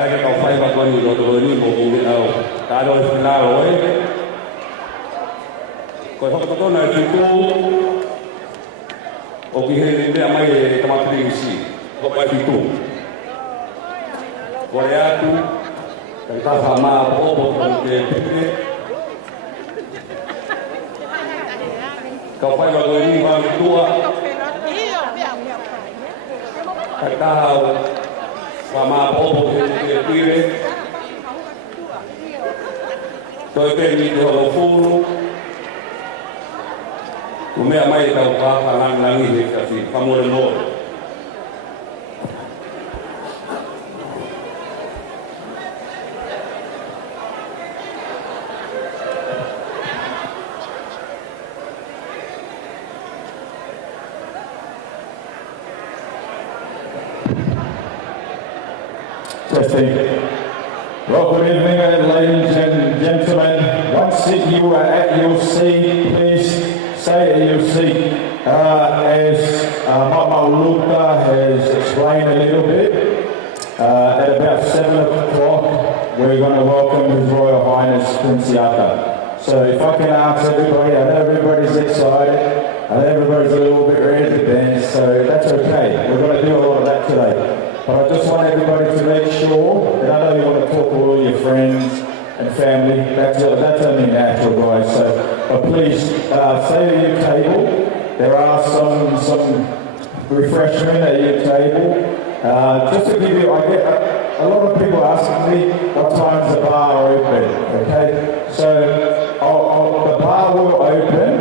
cái cầu phay và con người rồi đi một vùng nào cả đôi là rồi còn không có này thì tu ok hay để mai teman terisi kok pai itu Korea tu kita sama apa ke kau phay và người đi vào tua kita sama apa ke kiri tôi tên đi theo phu mẹ mai tàu cá khả năng là nghỉ cả gì không mua nổi Well, good evening, ladies and gentlemen. Once you are at your seat, please stay at your seat. As Moimoi has explained a little bit, at about 7 o'clock, we're going to welcome His Royal Highness Prince Yaka. So if I can ask everybody, I know everybody's excited, I know everybody's a little bit ready to dance, so that's okay. We're going to do a lot of that today. But I just want everybody to make sure, and I know you want to talk to all your friends and family, that's only natural, guys, so but please stay at your table. There are some refreshment at your table. Just to give you, I get a lot of people asking me what time's the bar open, okay? So the bar will open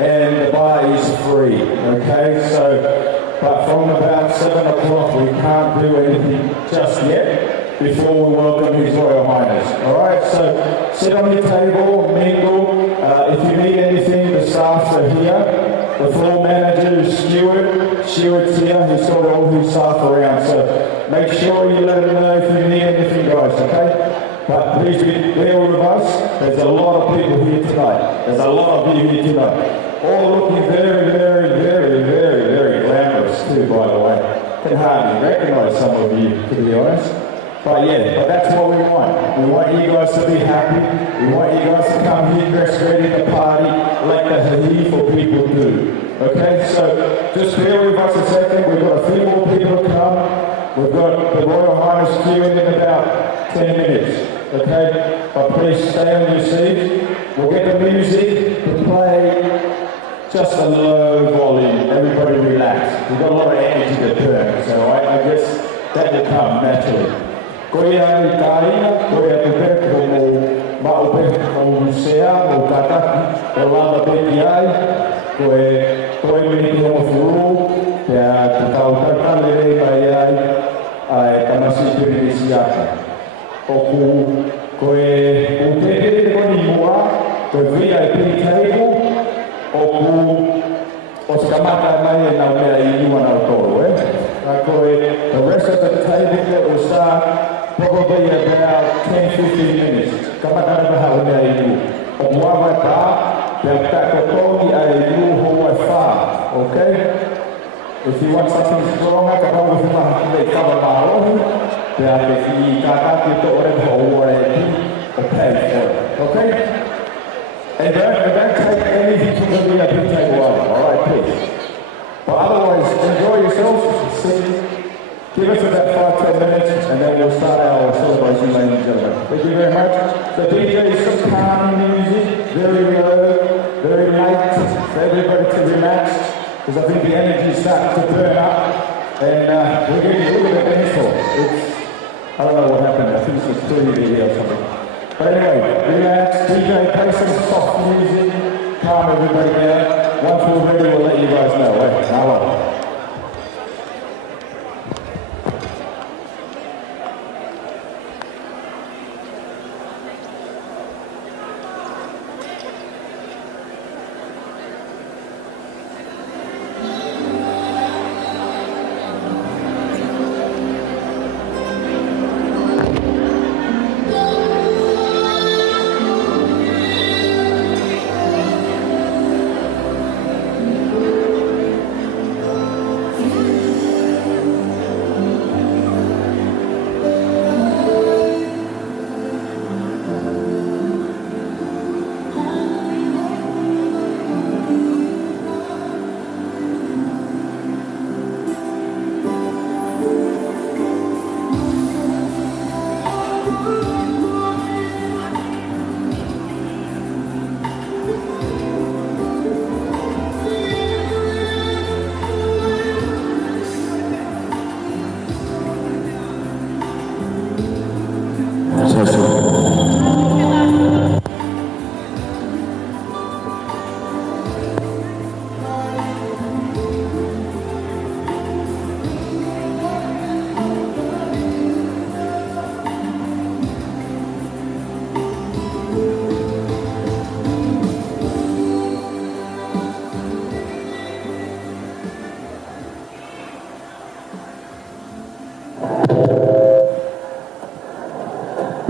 and the bar is free, okay? So but from about 7 o'clock, we can't do anything just yet before we welcome His Royal Highness. All right, so sit on your table, mingle. If you need anything, the staffs are here. The floor manager is Stuart's here. He's got all his staff around. So make sure you let him know if you need anything, guys, okay? But please bear with us. There's a lot of people here tonight. There's a lot of you here tonight. All looking very, very, very, very, very glamorous too, by the way. Can hardly recognise some of you, to be honest. But yeah, but that's what we want. We want you guys to be happy. We want you guys to come here dressed ready to party like the Hihifo people do. Okay, so just bear with us a second. We've got a few more people to come. We've got the Royal Highness queuing in about 10 minutes. Okay, but please stay on your seat. We'll get the music to play. Just a low volume, everybody relax. We've got a lot of energy to burn, so I guess that will come naturally. Koe ai kāina, koe atu peko mo maupe o musea, o kataki, o lava peki ai, koe meni o furu, te kautaka lere mai ai tamasi pirisi aka. Oku koe upeke te koni mua, koe VIP table, o skamata mai e nau mea I iwa nau toro, the rest of the table will start probably about 10-15 minutes. Kamata na hau mea I iwa. O muawa ta, te takotongi a I iwa hoa wha, okay? If you want something stronger, ka hau whima te kawa marohi, te ate ki kakaki to ore hoa e ki, okay for it, okay? And don't take anything to the VIP table over, all right, please. But otherwise, enjoy yourselves, sing. Give us about 5-10 minutes, and then we'll start our celebration, ladies and gentlemen. Thank you very much. The DJ is some calming music, very low, very light, for everybody to relax, because I think the energy is starting to burn up, and we're getting a little bit painful. I don't know what happened, I think it's just 3 here or something. But anyway, relax, DJ, play some soft music, calm everybody down. Once we're ready, we'll let you guys know. Wait, how long?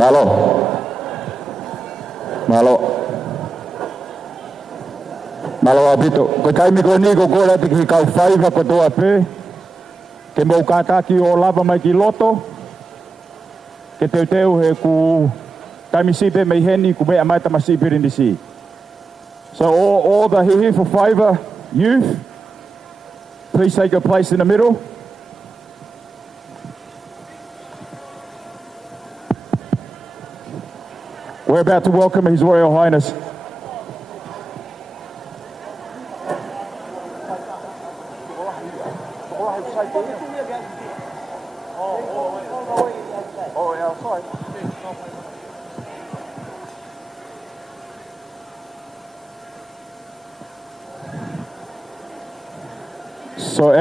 Malo abito. Ko kai mi ko ni ko la te ki kau faiva ko to ape. Ke mo ka ki o lava mai ki loto. Ke te teu he ku taimi sipe mei heni ku mea mai tama sipe rindisi. So all the Hihifo Fiver youth, please take your place in the middle. We're about to welcome His Royal Highness. So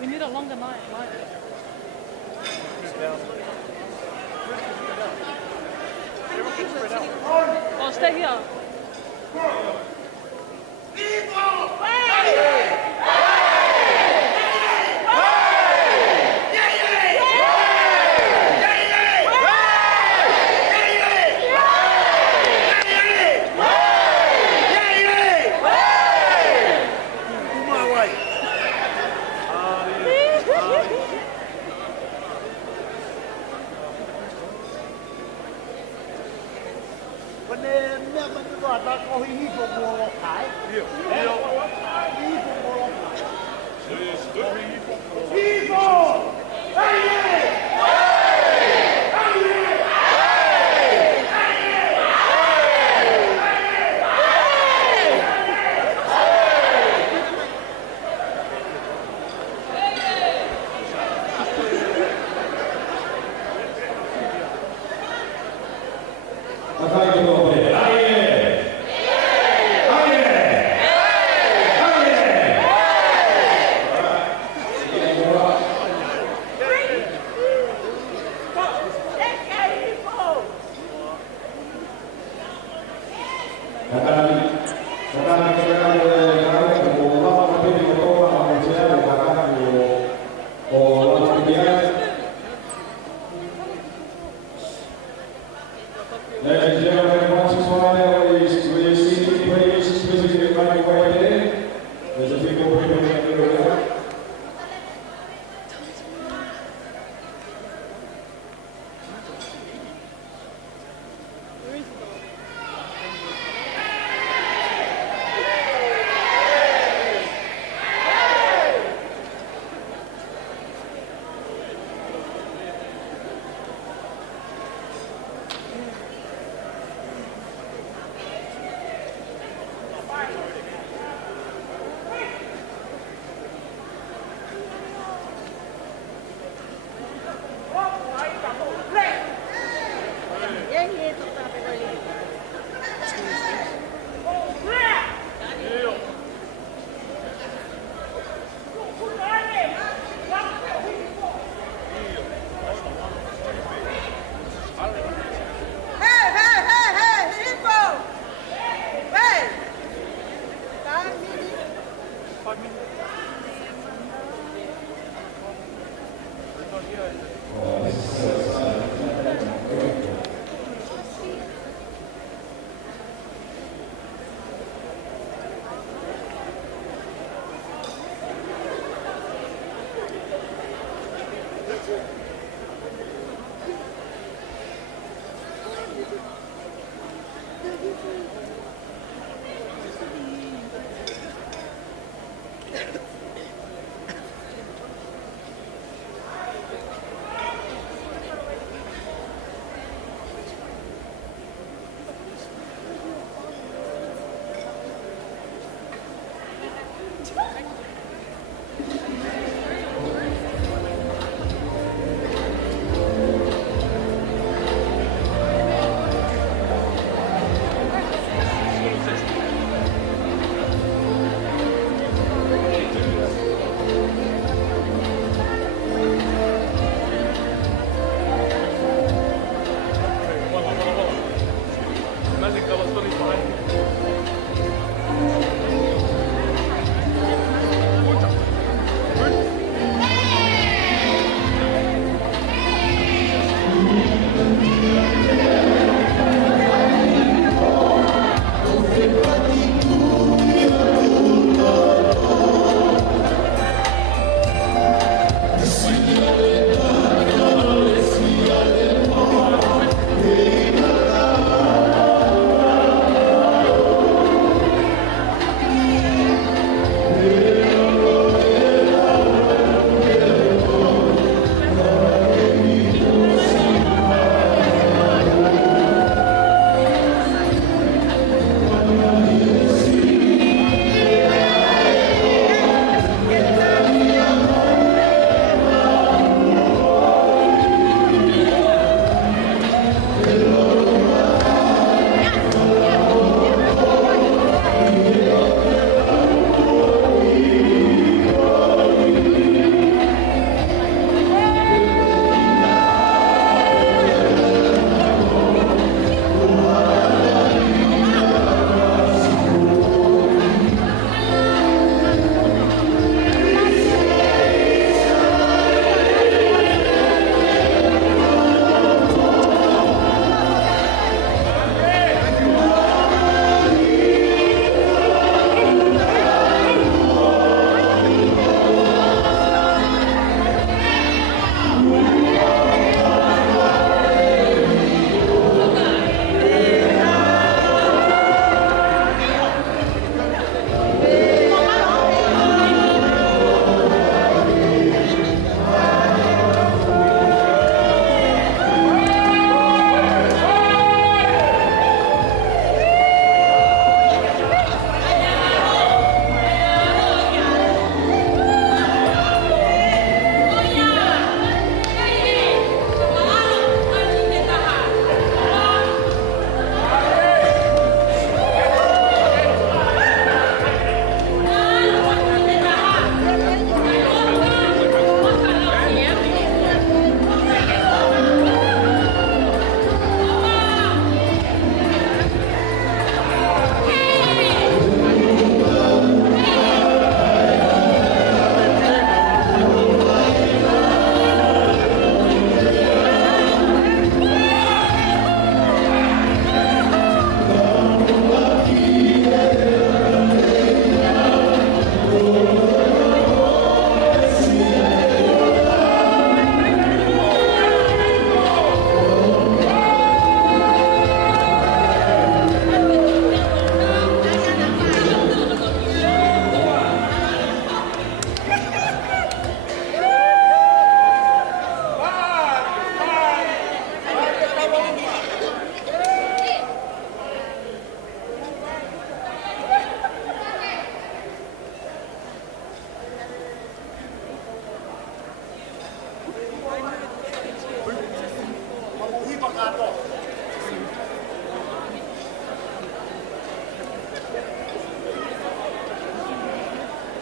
we need a longer night. Oh, stay here. Ladies and gentlemen, once it's on there, we're seated, please get right away there. There's a few more people that can do that.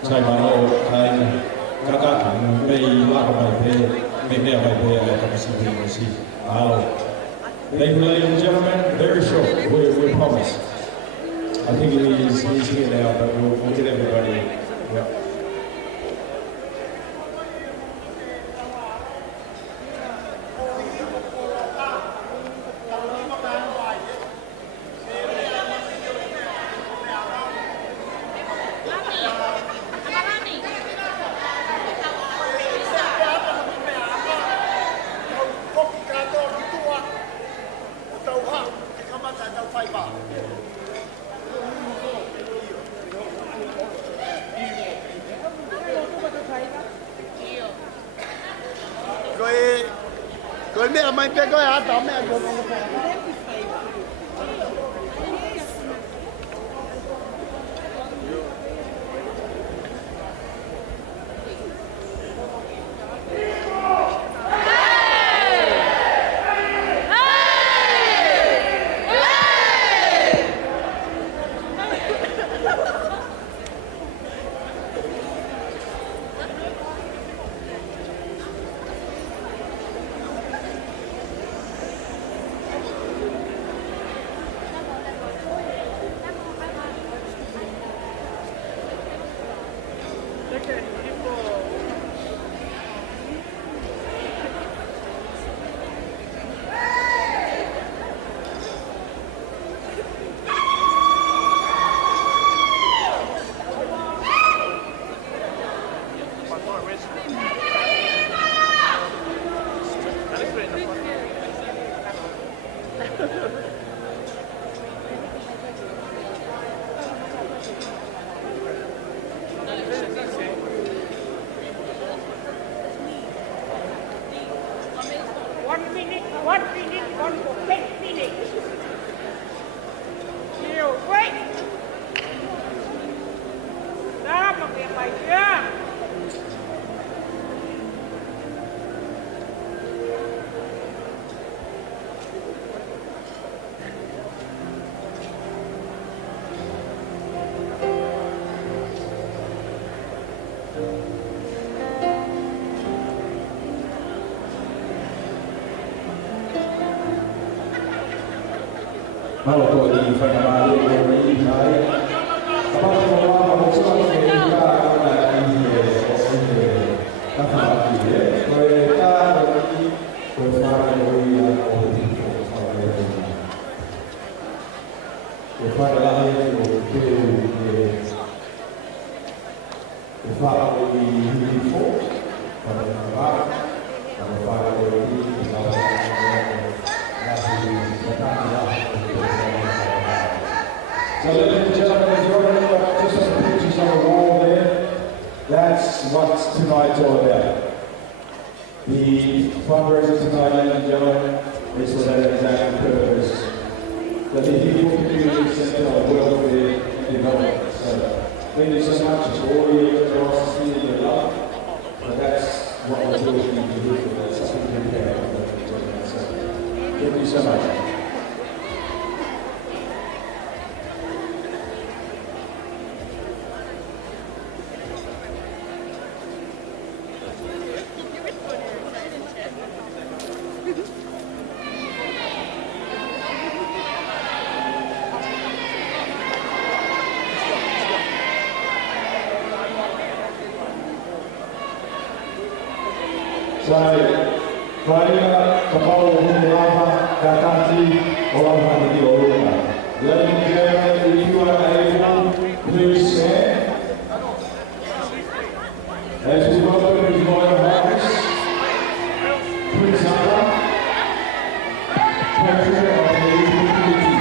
sai mà nó cái các thằng bây lá của mày bây mày cái gì cái gì Thank you, ladies and gentlemen. Very short. We promise. I think he's here now, but we'll get everybody. Yeah. Rồi mẹ mày cái coi hả tao mẹ rồi. Malo to di fai male di fai. Apa semua orang semua kita ada di apa lagi ya? Mereka lagi berfaham dari yang berfaham lagi berfaham dari Hihifo, berfaham So ladies and gentlemen, if you're going to just some pictures on the wall there, that's what tonight's all about. The fundraising tonight, ladies and gentlemen, is for that exact purpose. That the Hihifo community centre of welfare and development. So thank you so much for all your generosity and your love. But that's what we're doing to Hihifo. That's something to be proud of. So thank you so much. Paula, Paula, Ladies and gentlemen, if you are able, please stand. As we welcome His Royal Highness, Prince Paula, President of the Hihifo community.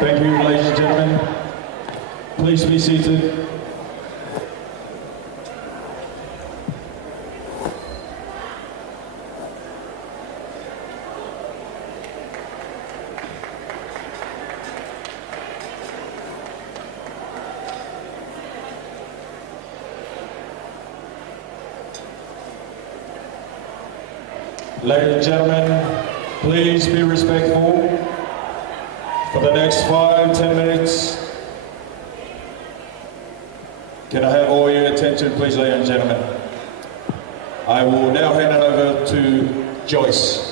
Thank you, ladies and gentlemen. Please be seated. Ladies and gentlemen, please be respectful. For the next 5-10 minutes, can I have all your attention, please, ladies and gentlemen? I will now hand it over to Joyce.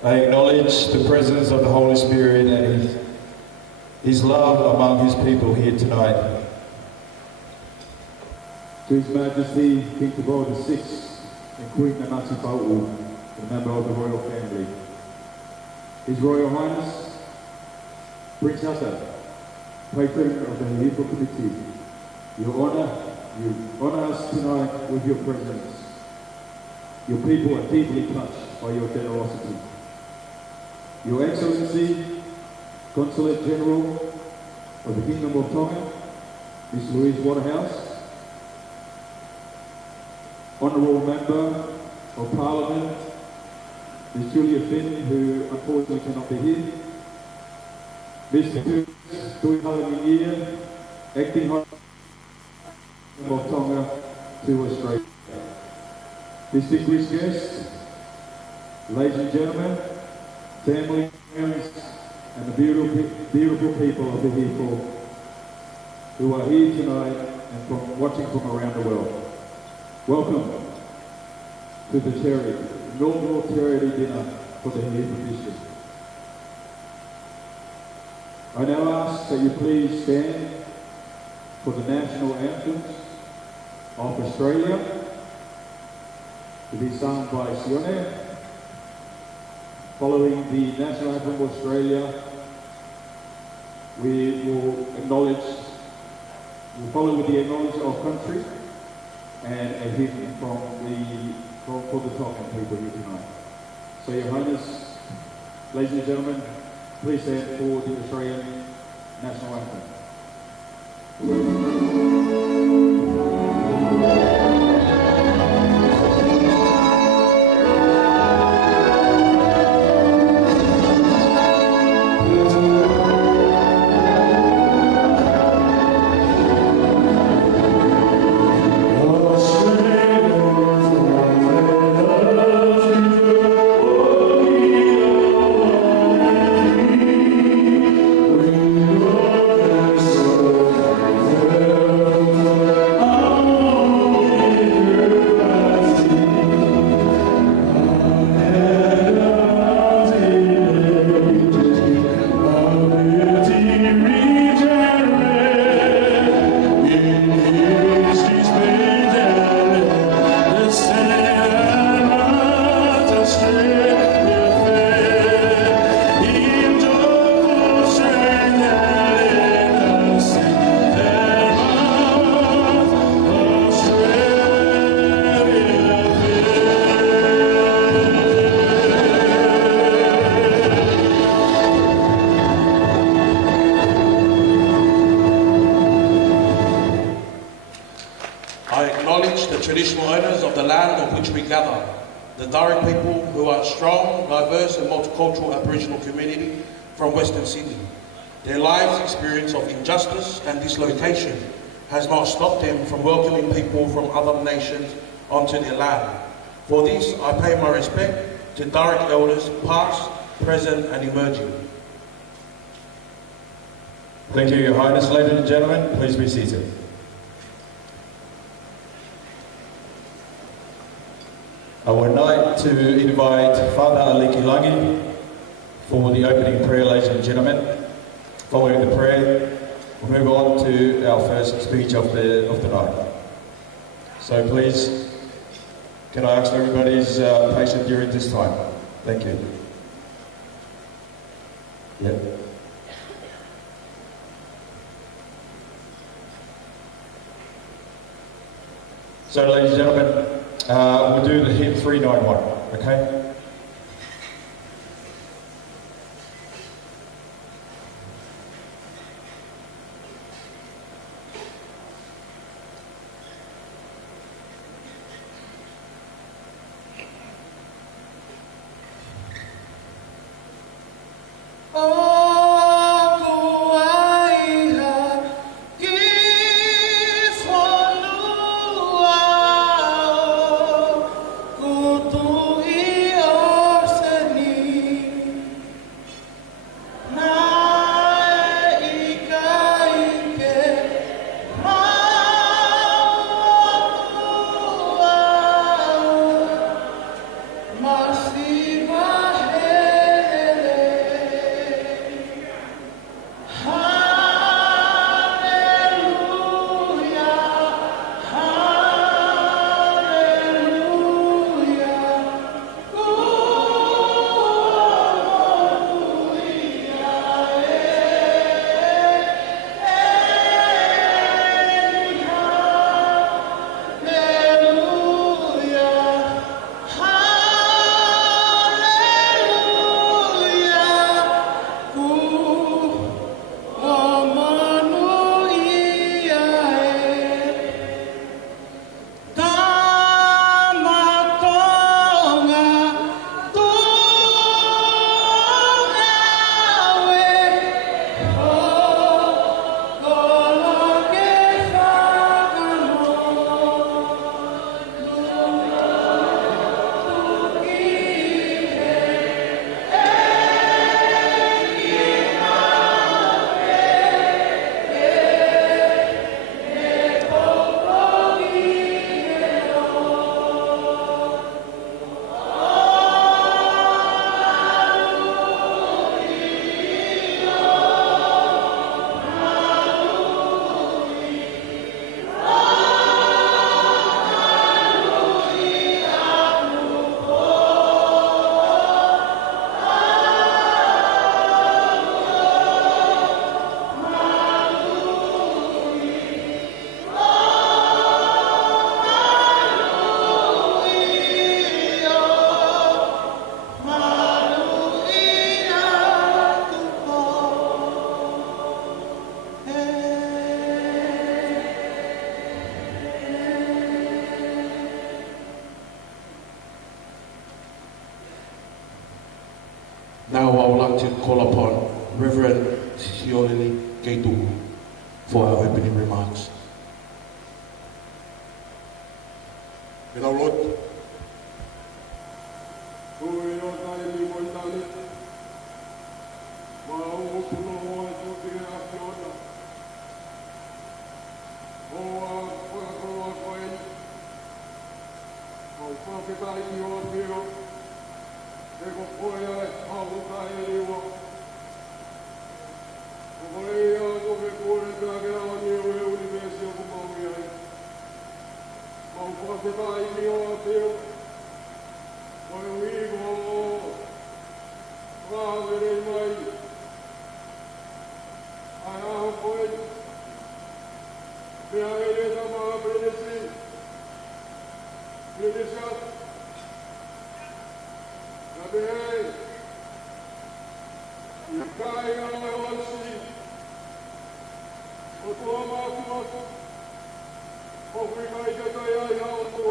I acknowledge the presence of the Holy Spirit and His love among His people here tonight. To His Majesty, King Paula VI and Queen Nanasi Paula, a member of the royal family. His Royal Highness, Prince Hassan, Patron of the Hihifo Committee, you honour us tonight with your presence. Your people are deeply touched by your generosity. Your Excellency, Consulate General of the Kingdom of Tongan, Ms. Louise Waterhouse, Honourable Member of Parliament, Ms. Julia Finn, who unfortunately cannot be here, Mr. Tui Halaminia, Acting High of Tonga to Australia. Distinguished guests, ladies and gentlemen, family, friends, and the beautiful people of the Hihifo who are here tonight and watching from around the world. Welcome to the inaugural charity dinner for the Hihifo district. I now ask that you please stand for the national anthems of Australia, to be sung by Sione. Following the national anthem of Australia, we will follow with the acknowledgement of country and a hymn for the Tongan people here tonight. So, Your Highness, ladies and gentlemen, please stand for the Australian national anthem. We'll traditional owners of the land on which we gather, the Dari people, who are a strong, diverse and multicultural Aboriginal community from Western Sydney. Their lives' experience of injustice and dislocation has not stopped them from welcoming people from other nations onto their land. For this, I pay my respect to Dari elders, past, present and emerging. Thank you, Your Highness. Ladies and gentlemen, please be seated. I would like to invite Father Alikilangi for the opening prayer, ladies and gentlemen. Following the prayer, we'll move on to our first speech of the night. So please, can I ask everybody's patience during this time? Thank you. Yep. So, ladies and gentlemen, we'll do the hymn 391, okay? Now I would like to call upon Reverend Siolili Keitu for our opening remarks. Obrigado.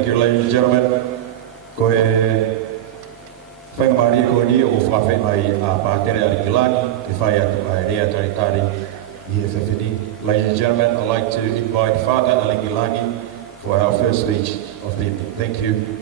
Thank you, ladies and gentlemen. Ko e whainga maari ko ni o whawhi mai a pātere ari kilani, te whai atu a rea taritari i e whawhini. Ladies and gentlemen, I'd like to invite Father Alingilani for our first speech of the evening. Thank you.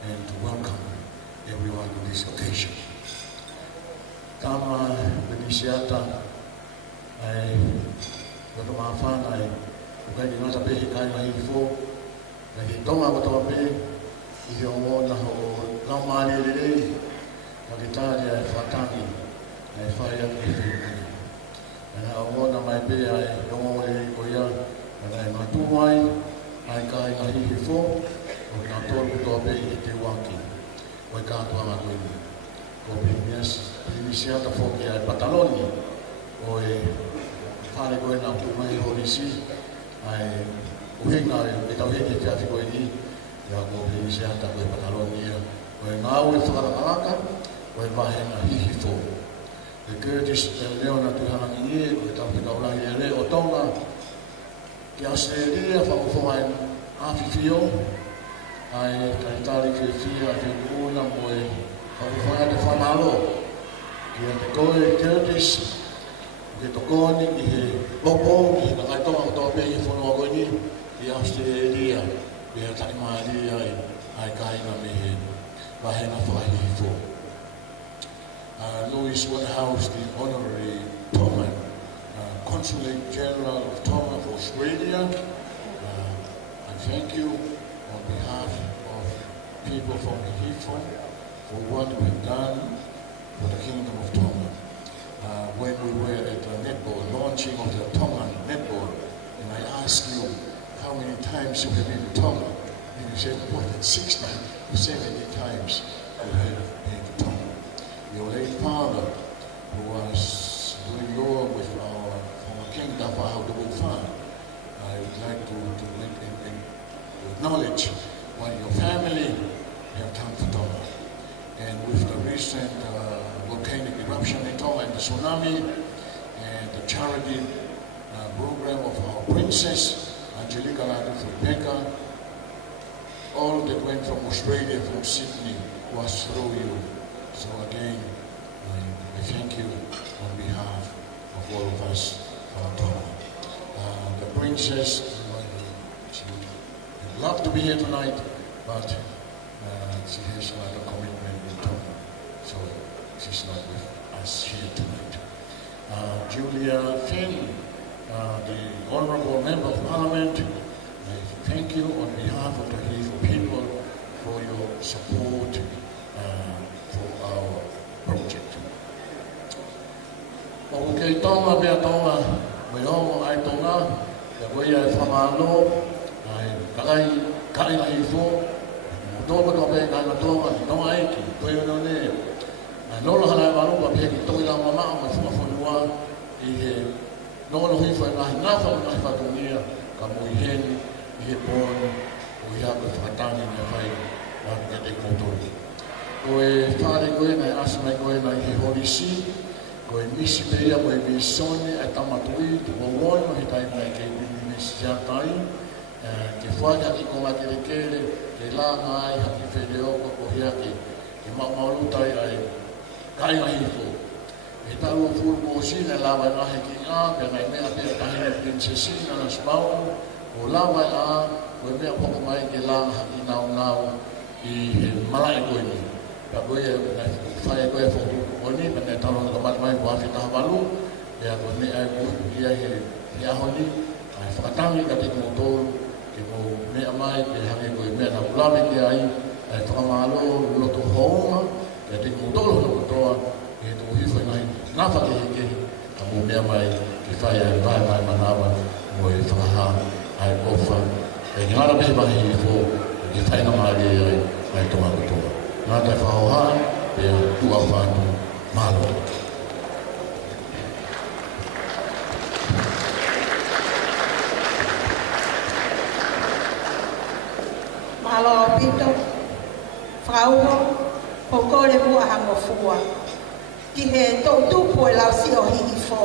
And to welcome everyone on this occasion. Tama benisiata ai koto mafana ai ukai ngata pe kai mai fo na ki tonga ko pe I o na ho na mani le na kitari ai fatani ai fai ai na o na mai pe ai o le ko ya na mai tu mai ai kai ai Hihifo o na tolo iniciata foki ai Pataloni o e whare koe nā kumai horisi ai uhinga e tauhini te afi koe ni ia ko iniciata koe Pataloni o e ngāu e whakarakaraka o e mahenga Hihifo e Curtis e leona tuhanangi nie ko e tauhika ulangi e le o Tonga ki Australia whakufonga e awhiwhio ai kaitari ke fia ke kuna mo e whakufonga te whanalo ki a te koe Curtis ke tokoni ki he popo ki he kakaitoa o tope i whanua koe ni ki Australia ki he taimari ai kaina me he wahena whakahihifo Louis Waterhouse, the Honorary Tongan Consulate General of Tonga for Australia. I thank you on behalf of people from Hihifo for what we've done for the Kingdom of Tonga. When we were at the netball, launching of the Tongan netball, and I asked you how many times you have been to Tonga, and you said more than 60 to 70 times you have been to Tonga. Your late father, who was doing law with our former king, How to Good Farm, I would like to acknowledge what your family have done for Tonga. And with the recent volcanic eruption in Tonga and the tsunami, and the charity program of our princess, Angelica Latu Rebecca, all that went from Australia, from Sydney, was through you. So again, I thank you on behalf of all of us from Tonga. The princess, she would love to be here tonight, but she has another commitment in Tonga, so she's not with us here tonight. Julia Finn, the Honourable Member of Parliament, I thank you on behalf of the Hihifo people for your support for our project. O kei Tonga mea Tonga, me hongo ai Tonga, e koe ai whamalo, ai kai na Hihifo, Tonga ka pe kai na Tonga, Tonga eiki, koe ono ne, ai lola hana e marupa pe ki toi la mama o mai whamafonua, i he nono Hihifo e nahi nafa o nahi whatungia, ka mui hen, i he pon, o i hako whakatangi me whai, wani ka te kotori. Koe whare koe nei asamai koe nei he horisi, koe misi peia mo e misone e tamatui, te wawono he tai mai ke misi jatai, ke whaia ki konga kere kere, ke langa ai haki where oko ko hiake, ke maumaulutai ai kai na Hihifo. E tau o furu ko sine lawa e nahe ki ngā, pe nei mea pia tahine princesina na smau, o lawa e a, koe mea poko mai ke langa haki nau nau, i he malai koe ni. Ka koe e whae koe e whoku koni, pa ne talo ka mati mai ko awhi taha walu, e a koe ne ai koe ia he ahoni, ai whakatangi ka te kumotoro, ke mo mea mai, ke hange koe mea na ulawe ke ai, ai whakamalo, loto hounga, ke te kumotoro no kotoa, ke tō hifo ngai, nā whake heke, ka mo mea mai, ke whae ai vai mai manawa, mo e whakaha, ai ofa, e ngara me mahi Hihifo, ke whaina maari ai tonga kotoa. Nā tai whaoha, pia tua whātu mālo. Mālo au pito, whauho, pokore mua hango fua. Ki he tō tūpo e lau si o Hihifo.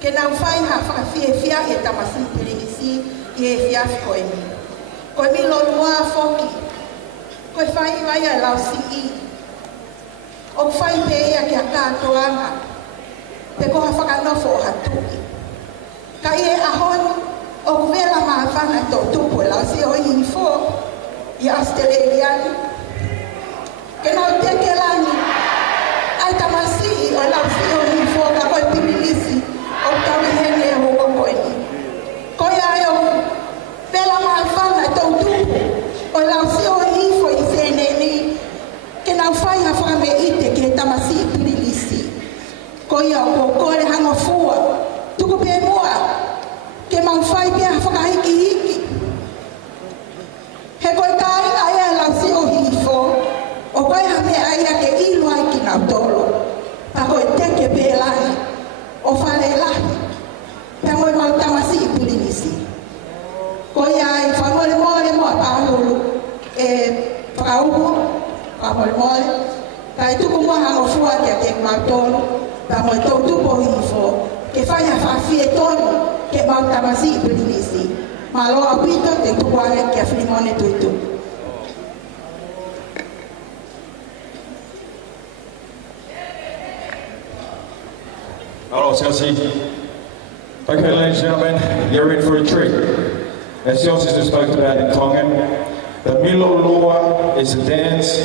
Ke nau whai ha whakawhie fia he tamasi pirinisi i he fiafi koe mi. Koe mi lo mua foki. Koe whai vai ai lau si i. O whai pe ia ki a kātoanga. Te koha whakanofo o hatui. Ka i e ahoni, o kuwela maa whanga tō tūpo e lau si o Hihifo i Australiani. Ke nau teke lani, ai tamasi o lau si o Hihifo ka koe pipilisi o tawi hene e hoko koe ni. Koe ai o wela maa whanga tō tūpo o lau si o Hihifo i seneni. Ke nau whai ha whakame ite ke tamasi pipilisi. Koe au kore hango fua, tuku pe mua, ke mau whai pia whakahiki hiki. He koe kāinga ea lau si o Hihifo, o koe ha mea aia ke ilu ai ki nau tolo. Frauho, Moimoi, kai tuku mua hango fua ke mautolo, ta mo tau tupo Hihifo, ke whaia whawhie tonu, ke mautamasi I Pirinisi. Malo apito te kukuare ke Frimone tuitu. Hello, Chelsea. Okay, ladies and gentlemen, you're in for a treat. As Chelsea just spoke about in Tongan, the Milo Lua is a dance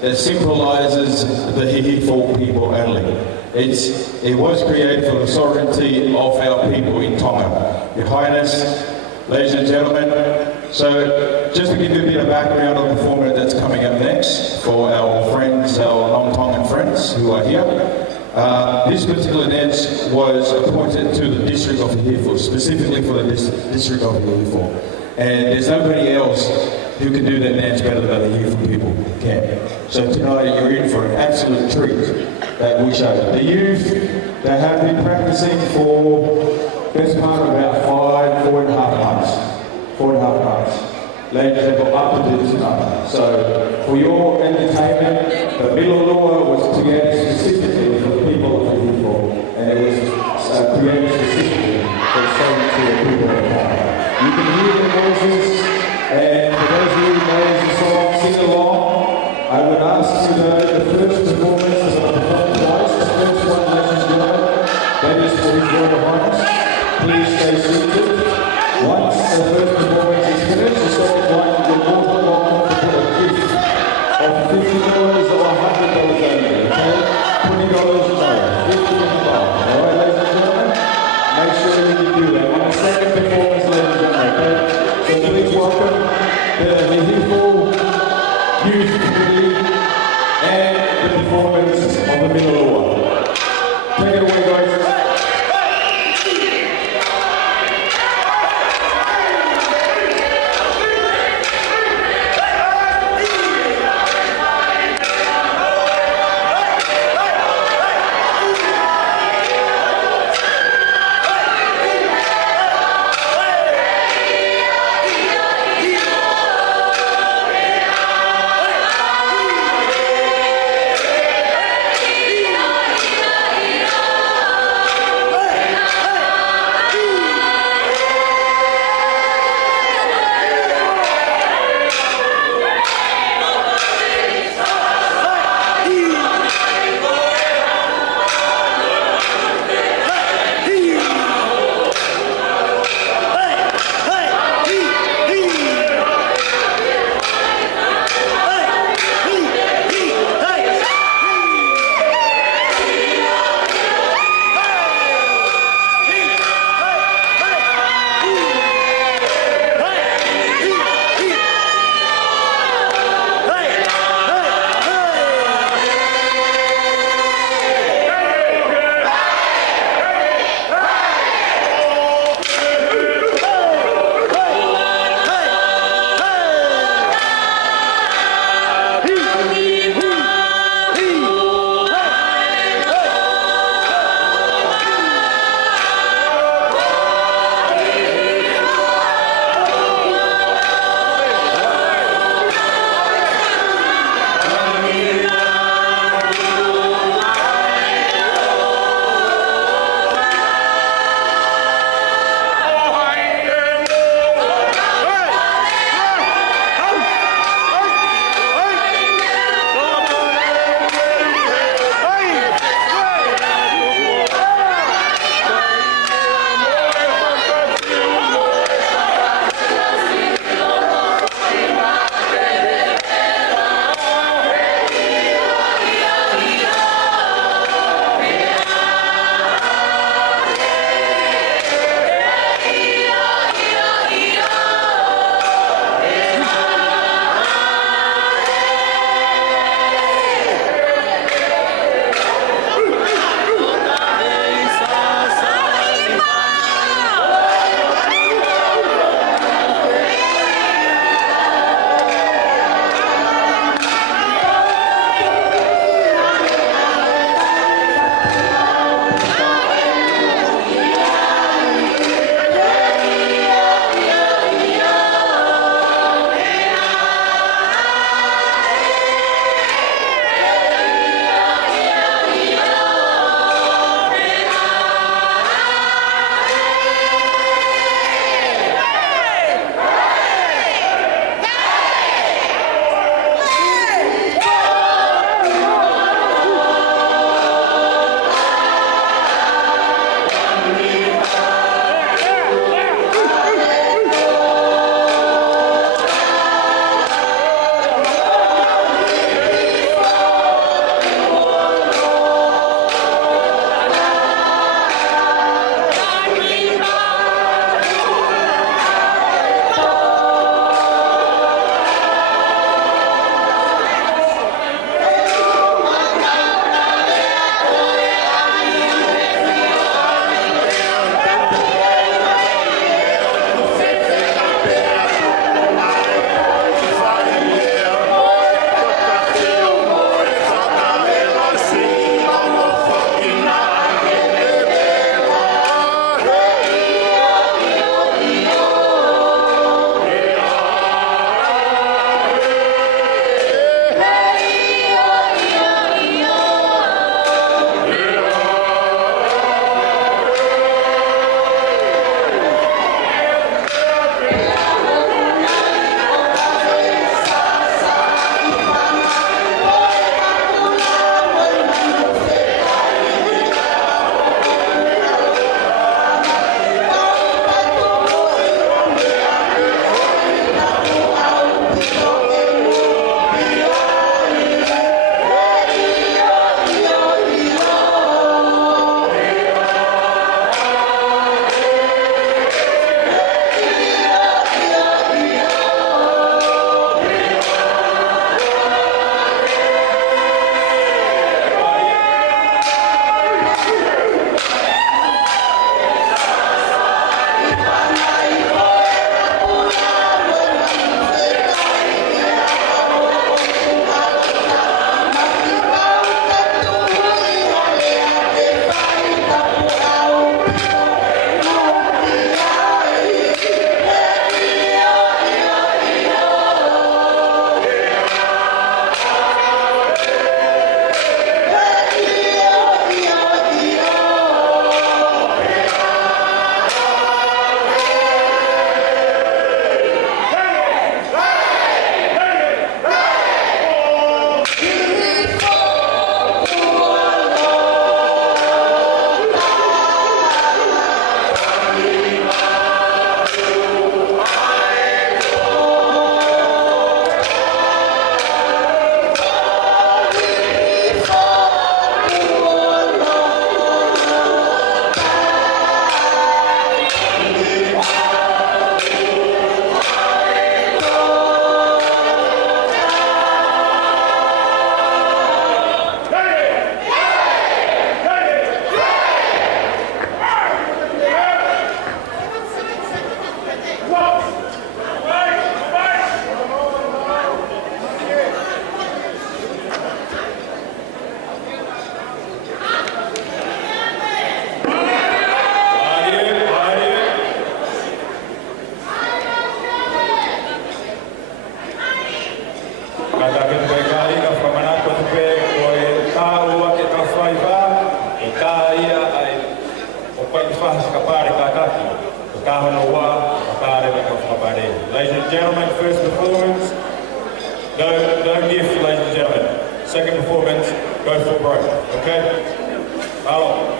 that symbolizes the Hihifo people only. It was created for the sovereignty of our people in Tonga. Your Highness, ladies and gentlemen, so just to give you a bit of background on the format that's coming up next for our friends, our non-Tongan friends who are here. This particular dance was appointed to the district of Hihifo, specifically for the district of Hihifo. And there's nobody else who can do that dance better than the Hihifo people can. So tonight you're in for an absolute treat that we show. The youth, they have been practicing for best part of about 4.5 months. 4.5 months. Ladies and gentlemen, up to this tonight. So for your entertainment, the Milolua was created specifically for the people of Hihifo, and it was created specifically for the sovereignty of people of Tonga. You can hear the voices, and for those of you who know the song, sing along. I would ask you to know the first performance is on the performed twice. The first one, ladies and gentlemen, that is for His Royal Highness. Please stay seated. Once the first performance is finished, the second one will more than welcome to put a gift of $50 or $100 only, okay? Ladies and gentlemen, first performance, no gift, ladies and gentlemen. Second performance, go for broke, okay? Paula.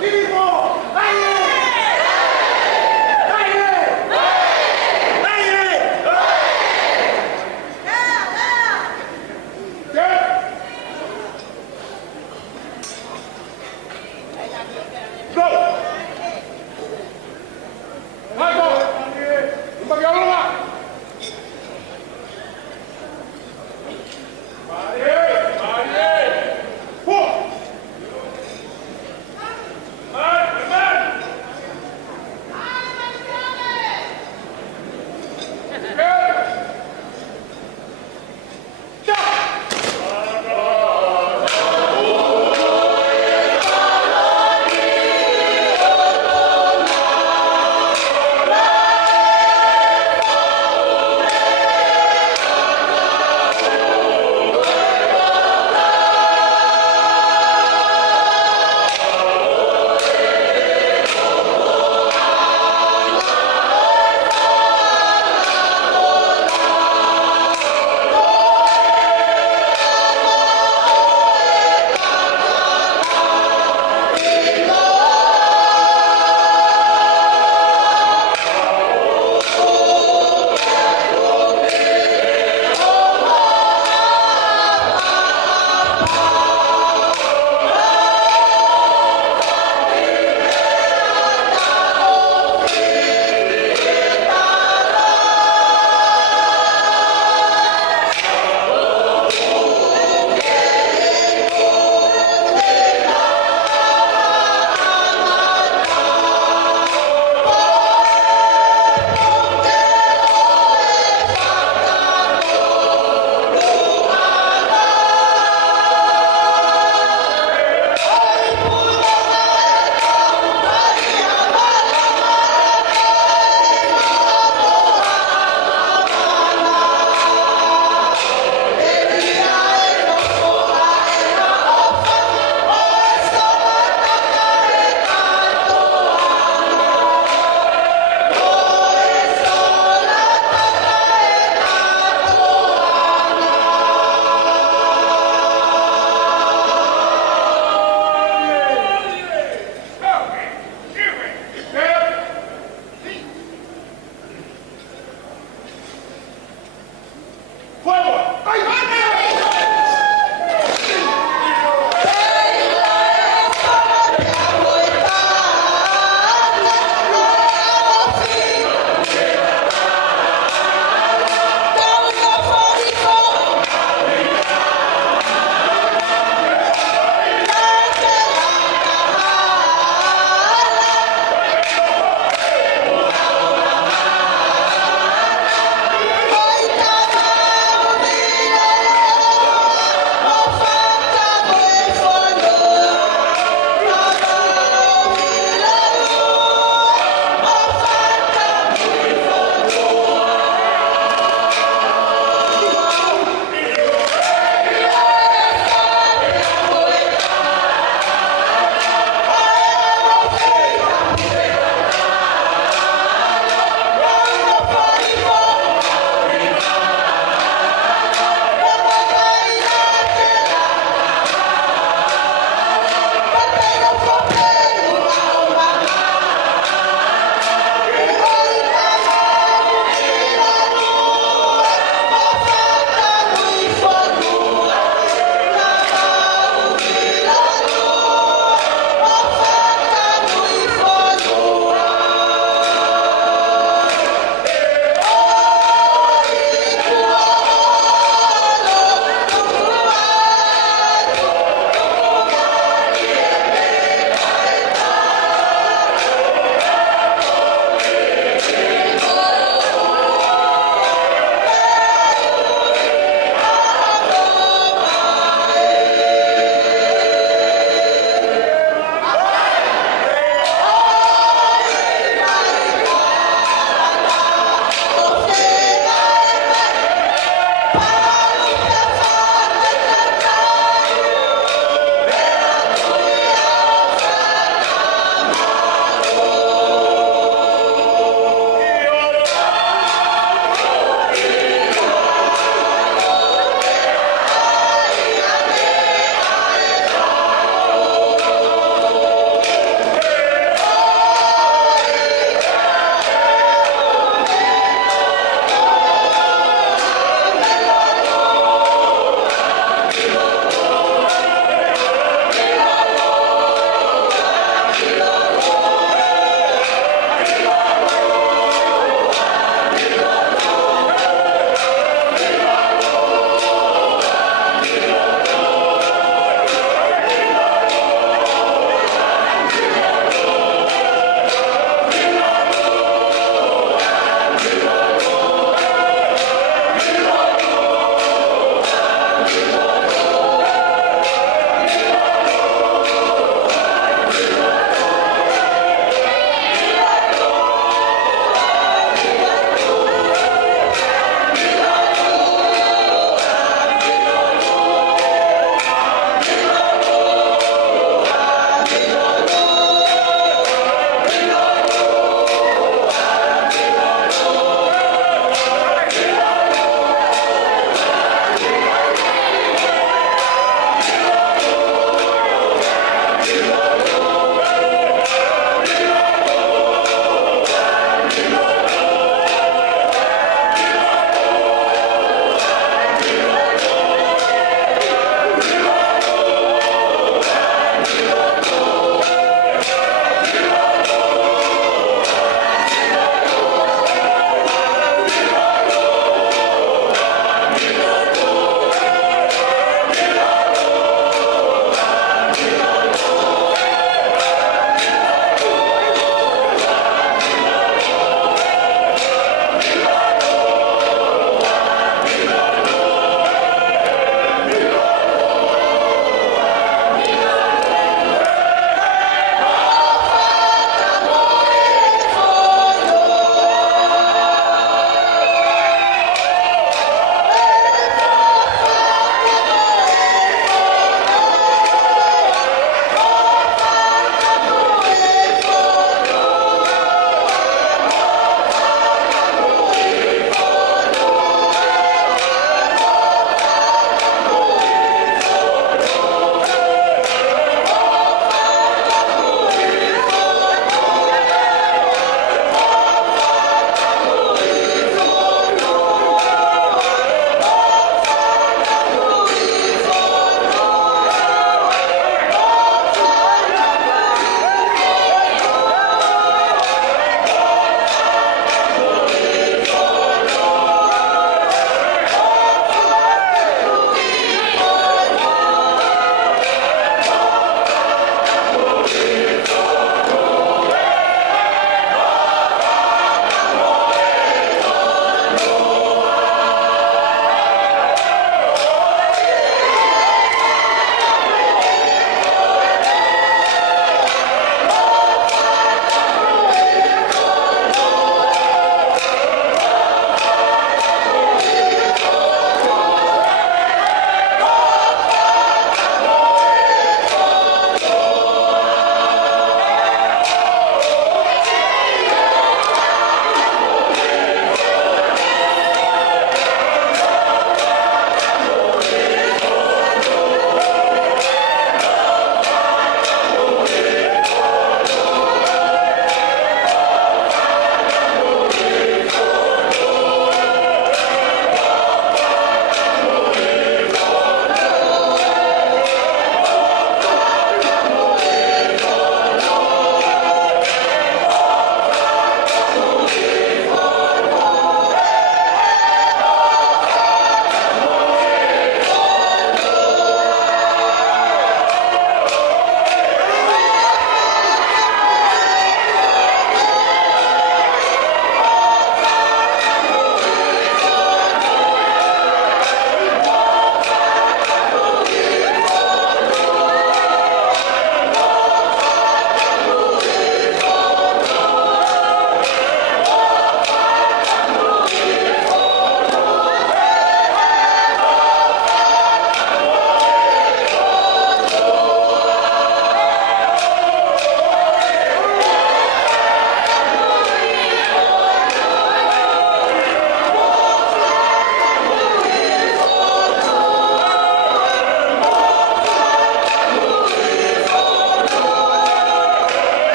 Hihifo!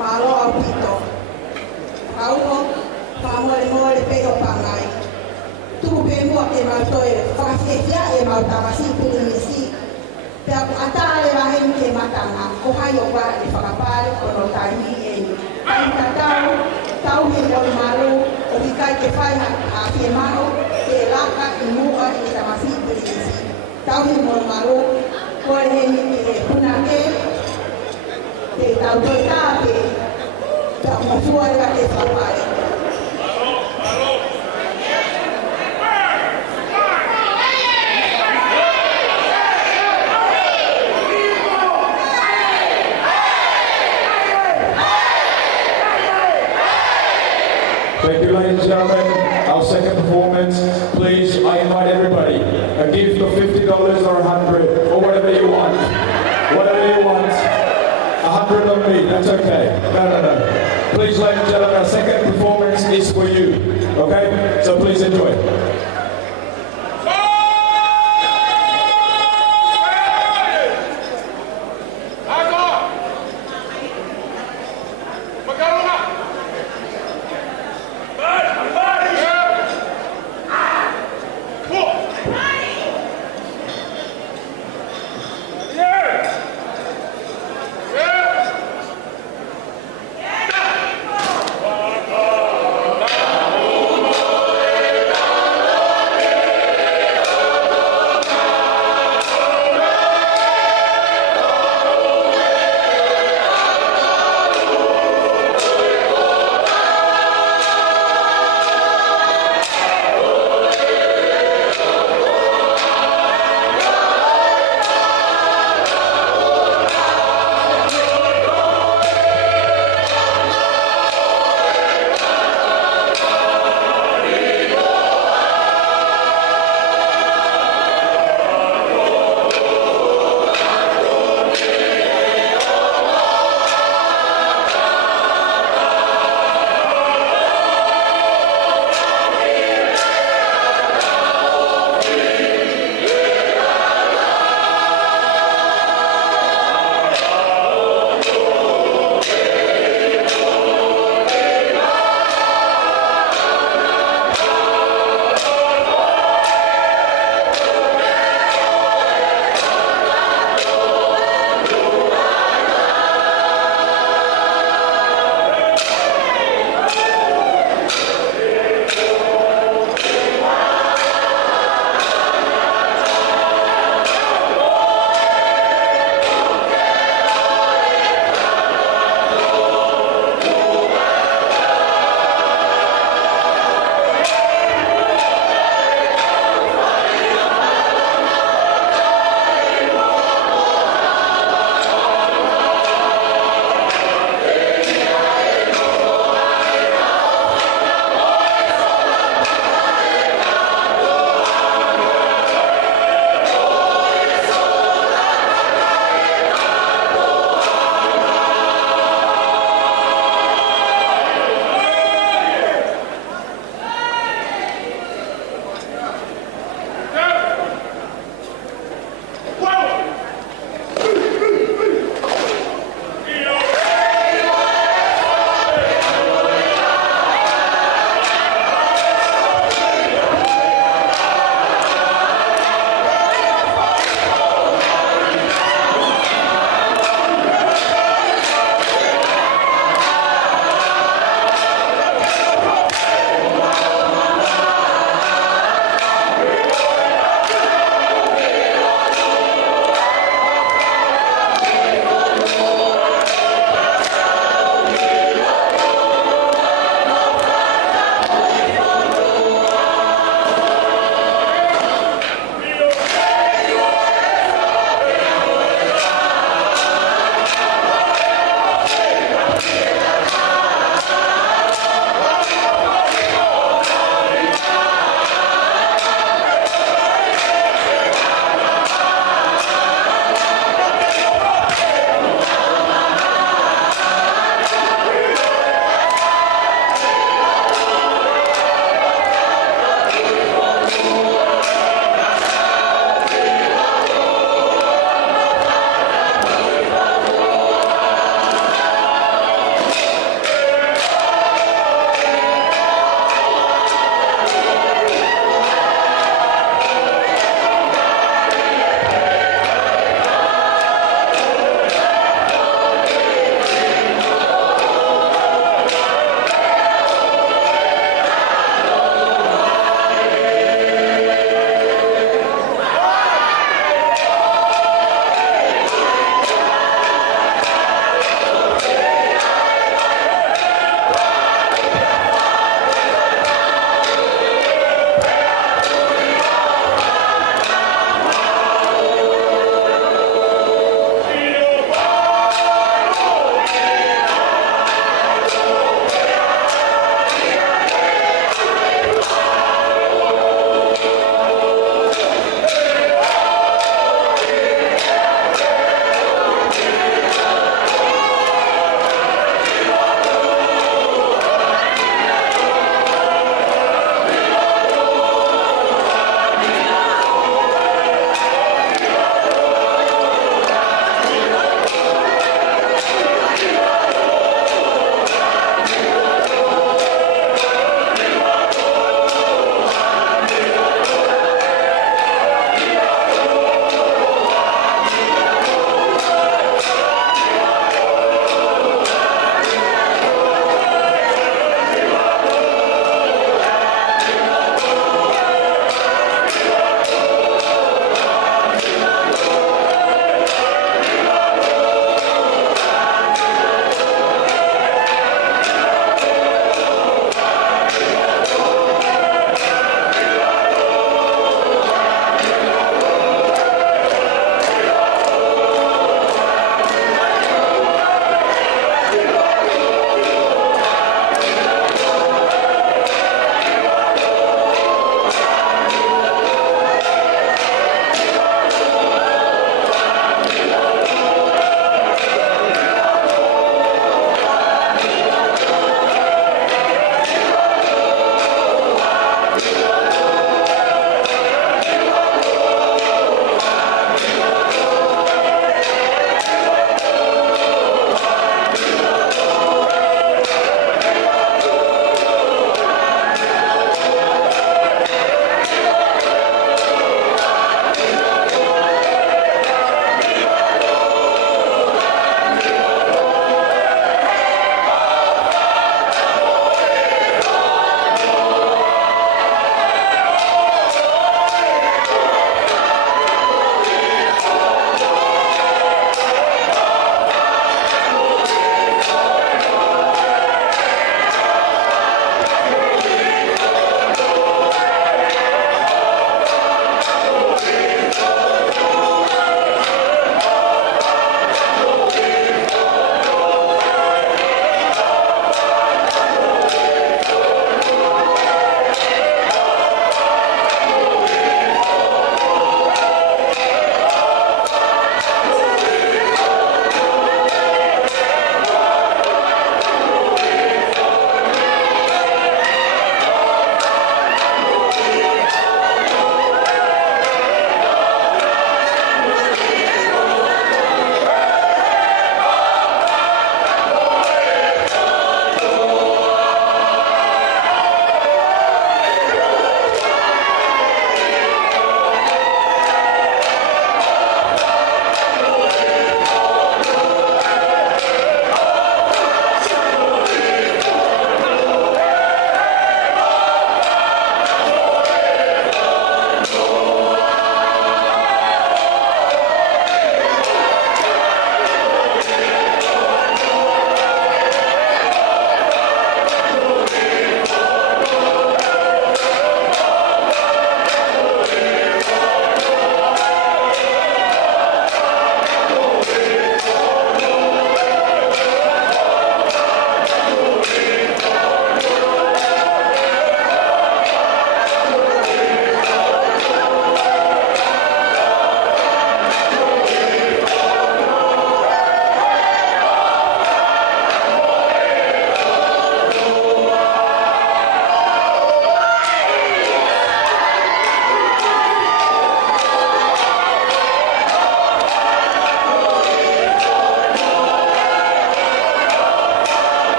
Malo au pito. Auho, Moimoi pe o pangai. Tu pe mo ke mau toe whakawhiawhia e mau tamasi pirimisi. Te aku atare rahen ke matanga, ko hai o wa e whakapare kono tahi e. Ai tatau, tau he Moimaro, o hikai ke whai a ke mao, ke laka i mua e tamasi pirimisi. Tau he Moimaro, koe he ni ke punake, ke tau toi tāpe, tau masua e te whapare. Thank you, ladies and gentlemen. Our second performance, please, I invite everybody. A gift of $50 or $100 or whatever you want. Whatever you want. $100 on me, that's okay. No. Please, ladies and gentlemen, our second performance is for you. Okay? So please enjoy. Yeah!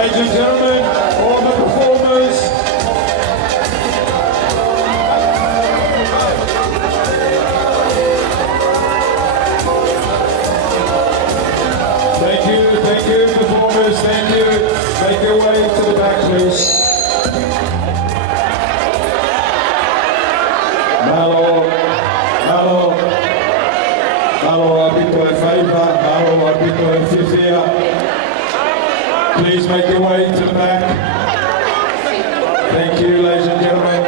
Ladies and gentlemen, all the performers. Thank you, performers, thank you. Make your way to the back, please. Malo, Abito Please make your way to the back. Thank you, ladies and gentlemen.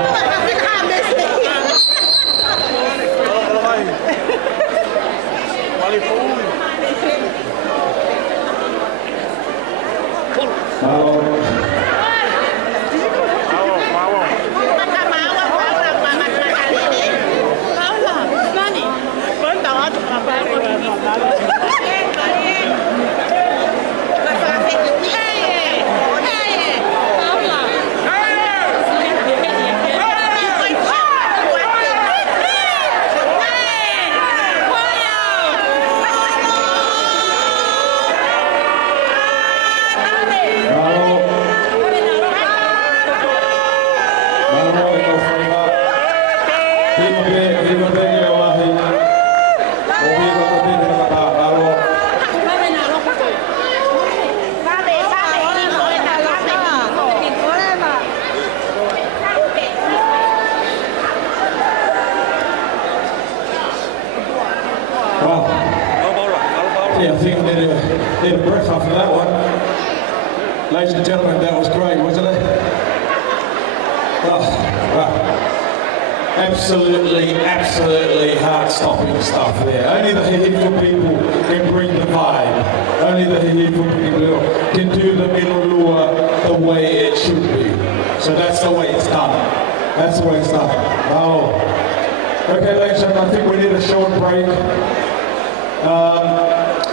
Yeah, I think I need a breath after that one. Ladies and gentlemen, that was great, wasn't it? Absolutely heart-stopping stuff there. Only the Hihifo people can bring the vibe. Only the Hihifo people can do the Milulua the way it should be. So that's the way it's done. That's the way it's done. Oh. Okay, ladies and gentlemen, I think we need a short break.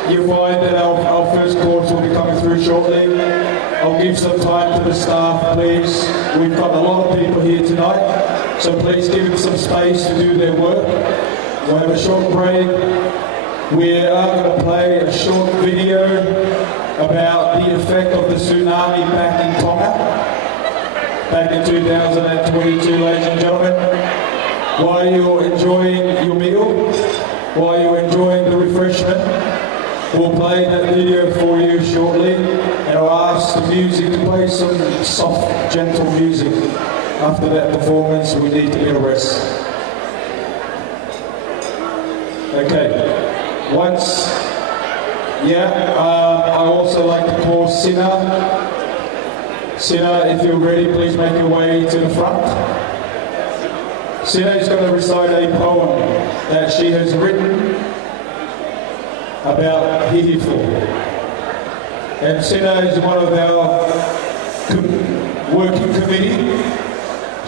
You'll find that our first course will be coming through shortly. I'll give some time to the staff, please. We've got a lot of people here tonight, so please give them some space to do their work. We'll have a short break. We are going to play a short video about the effect of the tsunami back in Tonga, back in 2022, ladies and gentlemen. While you're enjoying your meal, while you're enjoying the refreshment, we'll play that video for you shortly, and I'll ask the music to play some soft, gentle music. After that performance, we need to get a rest. Okay. I also like to call Sina. Sina, if you're ready, please make your way to the front. Sina is going to recite a poem that she has written about Hihifo. And Sina is one of our working committee.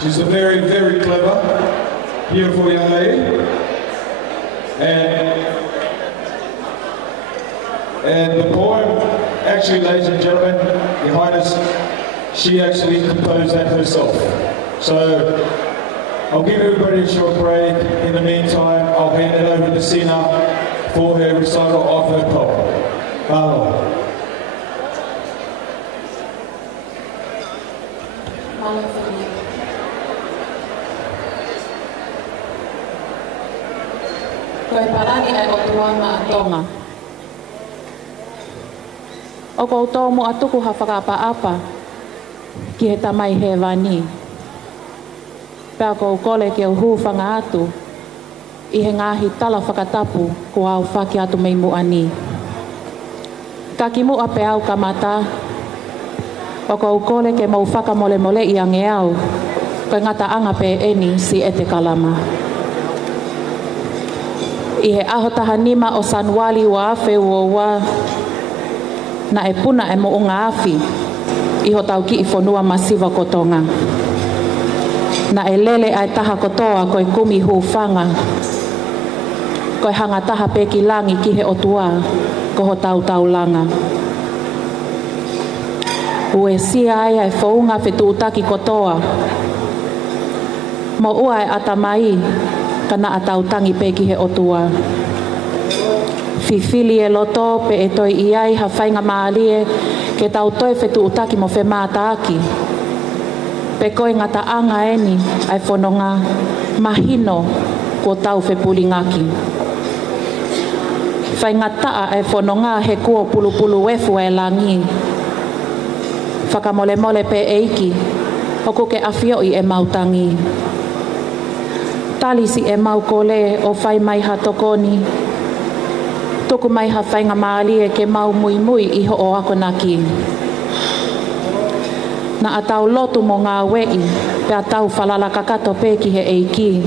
She's a very, very clever, beautiful young lady. And the poem, actually, ladies and gentlemen, Your Highness, she actually composed that herself. So I'll give everybody a short break. In the meantime, I'll hand it over to Sina for her recital of her poem. Paula. Koe parani e o tuanga a Tonga. O kou tōmu a tuku ha whakaapa-apa ki he tamai he wani. Pea kou kole ke o hūwhanga atu i he ngāhi tala whakatapu ko au whaki atu mei muani. Ka ki mua pe au kamata, o kou kole ke mau whakamole mole i ange au, koe ngata anga pe eni si ete kalama. I he ahotaha nima o Sanwali wa awhi ua na e puna e mo o ngā awhi i ho tau ki i whanua masiva ko Tonga. Na e lele ai taha kotoa koe kumi hūwhanga, koe hanga taha peki langi ki he otua ko ho tau langa. Ue sia ai ai whaunga whetu utaki kotoa, mo ua e atamai kana atau tangi peki he otua. Fifili e loto pe e toi iai ha whainga maalie ke tau toi whetu utaki mo whe mātaaki. Pe koe ngata anga eni ai whanonga mahino ko tau whe pulingaki. Whainga taa ai whanonga he kua pulu wefu e langi. Whakamole mole pe eiki hoko ke awhioi e mautangi. Talisi e mau kole o whai mai ha tokoni. tuku mai ha whainga maali e ke mau Moimoi iho o ako naki. Na atau lotu mo ngā wei, pe atau whalala kakato pe ki he eiki.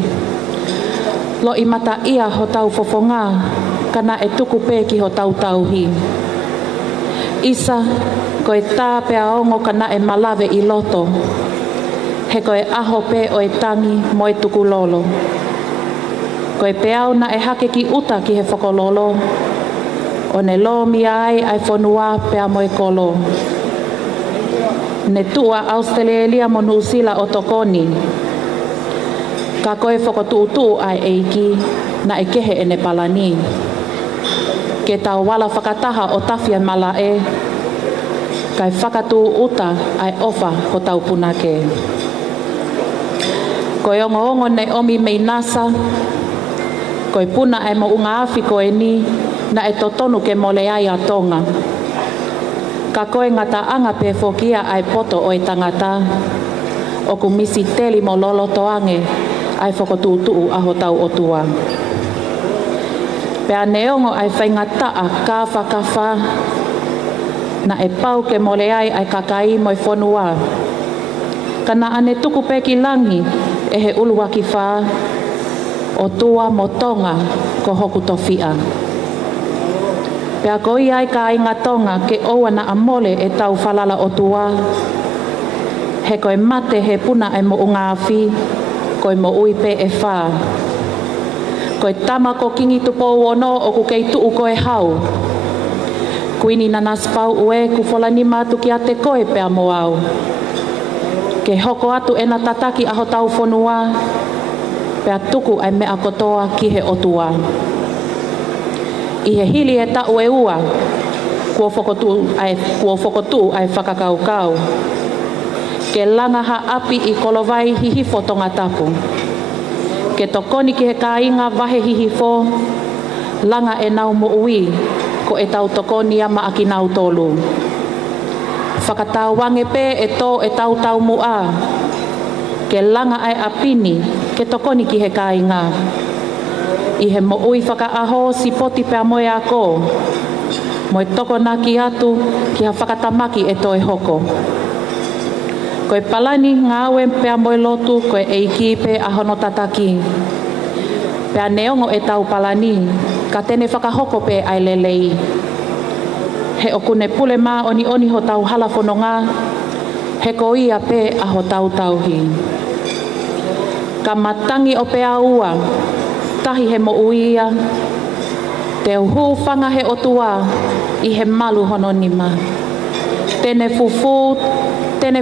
Lo i mata ia ho tau fofonga, kana e tuku pe ki ho tau tauhi. Isa, koe tā pe aongo kana e malawe i loto. He koe aho pe o e tangi mo e tuku lolo. Koe pe au na e hake ki uta ki he whakololo. O ne lo mi ai ai whanua pe a mo e kolo. Ne tua Australia mo Nusila o tokoni. Ka koe whakotuutu ai eiki na e kehe e ne palani. Ke tau wala whakataha o tawhia mala e. Kai whakatu uta ai ofa ko tau punake. Koe ongo nei omi mei nasa. Koe puna ai mo unga awhi koe ni na e totonu ke mole ai a Tonga. Ka koe ngata anga pe fokia ai poto o e tangata. O ku misi teli mo lolo toange ai whakotuutu aho tau o tua. Pea neongo ai whaingataa kafa na e pau ke mole ai kakai mo i whanua. Kana ane tuku peki langi e he ulua ki wha o tua mo Tonga ko hoku towhia. Pea koi ai ka inga Tonga ke oua na amole e tau whalala o tua. He koe mate he puna e mo unga awhi, koe mo ui pe e wha. Koe tama ko kingi tupo uono o ku kei tuu koe hau. Kuini na naspau ue ku wholani matu ki a te koe pea mo au. Ke hoko atu e na tataki aho tau whanua, pea tuku ai mea kotoa ki he otua. I he hili e tau e ua, kua whokotu ai whakakaukau. Ke langa ha api i kolovai hihifo tonga tapu. Ke tokoni ki he kāinga wahe hihifo, langa e nau mo ui, ko e tau tokoni ama aki nau tolu. Whakatau wange pe e tō e tau tau mua. Ke langa ai apini, ke tokoni ki he kāinga. I he mo ui whakaaho si poti pea moe ako. Mo e toko na ki atu ki ha whakatamaki e tō e hoko. Koe palani ngāwe pea moe lotu koe eiki pe ahono tataki. Pea neongo e tau palani, ka tene whakahoko pe ai lelei. He okune pule mā oni ho tau hala whanonga, he ko ia pe aho tau tauhi. Ka matangi o pea ua, tahi he mo uia, te uhu whanga he otua i he malu hono nima. Tene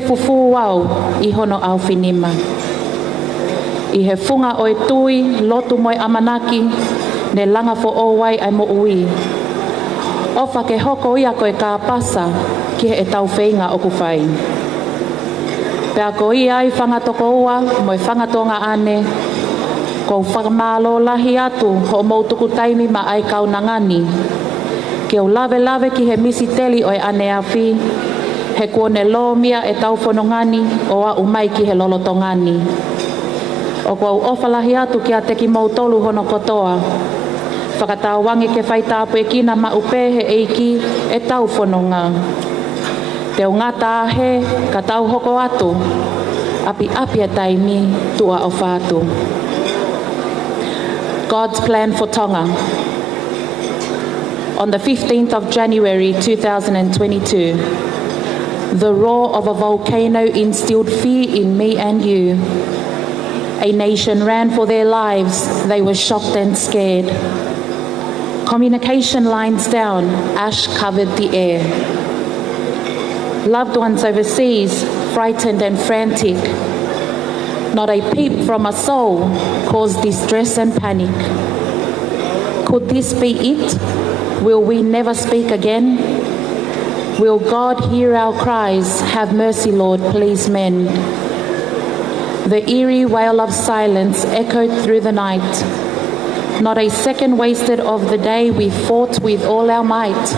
fufu wau i hono au whinima. I he funga o e tui, lotu moi amanaki, ne langa fo o wai ai mo ui. Ofa ke hoko ia koe ka pasa ki he e tau whainga o kuwhai. Pea ko ia ai whanga toko ua, moi whanga tonga ane, ko whakamalo lahi atu ho mautuku taimi ma ai kau nangani. Ke o lave ki he misi teli o e ane awhi, he kuone lo mia e tau whanongani o a umai ki he lolotongani. O kua ofa lahi atu ki a teki mautolu hono kotoa, whakatau wangi ke whaitapu e kina ma upe he eiki e tau whanonga. Te o ngata ahe ka tau hoko atu, api e taimi tua o whātu. God's plan for Tonga. On the 15th of January 2022, the roar of a volcano instilled fear in me and you. A nation ran for their lives. They were shocked and scared. Communication lines down, ash covered the air. Loved ones overseas, frightened and frantic. Not a peep from a soul caused distress and panic. Could this be it? Will we never speak again? Will God hear our cries? Have mercy, Lord, please mend. The eerie wail of silence echoed through the night. Not a second wasted of the day, we fought with all our might.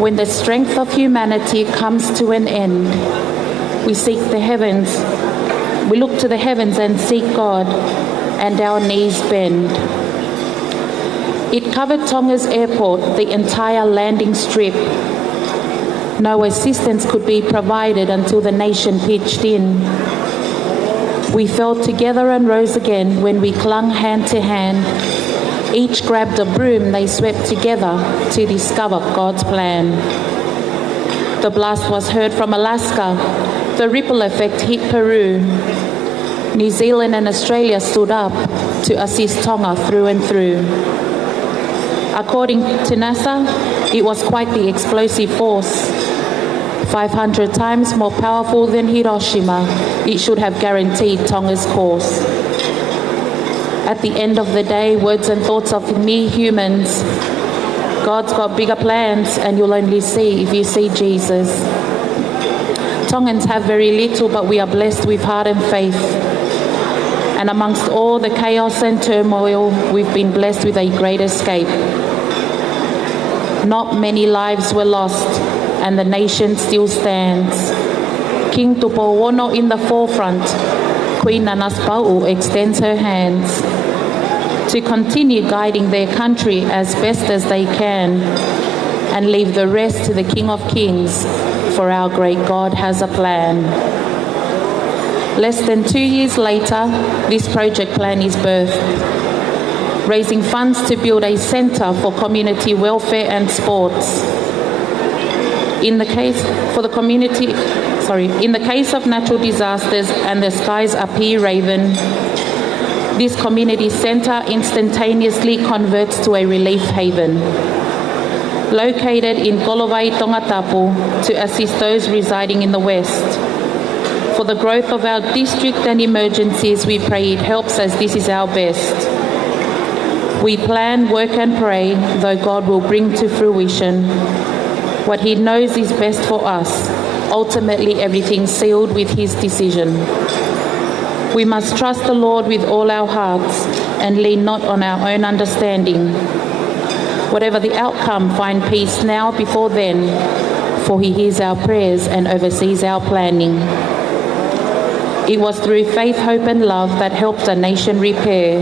When the strength of humanity comes to an end, we seek the heavens. We look to the heavens and seek God, and our knees bend. It covered Tonga's airport, the entire landing strip. No assistance could be provided until the nation pitched in. We fell together and rose again when we clung hand to hand. Each grabbed a broom they swept together to discover God's plan. The blast was heard from Alaska. The ripple effect hit Peru. New Zealand and Australia stood up to assist Tonga through and through. According to NASA, it was quite the explosive force. 500 times more powerful than Hiroshima, it should have guaranteed Tonga's course. At the end of the day, words and thoughts of mere humans. God's got bigger plans, and you'll only see if you see Jesus. Tongans have very little, but we are blessed with heart and faith. And amongst all the chaos and turmoil, we've been blessed with a great escape. Not many lives were lost, and the nation still stands. King Tupowono in the forefront, Queen Nanaspau extends her hands to continue guiding their country as best as they can and leave the rest to the King of Kings, for our great God has a plan. Less than 2 years later, this project plan is birthed, raising funds to build a centre for community welfare and sports. In the case of natural disasters and the skies appear raven, this community centre instantaneously converts to a relief haven. Located in Kolovai, Tongatapu, to assist those residing in the west. For the growth of our district and emergencies, we pray it helps, as this is our best. We plan, work and pray, though God will bring to fruition what He knows is best for us, ultimately everything sealed with His decision. We must trust the Lord with all our hearts and lean not on our own understanding. Whatever the outcome, find peace now before then, for He hears our prayers and oversees our planning. It was through faith, hope and love that helped a nation repair.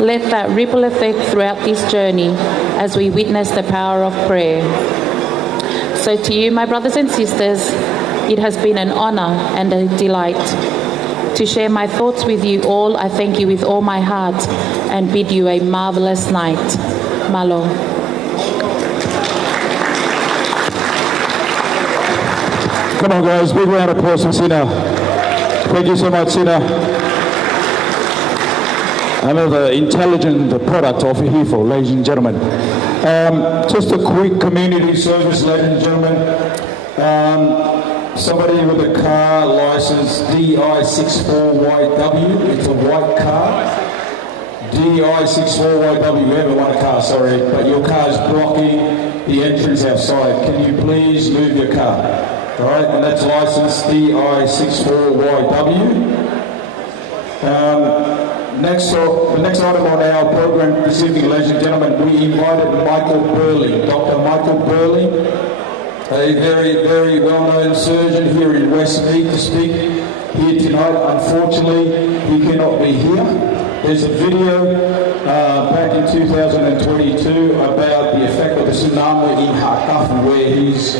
Let that ripple effect throughout this journey as we witness the power of prayer. So to you, my brothers and sisters, it has been an honour and a delight to share my thoughts with you all. I thank you with all my heart and bid you a marvellous night. Malo. Come on guys, big round of applause for Sina. Thank you so much, Sina. Another intelligent product of Hihifo, ladies and gentlemen. Just a quick community service, ladies and gentlemen. Somebody with a car license DI64YW, it's a white car. DI64YW, we haven't won a car, sorry, but your car is blocking the entrance outside. Can you please move your car? All right, and that's license DI64YW. The next item on our program this evening, ladies and gentlemen, we invited Michael Burley, Dr. Michael Burley, a very, very well-known surgeon here in Westmead, to speak here tonight. Unfortunately, he cannot be here. There's a video back in 2022 about the effect of the tsunami in Hakafu, where his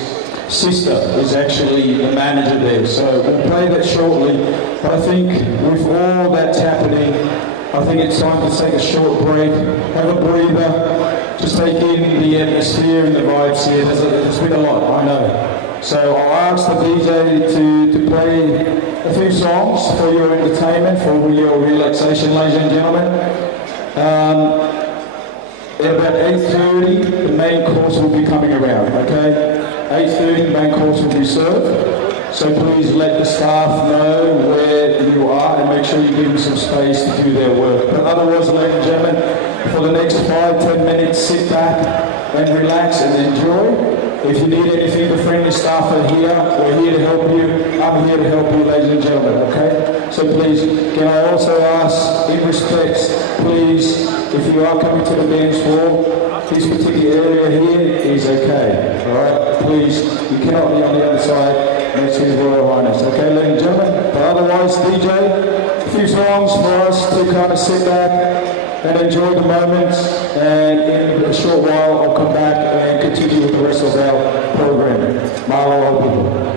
sister is actually the manager there. So we'll play that shortly. But I think with all that's happening, I think it's time to take a short break, have a breather, just take in the atmosphere and the vibes here. There's been a lot, I know. So I'll ask the DJ to play a few songs for your entertainment, for your relaxation, ladies and gentlemen. At about 8:30, the main course will be coming around, okay? 8:30, the main course will be served. So please let the staff know where you are and make sure you give them some space to do their work. But otherwise, ladies and gentlemen, for the next 5-10 minutes, sit back and relax and enjoy. If you need anything, the friendly staff are here. We're here to help you. I'm here to help you, ladies and gentlemen, okay? So please, can I also ask, in respect, please, if you are coming to the dance floor, this particular area here is okay, all right? Please, you cannot be on the other side next to His Royal Highness, okay, ladies and gentlemen? But otherwise, DJ, a few songs for us to kind of sit back and enjoy the moments, and in a short while I'll come back and continue with the rest of our program. Mahalo people.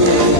Thank you.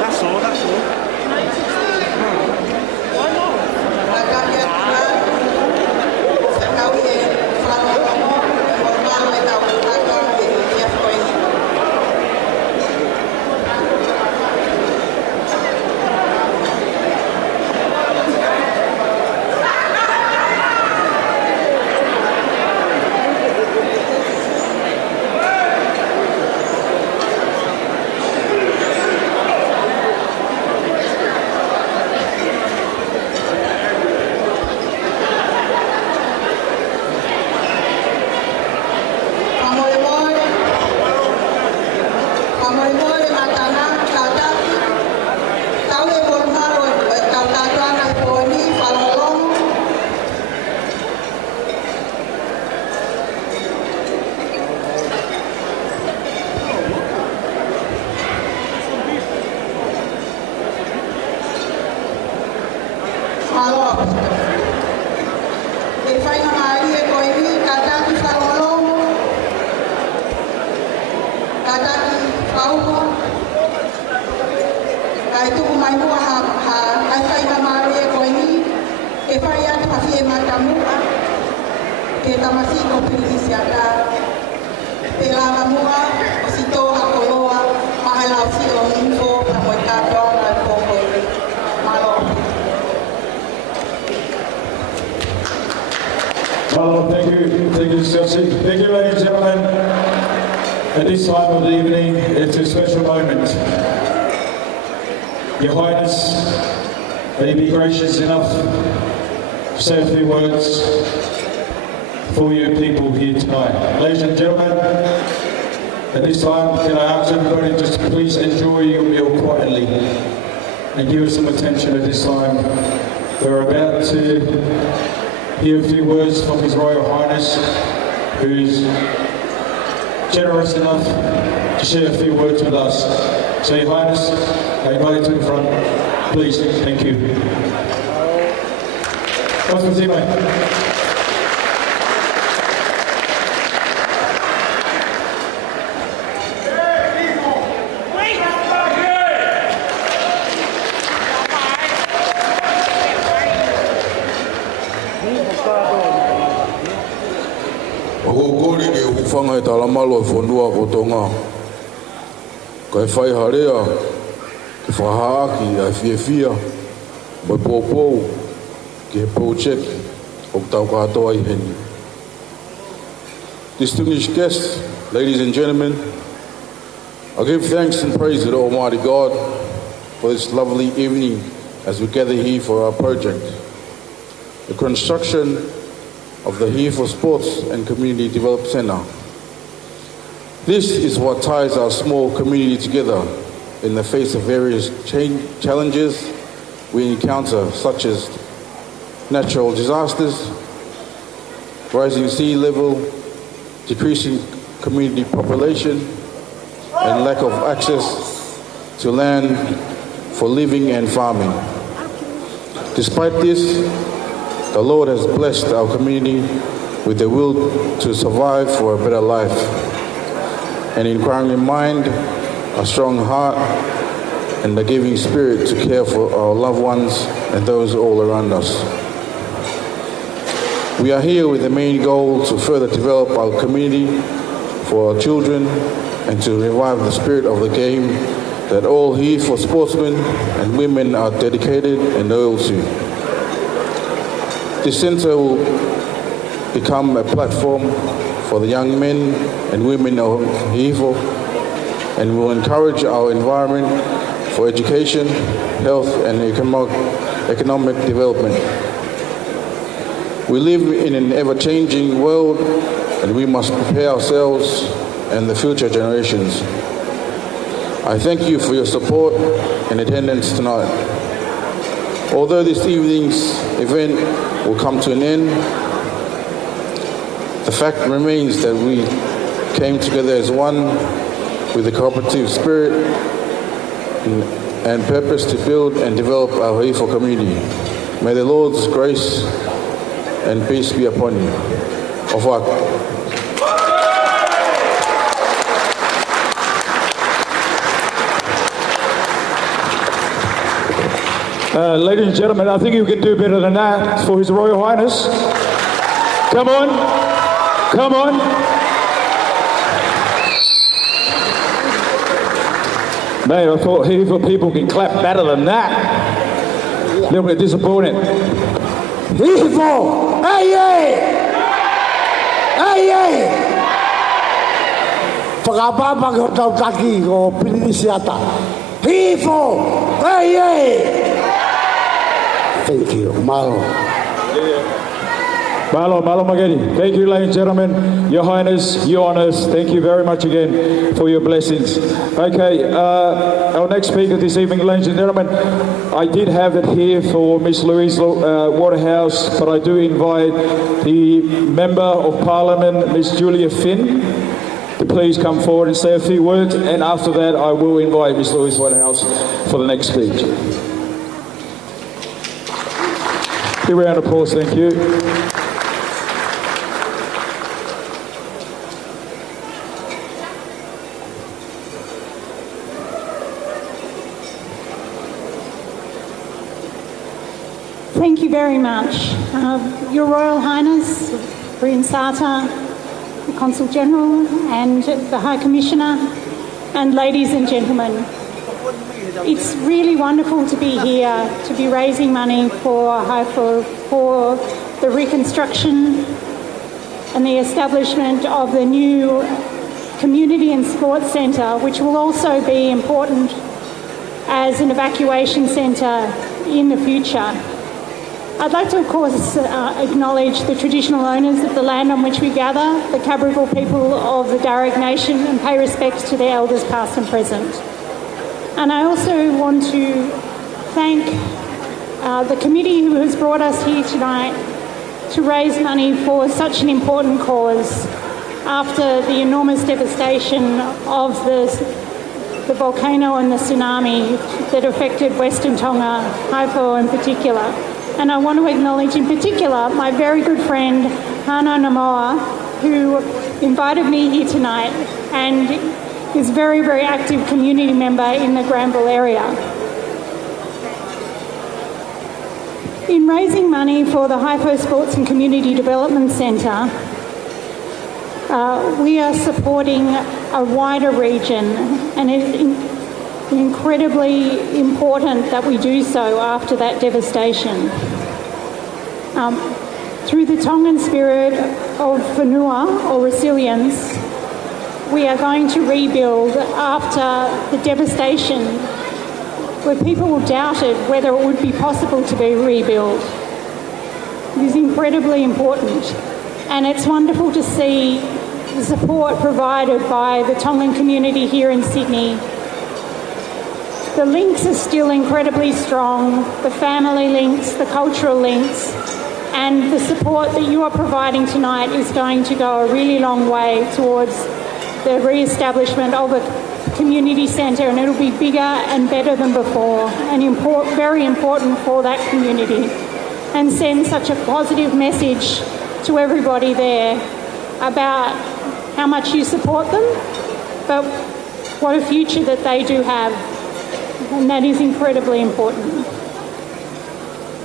That's all, that's all. Well, thank you, Chelsea. Thank you, ladies and gentlemen. At this time of the evening, it's a special moment. Your Highness, may you be gracious enough to say a few words for you people here tonight. Ladies and gentlemen, at this time, can I ask everybody just to please enjoy your meal quietly and give us some attention at this time. We're about to hear a few words from His Royal Highness, who's generous enough to share a few words with us. So, Your Highness, I invite you to the front, please. Thank you. Whangai tala malo e whanua ko tonga. Kai whai harea, ke whahaaki ai whiawhia, mai pōpō, ke he project o tau katoa I heni. Distinguished guests, ladies and gentlemen, I give thanks and praise to the Almighty God for this lovely evening as we gather here for our project. The construction of the Hihifo Sports and Community Development Centre. This is what ties our small community together in the face of various challenges we encounter, such as natural disasters, rising sea level, decreasing community population, and lack of access to land for living and farming. Despite this, the Lord has blessed our community with the will to survive for a better life, an inquiring mind, a strong heart, and a giving spirit to care for our loved ones and those all around us. We are here with the main goal to further develop our community for our children and to revive the spirit of the game that all Hihifo sportsmen and women are dedicated and loyal to. This centre will become a platform for the young men and women of Hihifo and will encourage our environment for education, health and economic development. We live in an ever-changing world and we must prepare ourselves and the future generations. I thank you for your support and attendance tonight. Although this evening's event will come to an end, the fact remains that we came together as one with a cooperative spirit and purpose to build and develop our Hihifo community. May the Lord's grace and peace be upon you. Au revoir. Ladies and gentlemen, I think you can do better than that for His Royal Highness. Come on. Come on. Man, I thought Hihifo people can clap better than that. A little bit disappointed. Hihifo! Hey, hey! Hey, hey! Whakapapa ko tau taki ko Pirinisiata. Hihifo! Hey, hey! Thank you, Malo. Malo Magedi. Thank you, ladies and gentlemen, Your Highness, Your Honours. Thank you very much again for your blessings. Okay, our next speaker this evening, ladies and gentlemen, I did have it here for Miss Louise Waterhouse, but I do invite the Member of Parliament, Miss Julia Finn, to please come forward and say a few words, and after that I will invite Miss Louise Waterhouse for the next speech. Big round of applause, thank you. Thank you very much. Your Royal Highness, Briansata, the Consul General and the High Commissioner, and ladies and gentlemen. It's really wonderful to be here, to be raising money for Hihifo, for the reconstruction and the establishment of the new Community and Sports Centre, which will also be important as an evacuation centre in the future. I'd like to, of course, acknowledge the traditional owners of the land on which we gather, the Cabral people of the Darug Nation, and pay respects to their elders past and present. And I also want to thank the committee who has brought us here tonight to raise money for such an important cause after the enormous devastation of the volcano and the tsunami that affected Western Tonga, Hihifo in particular. And I want to acknowledge in particular my very good friend Hana Namoa, who invited me here tonight and is a very, very active community member in the Granville area. In raising money for the Hihifo Sports and Community Development Centre, we are supporting a wider region, and it's incredibly important that we do so after that devastation. Through the Tongan spirit of whenua, or resilience, we are going to rebuild after the devastation where people doubted whether it would be possible to be rebuilt. It is incredibly important, and it's wonderful to see the support provided by the Tongan community here in Sydney. The links are still incredibly strong, the family links, the cultural links, and the support that you are providing tonight is going to go a really long way towards the re-establishment of a community centre, and it'll be bigger and better than before, and very important for that community, and send such a positive message to everybody there about how much you support them, but what a future that they do have, and that is incredibly important.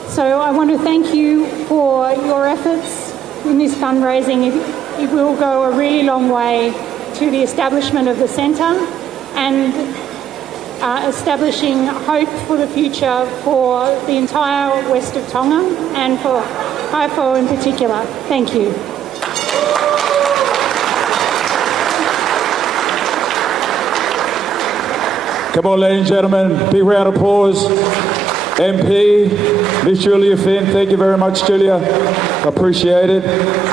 So I want to thank you for your efforts in this fundraising. It will go a really long way to the establishment of the centre and establishing hope for the future for the entire west of Tonga and for Hihifo in particular. Thank you. Come on, ladies and gentlemen, big round of applause. MP, Miss Julia Finn, thank you very much, Julia. Appreciate it.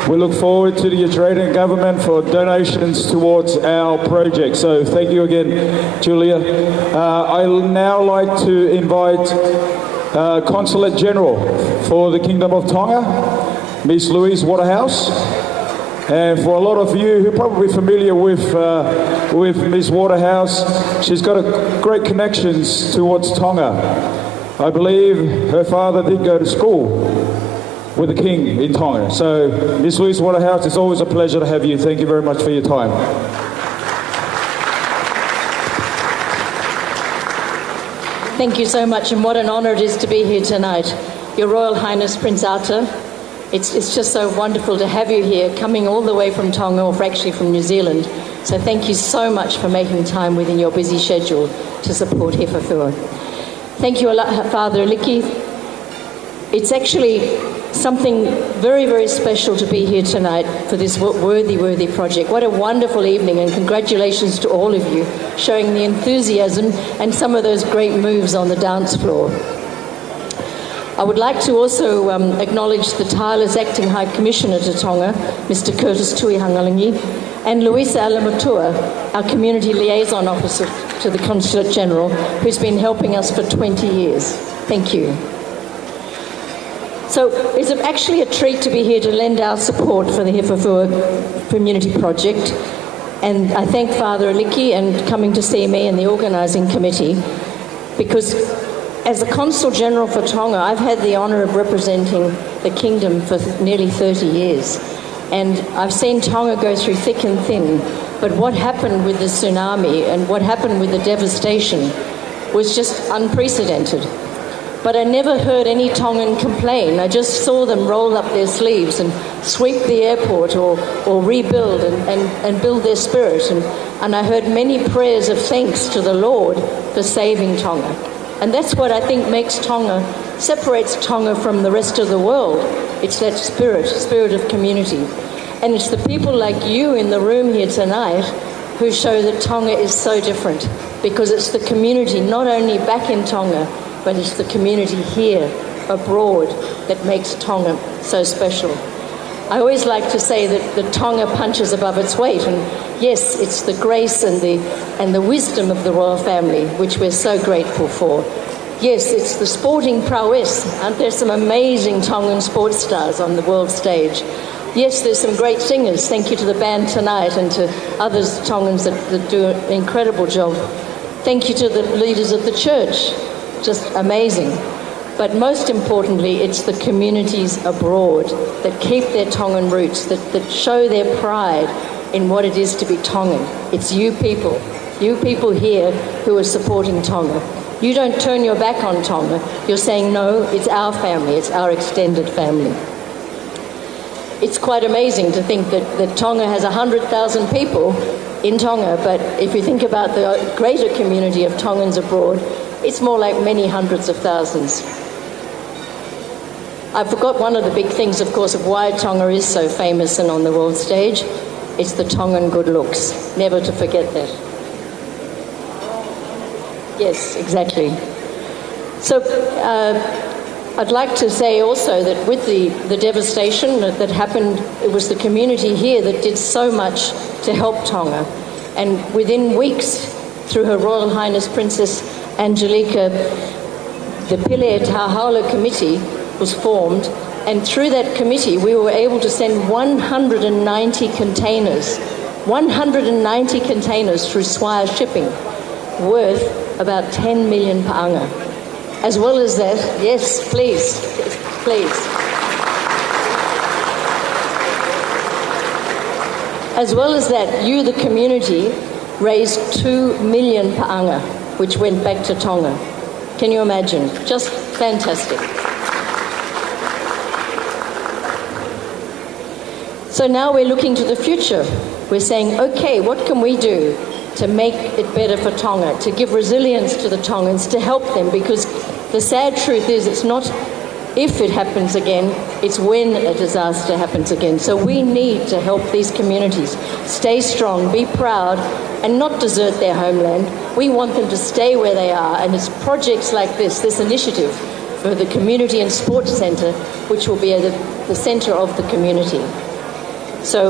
We look forward to the Australian government for donations towards our project. So thank you again, Julia. I'd now like to invite Consulate General for the Kingdom of Tonga, Miss Louise Waterhouse. And for a lot of you who are probably familiar with Miss Waterhouse, she's got great connections towards Tonga. I believe her father did go to school with the King in Tonga. So, Miss Louise Waterhouse, it's always a pleasure to have you. Thank you very much for your time. Thank you so much, and what an honour it is to be here tonight. Your Royal Highness Prince Ata, it's just so wonderful to have you here, coming all the way from Tonga, or actually from New Zealand. So thank you so much for making time within your busy schedule to support Hihifo. Thank you, Father Aliki. It's actually something very, very special to be here tonight for this worthy project. What a wonderful evening, and congratulations to all of you, showing the enthusiasm and some of those great moves on the dance floor. I would like to also acknowledge the tireless Acting High Commissioner to Tonga, Mr. Curtis Tui Hangalangi, and Luisa Alamatua, our Community Liaison Officer to the Consulate General, who's been helping us for 20 years. Thank you. So it's actually a treat to be here to lend our support for the Hihifo Community Project, and I thank Father Aliki and coming to see me and the organising committee, because as the Consul General for Tonga, I've had the honour of representing the Kingdom for nearly 30 years, and I've seen Tonga go through thick and thin, but what happened with the tsunami and what happened with the devastation was just unprecedented. But I never heard any Tongan complain. I just saw them roll up their sleeves and sweep the airport or rebuild and build their spirit. And I heard many prayers of thanks to the Lord for saving Tonga. And that's what I think makes Tonga, separates Tonga from the rest of the world. It's that spirit of community. And it's the people like you in the room here tonight who show that Tonga is so different, because it's the community, not only back in Tonga, but it's the community here, abroad, that makes Tonga so special. I always like to say that Tonga punches above its weight, and yes, it's the grace and the wisdom of the royal family, which we're so grateful for. Yes, it's the sporting prowess. Aren't there some amazing Tongan sports stars on the world stage? Yes, there's some great singers. Thank you to the band tonight and to others Tongans that do an incredible job. Thank you to the leaders of the church. Just amazing. But most importantly, it's the communities abroad that keep their Tongan roots, that show their pride in what it is to be Tongan. It's you people here who are supporting Tonga. You don't turn your back on Tonga. You're saying, no, it's our family, it's our extended family. It's quite amazing to think that Tonga has 100,000 people in Tonga, but if you think about the greater community of Tongans abroad, it's more like many hundreds of thousands. I forgot one of the big things, of course, of why Tonga is so famous and on the world stage. It's the Tongan good looks. Never to forget that. Yes, exactly. So I'd like to say also that with the devastation that happened, it was the community here that did so much to help Tonga. And within weeks, through Her Royal Highness Princess Angelica, the Pile Tahaula Committee was formed, and through that committee we were able to send 190 containers through Swire Shipping, worth about 10 million paanga. As well as that, yes, please. As well as that, you, the community, raised 2 million paanga, which went back to Tonga. Can you imagine? Just fantastic. So now we're looking to the future. We're saying, okay, what can we do to make it better for Tonga, to give resilience to the Tongans, to help them? Because the sad truth is, it's not if it happens again, it's when a disaster happens again. So we need to help these communities stay strong, be proud, and not desert their homeland. We want them to stay where they are, and it's projects like this initiative for the Community and Sports Centre, which will be at the centre of the community. So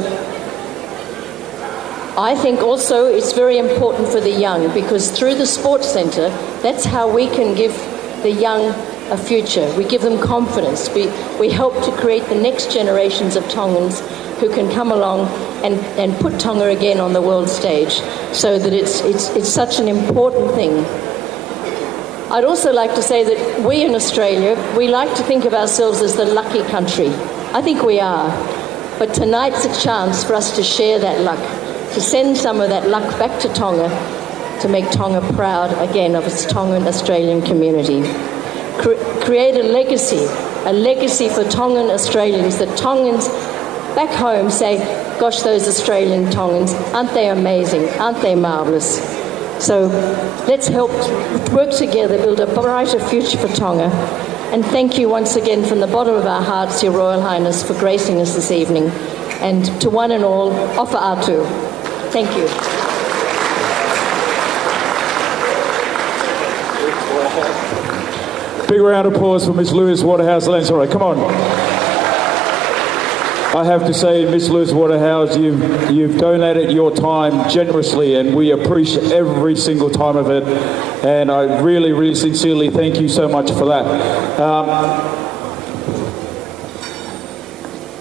I think also it's very important for the young, because through the Sports Centre, that's how we can give the young a future. We give them confidence. We help to create the next generations of Tongans who can come along and put Tonga again on the world stage, so that it's such an important thing. I'd also like to say that we in Australia, we like to think of ourselves as the lucky country. I think we are. But tonight's a chance for us to share that luck, to send some of that luck back to Tonga, to make Tonga proud again of its Tongan Australian community. Create a legacy for Tongan Australians, that Tongans back home say, gosh, those Australian Tongans, aren't they amazing? Aren't they marvellous? So let's help work together, build a brighter future for Tonga. And thank you once again from the bottom of our hearts, Your Royal Highness, for gracing us this evening. And to one and all, ofa atu. Thank you. Big round of applause for Miss Lewis Waterhouse Lanzarote. Come on. I have to say, Miss Lewis Waterhouse, you've donated your time generously, and we appreciate every single time of it. And I really, really sincerely thank you so much for that.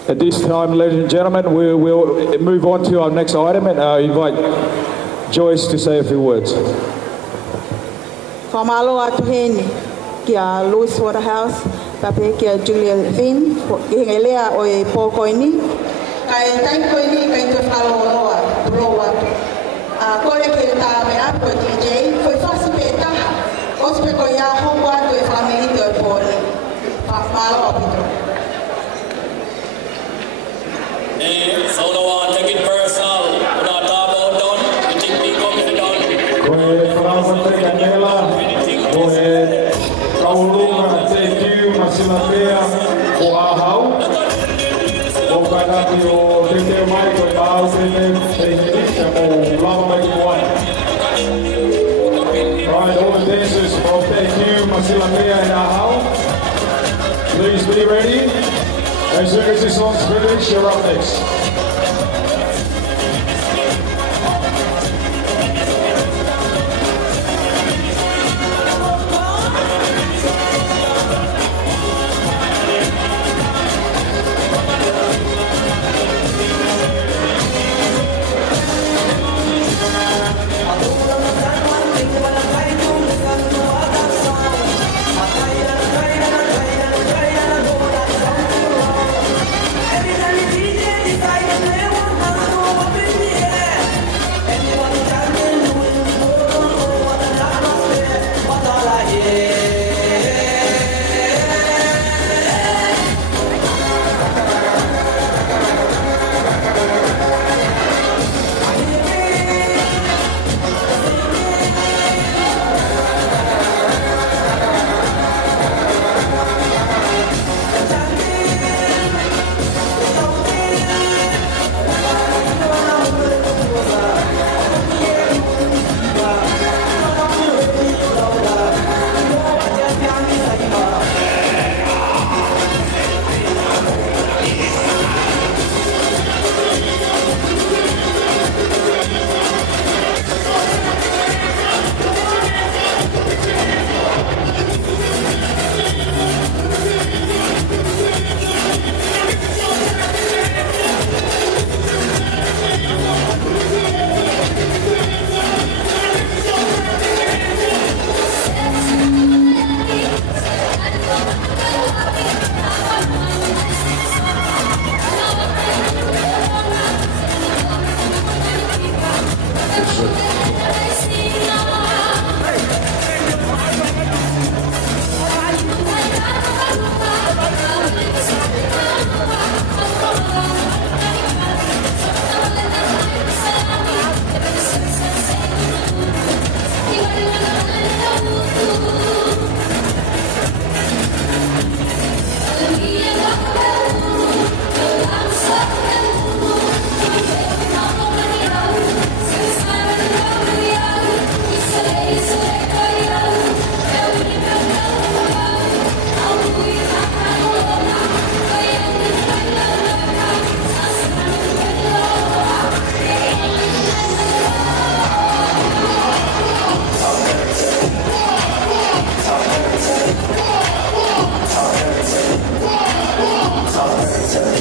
At this time, ladies and gentlemen, we'll move on to our next item, and I invite Joyce to say a few words. Whamalo atu hene kia Lewis Waterhouse, pape kia Julia Vin, ki hengelea o e pō koini. Kai tai koini kai te whaloa roa. Kore ke tā me apu DJ, foi whasi pe taha. Ospe ko ia hoko atu e whamerito e pōne. Whamalo apito. So no one take it personal. We're not about done. You think we come to done? Koe whanau te Daniela, koe kaulunga te kiu masina pea o ahau. O kainati o te te mai koe tāu te hirika o lava mai ki wai. Right, all the dancers of te kiu masina pea in ahau. Please be ready. As soon as this song's finished, you're up next.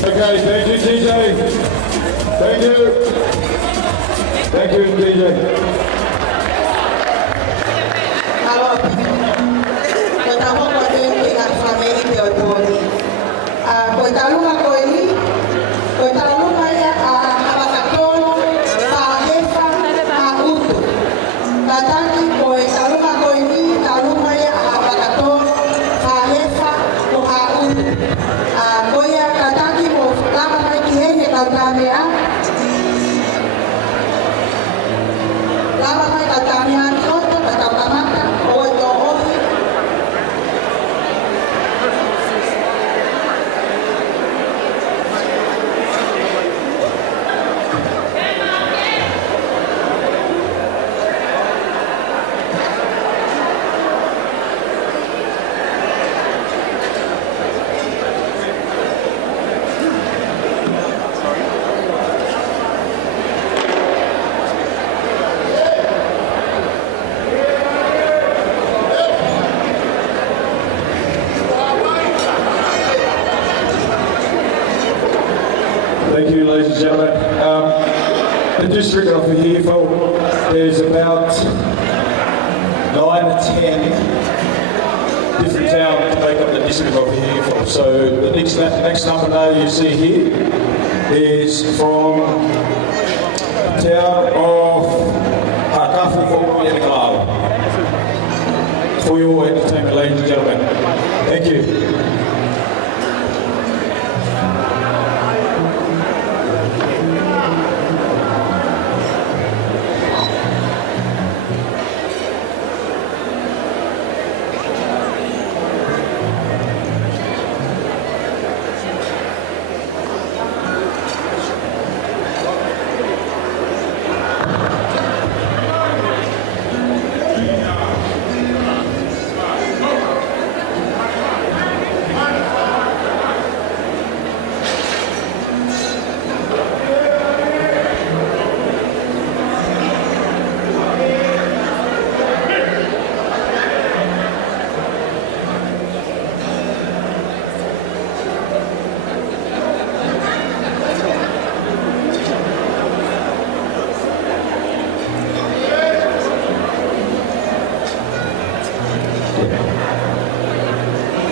Okay, thank you, DJ. Thank you. Thank you, DJ. Hello. Ko ta ho ko te ki na family te o toni. Ko ta lunga ko ni. Ko ta lunga ya a habaka tono, a hefa, a utu. Ta Thank you, ladies and gentlemen. The district of Hihifo, there's about 9 to 10 different towns to make up the district of Hihifo. So the next number now you see here is from the town of Hihifo in Kala. For your entertainment, ladies and gentlemen. Thank you.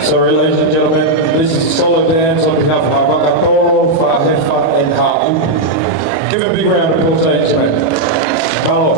Sorry, ladies and gentlemen, this is solo dance on behalf of Hakakatoro, Fahefa, and Ha'u. Give a big round of applause to each man. Paula.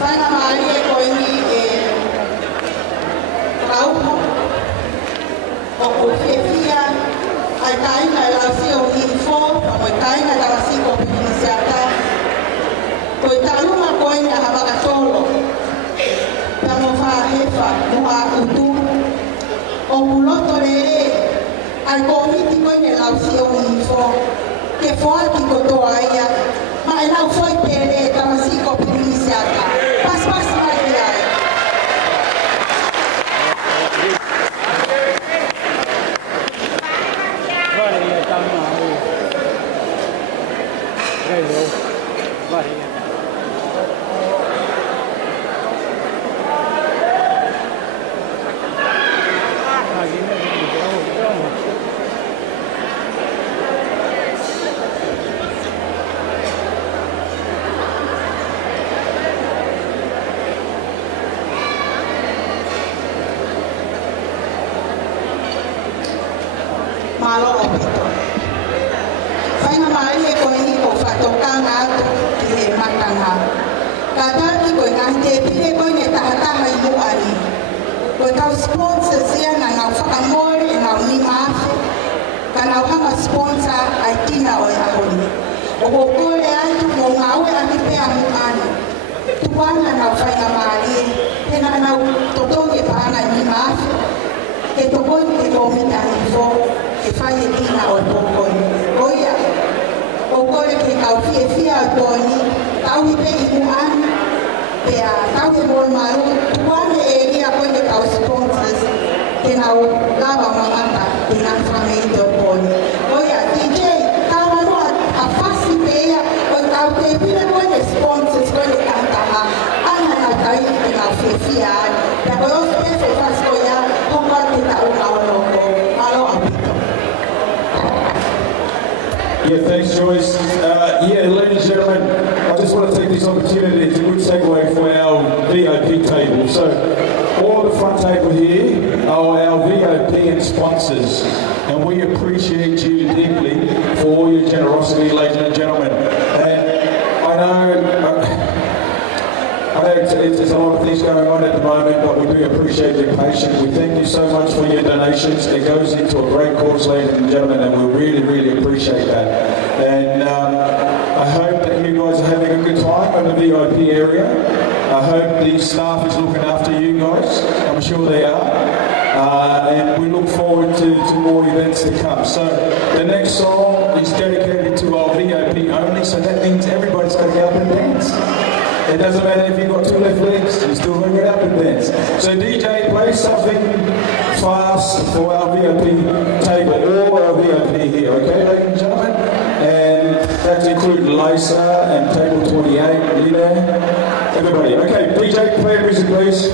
Whainga maari e koini e rauho. O kufefia ai kainga e lausi o Hihifo, o kainga e lausi o Pinisiata. Ko i taluma koini a habakatolo. Tamo whahefa mua utu. O muloto lere ai komiti koini e lausi o Hihifo. Ke foaki kotoa ia. Ma e lau foi pere tamasi ko Pinisiata. Pas mai ai. Malo opito. Whainga maari e koe ni ko whatokanga atu ki he matanga. Ka tāki koe ngahi te pire koe ne tahataha i muari. Koe kau sponsors ia na ngau whakamore e ngau ni maafe. Ka ngau hanga sponsor ai tina o e ahoni. O ko kore atu mo ngau e ati pea muani. Tuana ngau whainga maari e. Hena ngau totonge paanga ni maafe. Ke tokoi ke komita Hihifo. Ke whai e tina o e pokoi. Oia, o kore ke kau fia o tōni, tau i pe i muani, pea tau e moi maru, tuane e ria koe ke kau sponsors, ke nau lava mamata, ke nau whangeito o tōni. Oia, DJ, tau manua a whasi pea, o kau te pire koe ke sponsors, koe ke kantaha, ana nau tai ke nau fia ani, pea koe os pefe whasi koe ia, honga te tau ngau loko, alo apito. Yeah, thanks, Joyce. Ladies and gentlemen, I just want to take this opportunity. It's a good segue for our VIP table. So, all the front table here are our VIP and sponsors, and we appreciate you deeply for all your generosity, ladies and gentlemen. And I know there's a lot of things going on at the moment, but we do appreciate your patience. We thank you so much for your donations. It goes into a great cause, ladies and gentlemen, and we really, really appreciate that. And I hope that you guys are having a good time in the VIP area. I hope the staff is looking after you guys. I'm sure they are. And we look forward to more events to come. So the next song is dedicated to our VIP only, so that means everybody's got to get up and dance. It doesn't matter if you've got two left legs, you're still going to get up and dance. So DJ, play something fast for our VIP table, all our VIP here, okay, ladies and gentlemen? And that's including Lisa and table 28, Lina, everybody. Okay, DJ, play music, please.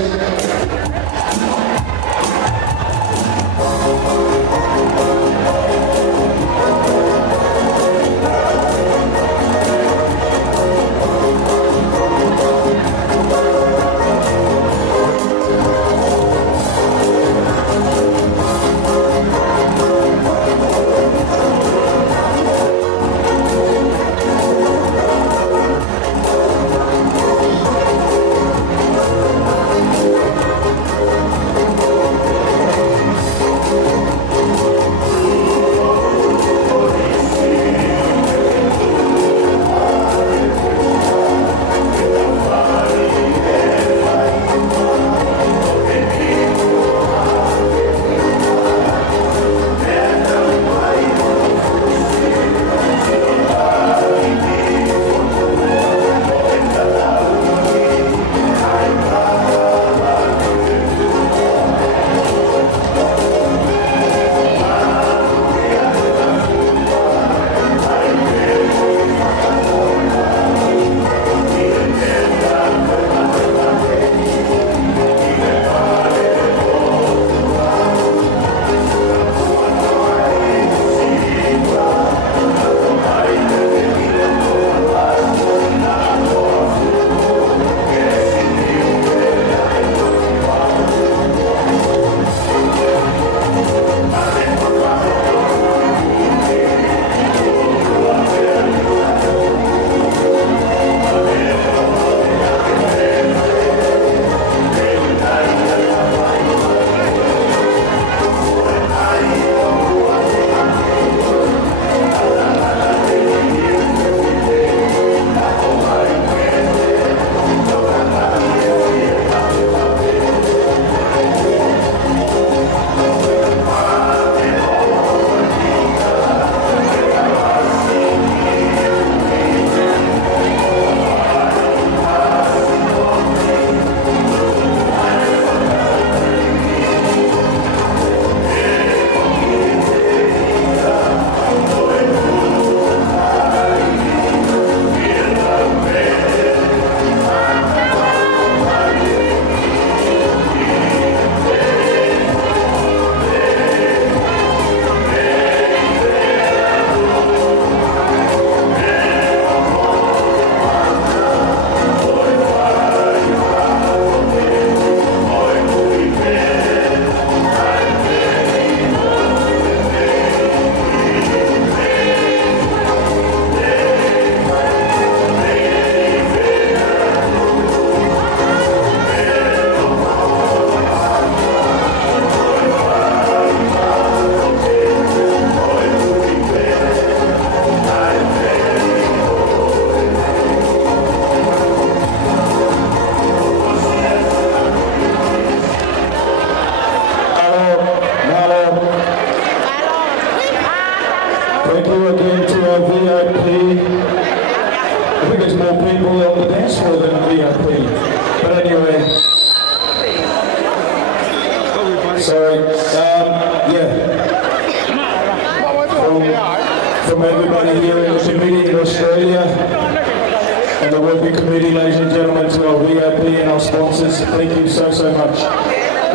VIP and our sponsors, thank you so much.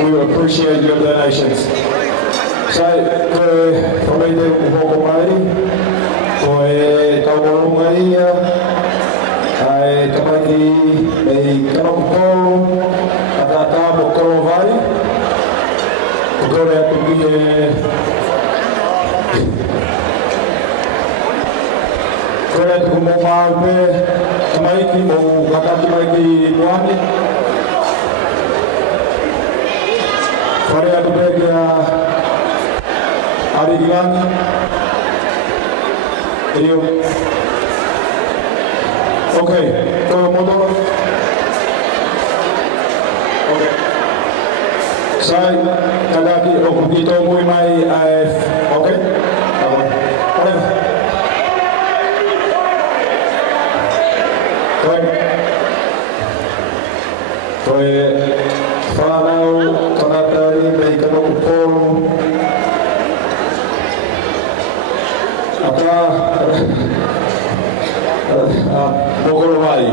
We appreciate your donations. So, for me to walk away, for Taurunga ia, ai kamaki mei kanokopolo, atata mo korovai, kore atu ki kore atu mo maape, kamaiki mo kataki maiki moani, kore atu begia Arigilani, iyo. Okay, todo el mundo. Okay. Sai, kagaki, okupito Moimoi, okay? Whatever. Koe whanau, tanatari, mei kanokupolo, ata Mogorovai.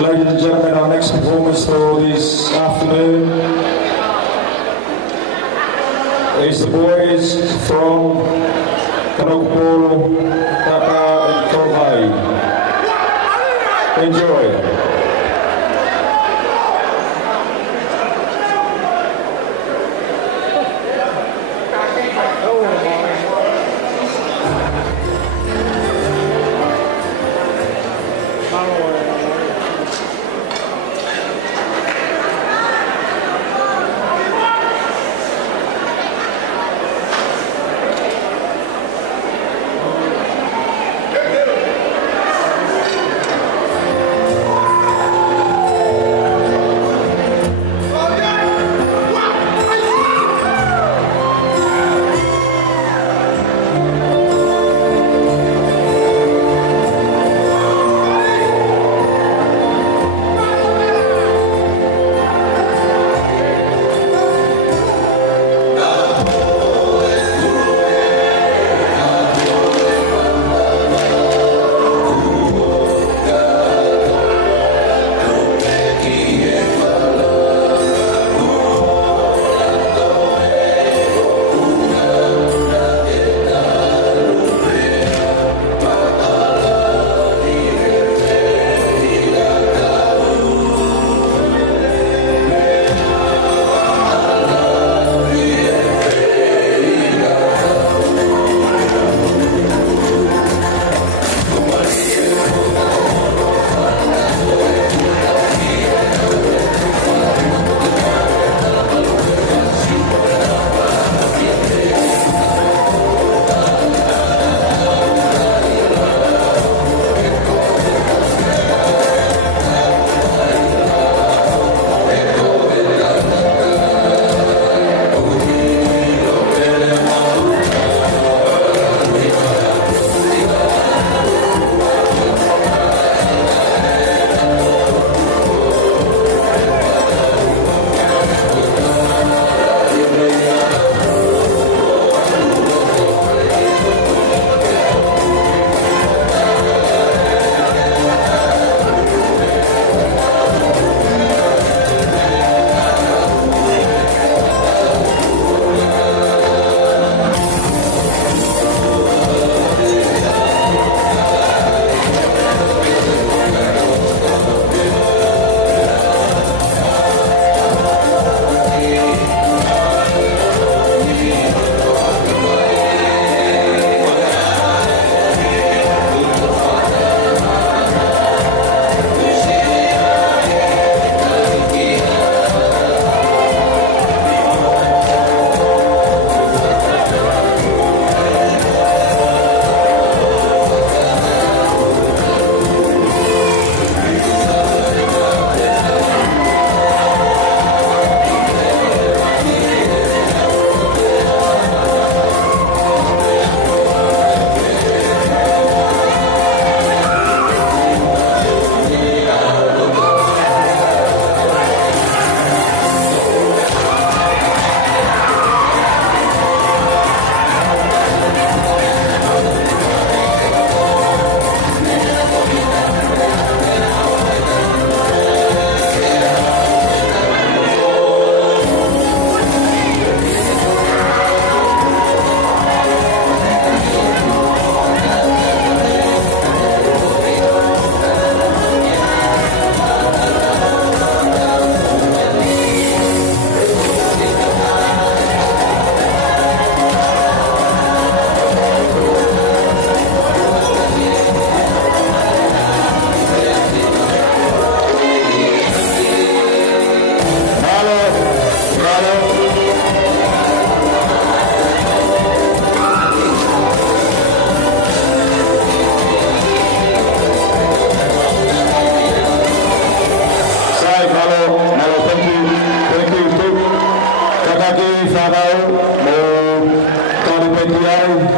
Ladies and gentlemen, our next performance for this afternoon is the boys from Kanokopolo, Tapa and Korovai. Enjoy.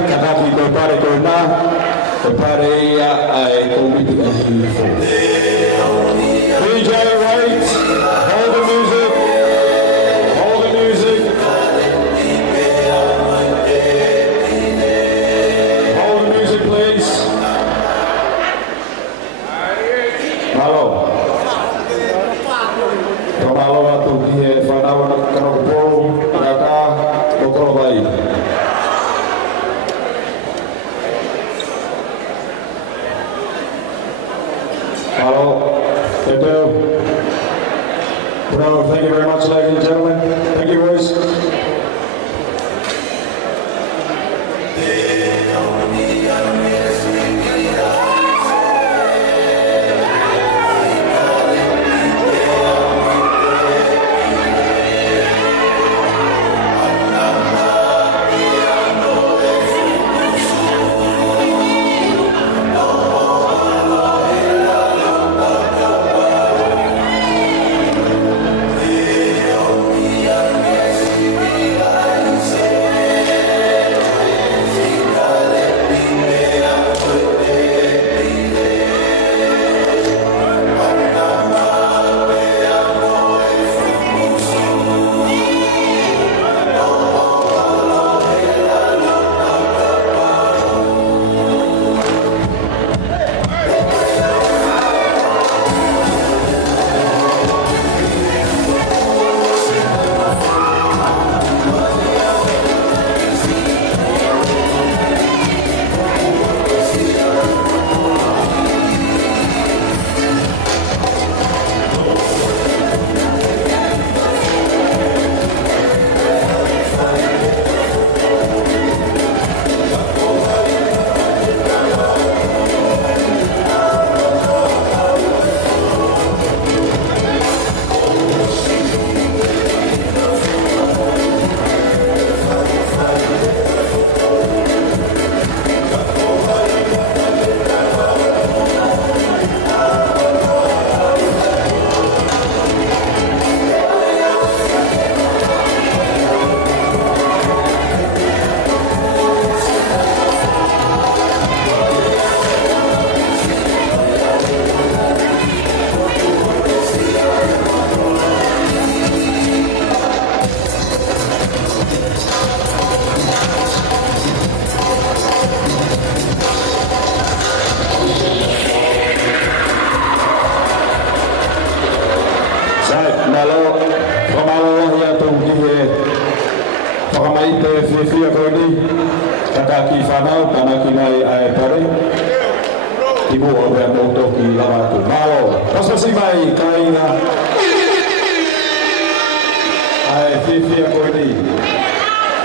kanaki ko pare ko na, ko pare ia ai komiti Hihifo. DJ right, hold the music, hold the music. Hold the music please. Malo. Kamalo atu ki e whanawa na karopo, kata, o korowai. Hello, Bravo, thank you very much, ladies and gentlemen. Thank you, boys.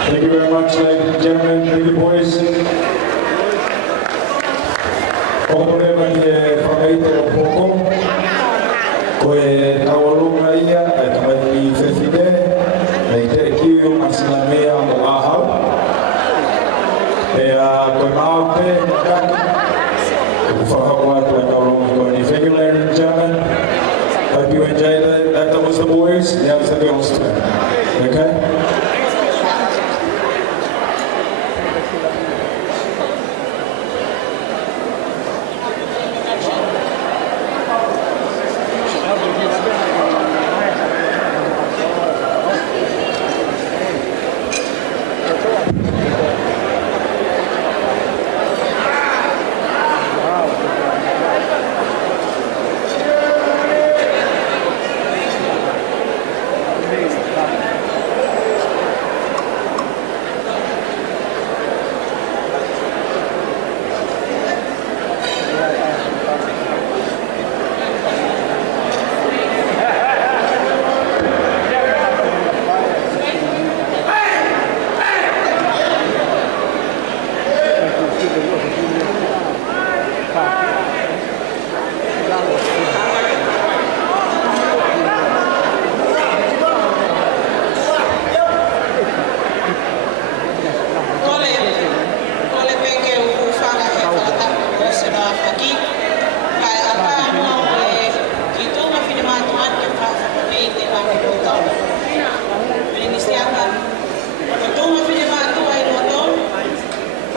Thank you very much, ladies and gentlemen. Thank you, boys. Problema que família um pouco, que na longa ia, também fez ideia, aí aqui o Marcelamea o Ahau, a Coimaute, o Fahabuato and our own Thank you, ladies and gentlemen. Hope you enjoyed it. That was the boys, now it's the girls' turn. Okay?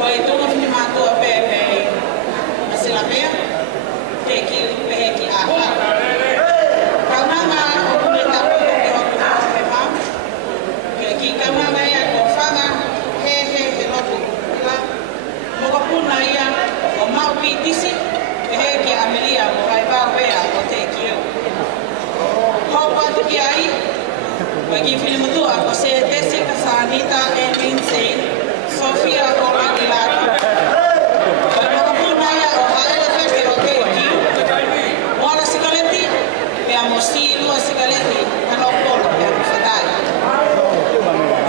Koe tunga whini mātua pē me masila mea, te ki pehe ki aha. Kaunanga o kune tapu ki hoku hao me mau. Ke ki kaunanga ia ko whanga he lotu kula. Moka puna ia o mau pi tisi, pehe ki Amelia mo vai pāwea o te ki eu. Hau patu ki ai, koe ki whini matua ko se tese ka Sanita e Lindsay, Sofia o Latu Latu. Koe moka puna ia o haele wheke o te ki. Moala sikaleti, pea mo si lua sikaleti, kano polo pea mo whatai.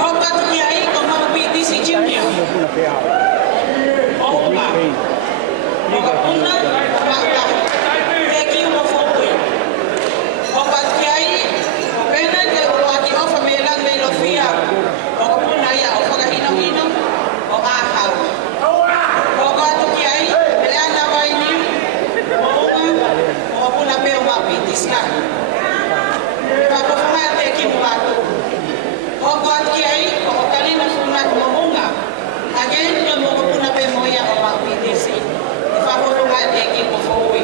Hau patu ki ai ko mau pi tisi Junior. Opa. Moka puna, maka. Te ki mo fokui. Hau patu ki ai, o pena te uloaki ofa me lang me lofia. Moka puna ia o whakahino-hino, o ahau. Hau patu ki ai, pele anda vai ni, o unga, moka puna pe o mau pi tisi la. Pako whanga te ki mo atu. Hau patu ki ai, o kalina funa mo unga. Again, yung moka puna pe mo ia o mau pi tisi. Pako whanga te ki mo fokui.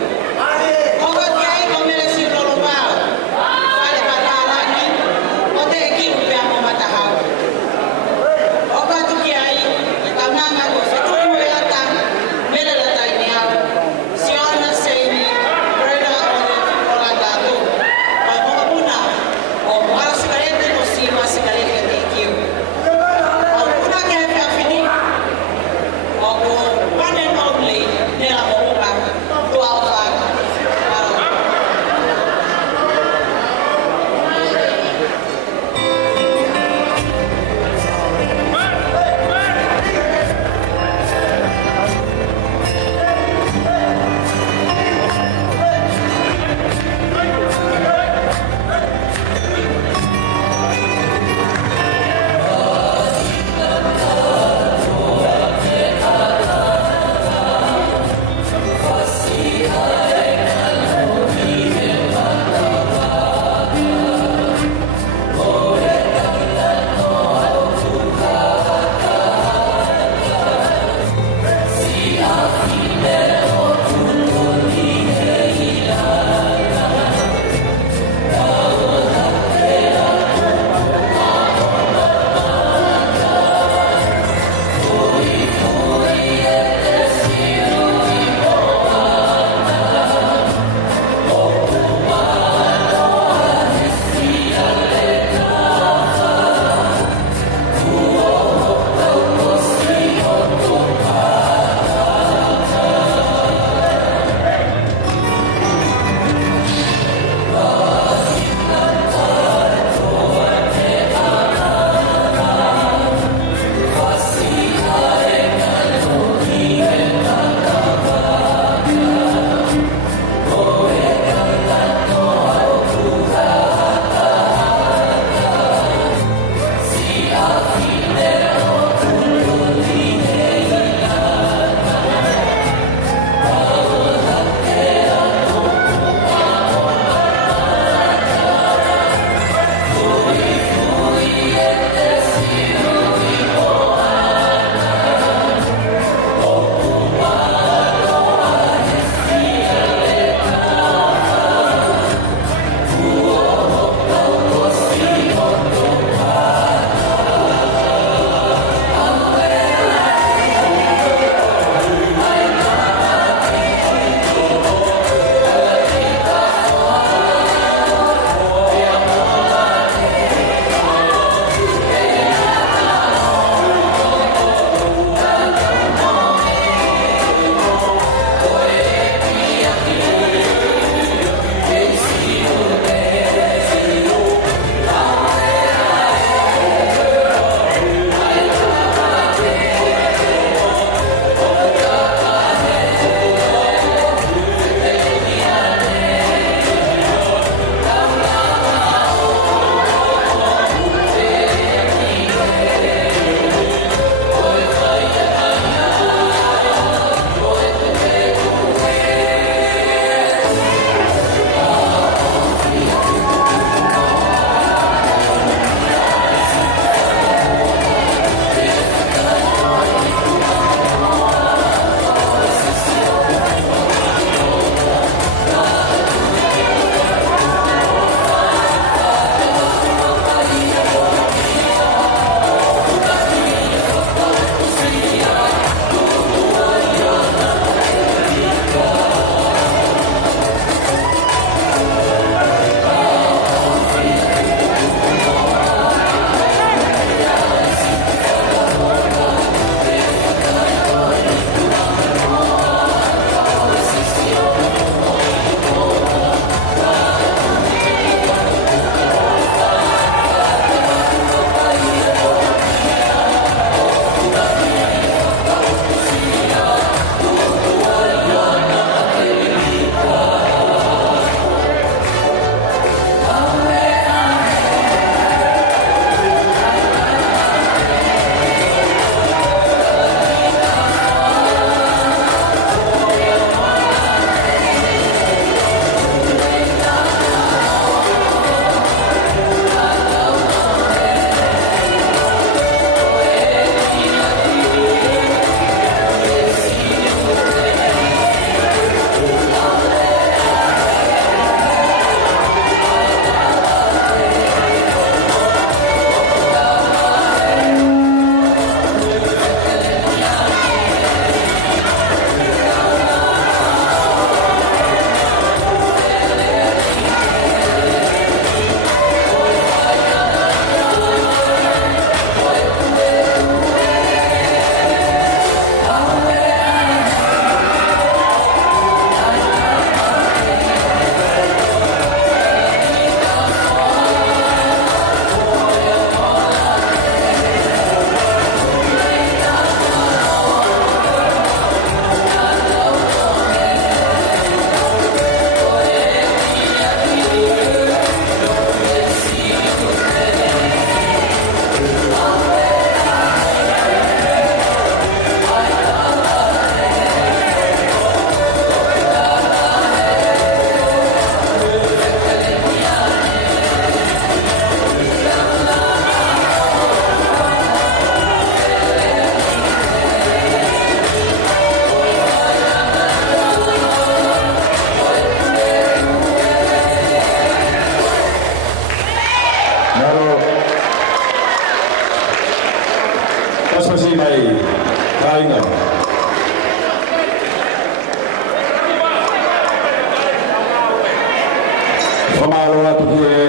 Whamalo atu ki e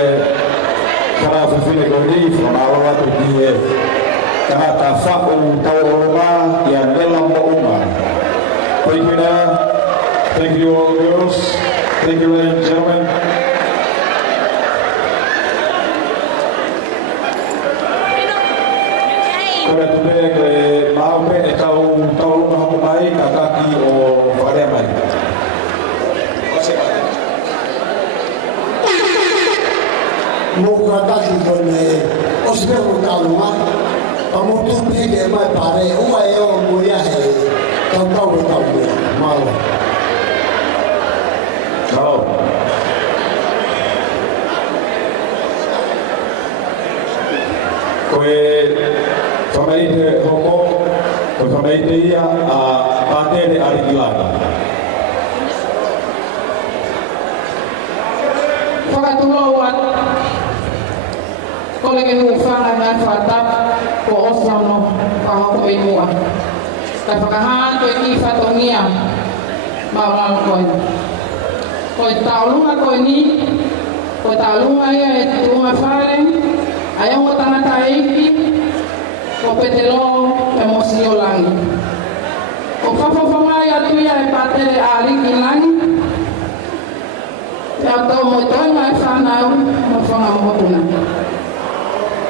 karafu whine koni, whamalo atu ki e karata whako tau oroma i a nela mo uma. Koikina, thank you all girls, thank you ladies and gentlemen. Kore tupea ke maope e tau lunga hoku mai, kakaki o whakarea mai. Moka taki kone osperu talunga, pamotu pide mai pare, ua e o muia he tau e tau muia, malo. Ciao. Koe whamaite hoko, koe whamaite ia a pātere arikilana. Whakatulo wat ko le ke hufanga ngan whatap ko osano pahoko e mua. Kai whakahaan koe ki whatongia mawal koe. Koe taulunga koe ni, koe taulunga ia e tunga whare, ayongo tangata eiki, ko petelo e mosio langi. Ko whawhawhangai atu ia e pātere ariki langi, Te atau mo toi mai whanau mo whanga mohotuna.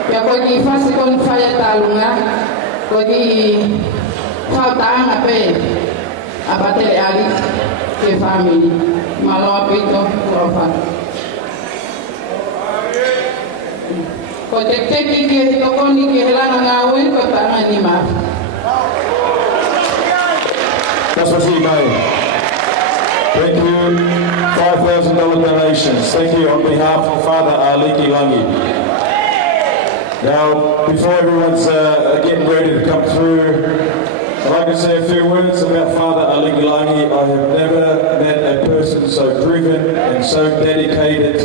Pia koe ki whasi kon whaia tālunga, koe ki whautaanga pe a patere ali ke whamiri. Maloa pito kua whata. Koe te teki ke tokoni ke helana ngā ui, koe tānga ni maa. That's what she made. Thank you. $5,000 donations. Thank you on behalf of Father Aliki Langi. Now, before everyone's getting ready to come through, I'd like to say a few words about Father Aliki Langi. I have never met a person so driven and so dedicated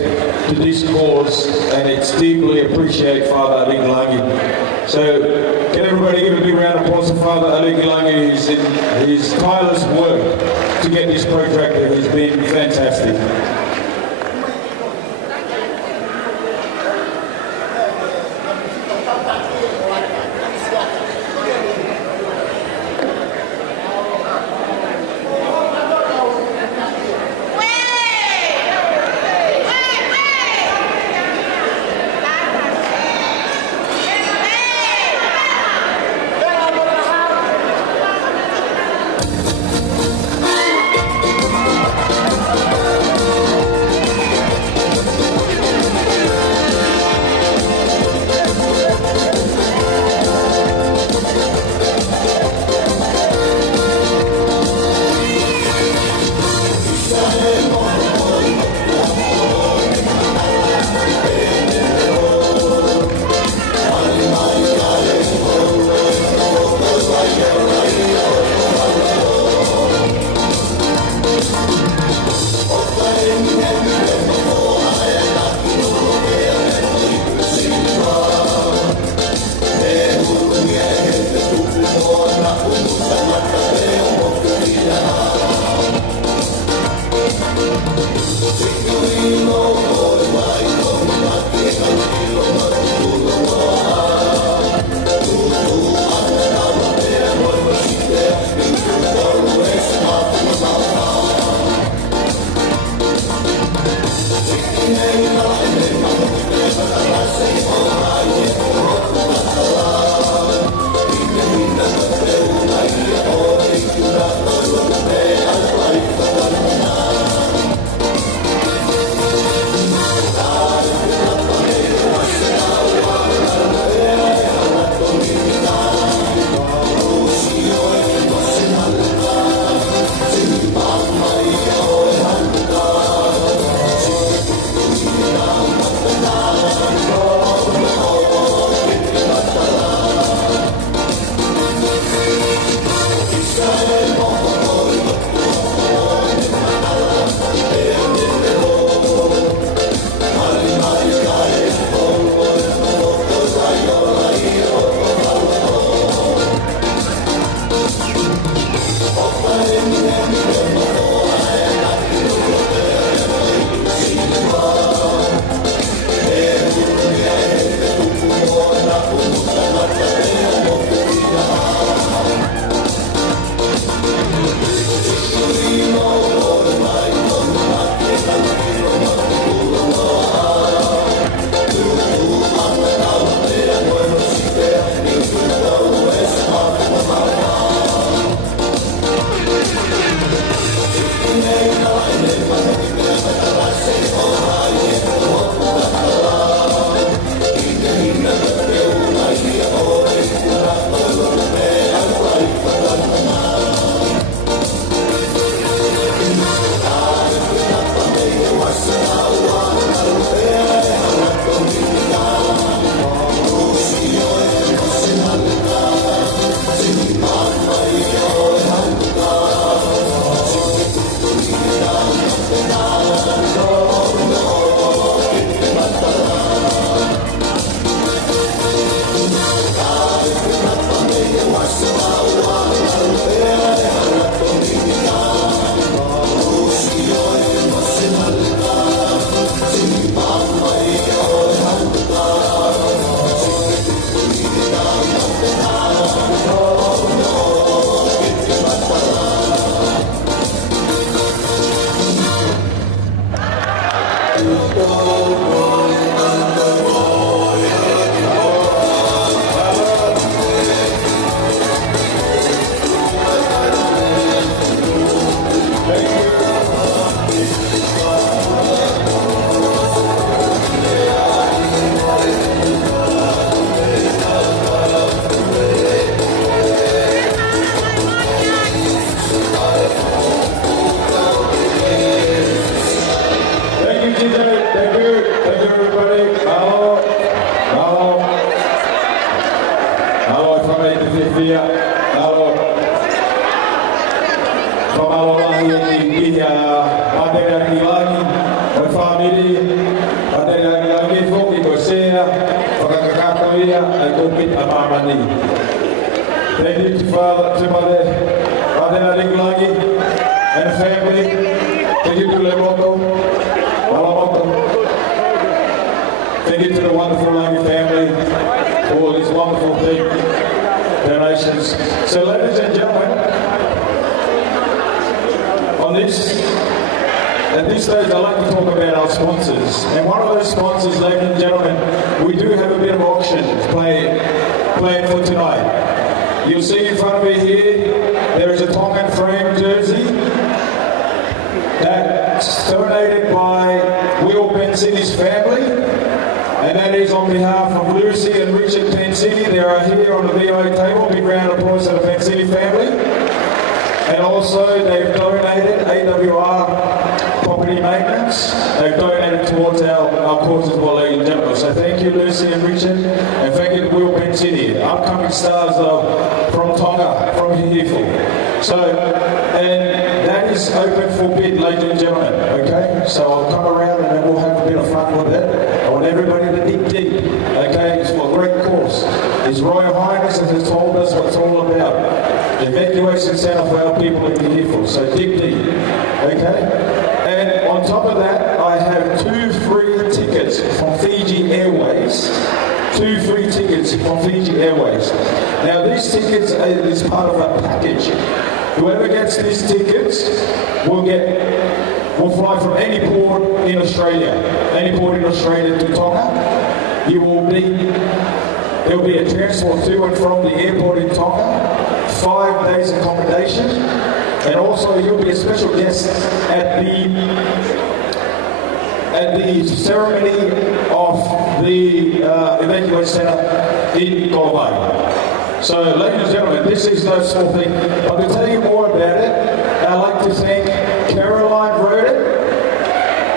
to this cause, and it's deeply appreciate Father Aliki Langi. So, can everybody give a big round of applause for Father Aliki Langi, who's in his tireless work to get this project that has been fantastic. whamalolahi i Adega Ilani, my family, Adega Ilani, Foki Gosea, Wakakakatoia, and Kopit Amamani. Thank you to Father, to Mother, Adega Ilani, and family. Thank you to Lemoto, Walamoto. Thank you to the wonderful Langi family for all these wonderful donations. So, ladies and gentlemen, at this stage, I'd like to talk about our sponsors. And one of those sponsors, ladies and gentlemen, we do have a bit of auction planned for tonight. You'll see in front of me here, there is a Tongan frame jersey that's donated by Will Pensini's family. And that is on behalf of Lucy and Richard Pensini. They are here on the VI table. Big round of applause to the Pensini family. And also they've donated AWR property maintenance. They've donated towards our cause as well, ladies and gentlemen. So thank you, Lucy and Richard, and thank you to Will Pensini, upcoming stars from Tonga, from Hihifo. So, and that is open for bid, ladies and gentlemen, okay? So I'll come around and then we'll have a bit of fun with it. I want everybody to dig deep, okay? It's for a great cause. His Royal Highness has told us what it's all about. Evacuation centre for our people in Hihifo, so dig deep, okay? And on top of that, I have 2 free tickets from Fiji Airways. 2 free tickets from Fiji Airways. Now these tickets is part of a package. Whoever gets these tickets will fly from any port in Australia to Tonga. There will be a transport to and from the airport in Tonga. 5 days accommodation, and also you'll be a special guest at the ceremony of the evacuation centre in Moimoi. So, ladies and gentlemen, this is no small thing. But to tell you more about it, I'd like to thank Caroline Roden.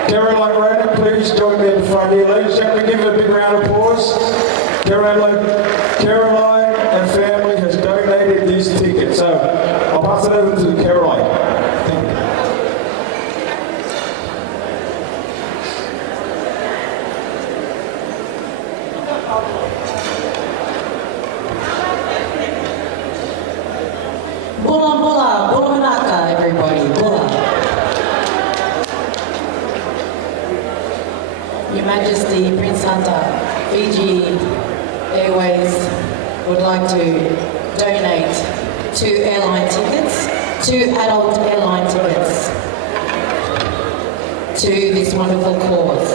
Caroline Roden, please join me at the front here. Ladies and gentlemen, give her a big round of applause. Caroline and family has donated these tickets. So I'll pass it over to Caroline. Thank you. Bula bula, bula manaka, everybody, bula. Your Majesty, Prince Hunter, Fiji Airways would like to donate 2 airline tickets, 2 adult airline tickets to this wonderful cause.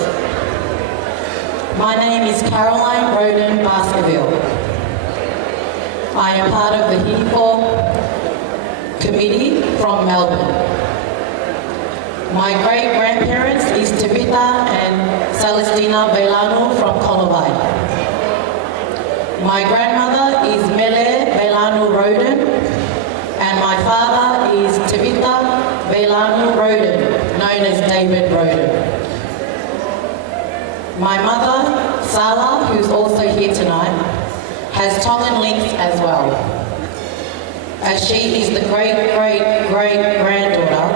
My name is Caroline Roden Baskerville. I am part of the Hihifo committee from Melbourne. My great-grandparents is Tabitha and Celestina Velano from Consulate. My grandmother is Mele Velano Roden, and my father is Tabitha Velano Roden, known as David Roden. My mother, Sala, who's also here tonight, has Tongan links as well, as she is the great-great-great-granddaughter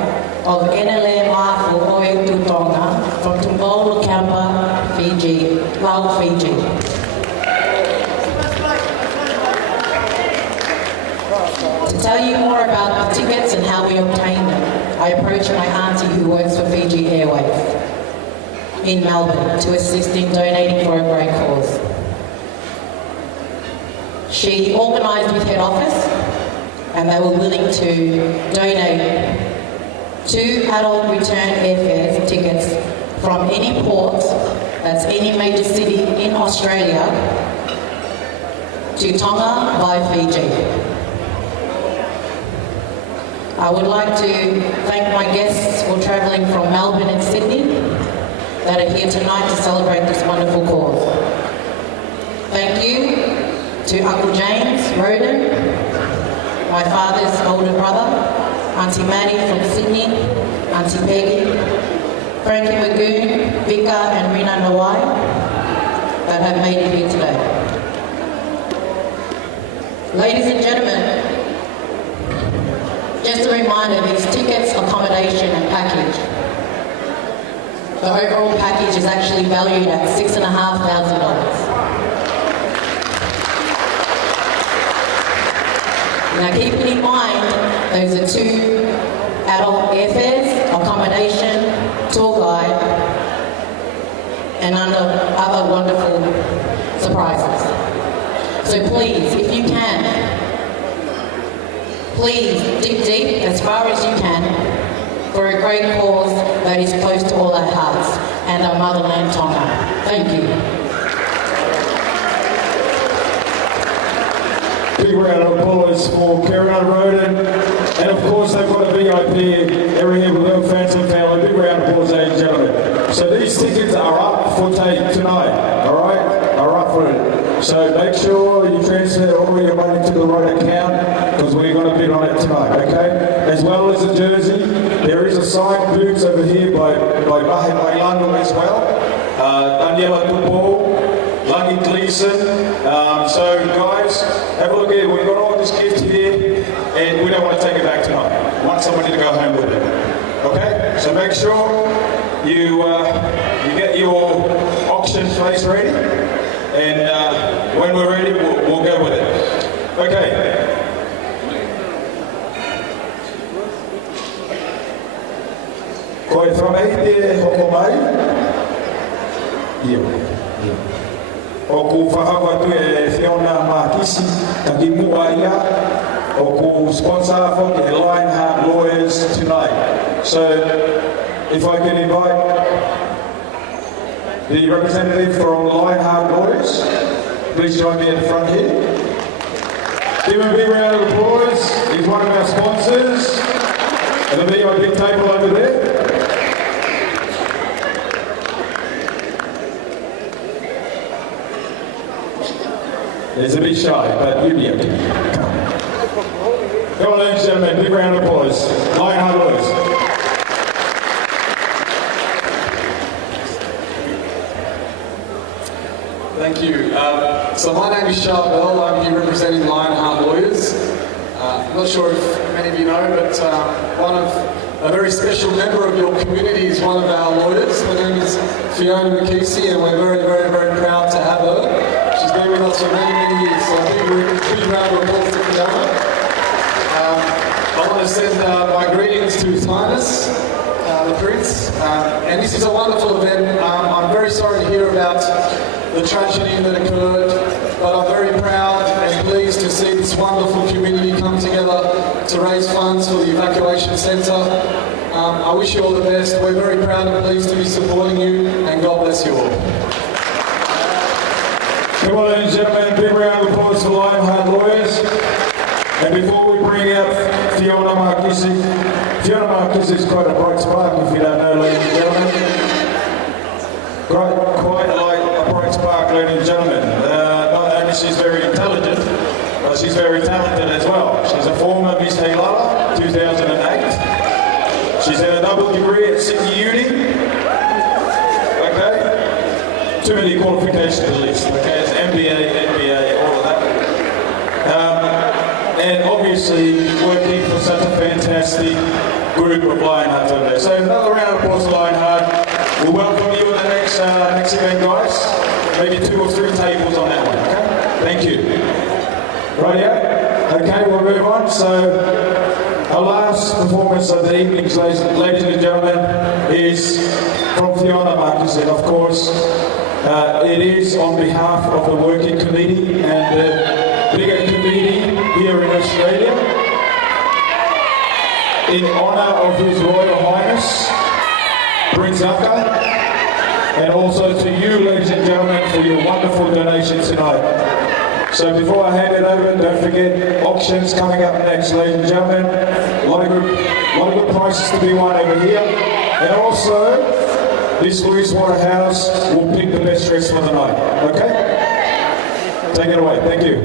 of Enele Mafu Oetu Tonga from Tumbolo Kampa, Fiji, Lau, Fiji. To tell you more about the tickets and how we obtained them, I approached my auntie who works for Fiji Airways in Melbourne to assist in donating for a great cause. She organised with head office and they were willing to donate 2 adult return airfares tickets from any port, that's any major city in Australia, to Tonga by Fiji. I would like to thank my guests for travelling from Melbourne and Sydney that are here tonight to celebrate this wonderful cause. Thank you to Uncle James Roden, my father's older brother, Auntie Maddie from Sydney, Auntie Peggy, Frankie Magoon, Vika and Rina Nawai that have made it here today. Ladies and gentlemen, Just a reminder, these tickets, accommodation and package. The overall package is actually valued at $6,500. Now keeping in mind, those are 2 adult airfares, accommodation, tour guide, and other wonderful surprises. So please, if you can, please dig deep as far as you can for a great cause that is close to all our hearts and our motherland, Tonga. Thank you. Big round of applause for Karen Roden, and of course they've got a VIP area with their fans and family. Big round of applause, ladies and gentlemen. So these tickets are up for take tonight, alright? Are up for it. So make sure you transfer all your money to the right account, because we're going to bid on it tonight, okay? As well as a jersey, there is a signed boots over here by Latu as well. Daniela Tupo, Lucky Gleason. So guys, have a look at it. We've got all this gift here, and we don't want to take it back tonight. We want somebody to go home with it. Okay? So make sure you get your auction face ready, and when we're ready, we'll go with it. Okay. Koe whamaite hoko mai. Ia. O ku whahawa tu e Fiona Markisi, taki mua ia, o ku sponsor for the Lionheart Lawyers tonight. So, if I can invite the representative from Lionheart Lawyers, please join me at the front here. Give him a big round of applause. He's one of our sponsors. And there'll be a big table over there. It's a bit shy, but you'll be okay. Come on, ladies and gentlemen, big round of applause. Lionheart Lawyers. Thank you. So my name is Charles Bell. I'm here representing Lionheart Lawyers. I'm not sure if many of you know, but a very special member of your community is one of our lawyers. Her name is Fiona Makisi, and we're very, very, very proud to have her. She's been with us for many, many years, so I think we're a big round of applause to Fiona. I want to send my greetings to His Highness, the Prince, and this is a wonderful event. I'm very sorry to hear about the tragedy that occurred, but I'm very proud and pleased to see this wonderful community come together to raise funds for the evacuation centre. I wish you all the best. We're very proud and pleased to be supporting you, and God bless you all. Come on, ladies and gentlemen, big round of applause for Lionheart Lawyers. And before we bring out Fiona Markisi is quite a bright spark, if you don't know, ladies and gentlemen. Quite like a bright spark, ladies and gentlemen. Not only she's very intelligent, but she's very talented as well. She's a former Miss Heilala, 2008. She's had a double degree at Sydney Uni. Okay? Too many qualifications to list. Okay? It's MBA, all of that. And obviously working for such a fantastic group of Lionheart over there. So another round of applause for Lionheart. We'll welcome you at the next event, guys. Maybe 2 or 3 tables on that one, okay? Thank you. Rightio? Okay, we'll move on. So our last performance of the evening, ladies and gentlemen, is from Fiona Markisi. And of course, it is on behalf of the working committee and the bigger committee here in Australia, in honour of His Royal Highness, Prince Aka, and also to you, ladies and gentlemen, for your wonderful donation tonight. So before I hand it over, don't forget auctions coming up next, ladies and gentlemen. A lot of good prizes to be won over here. And also, this Louise Waterhouse will pick the best dress for the night. Okay? Take it away. Thank you.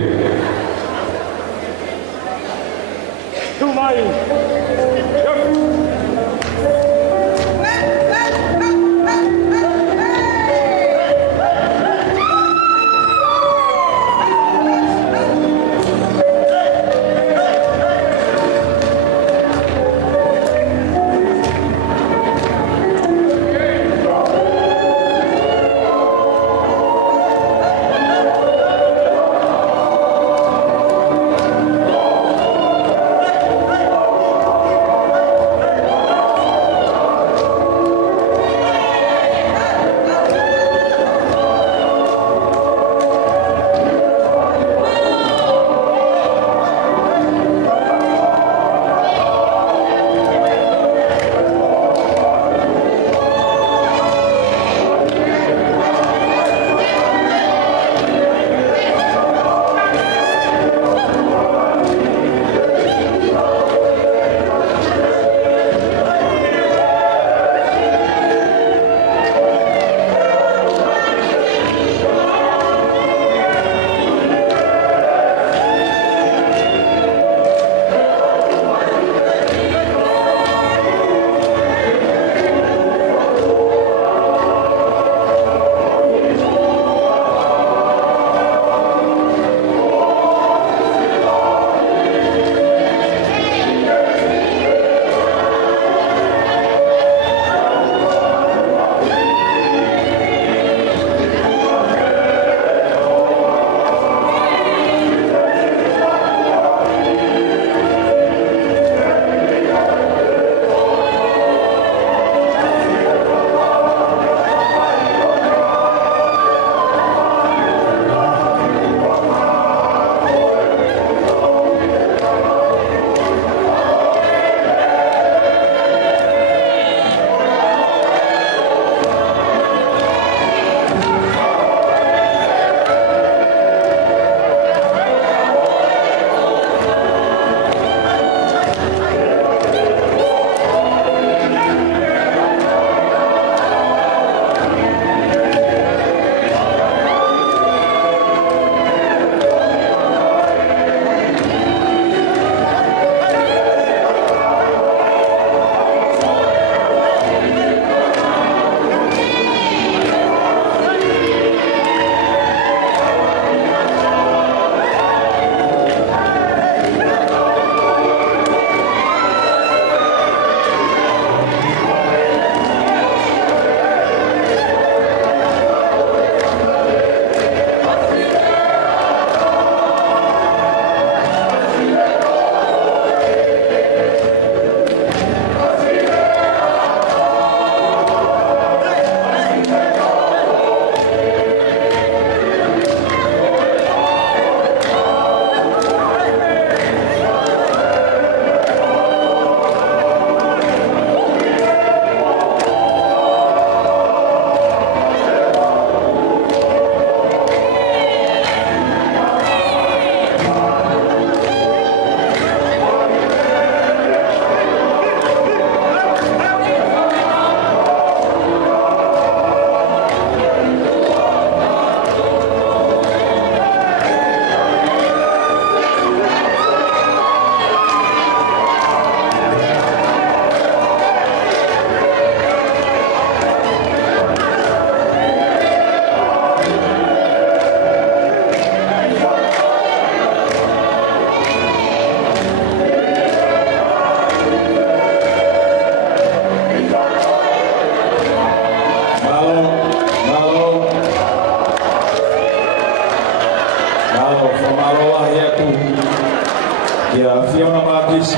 Fiona Marcus,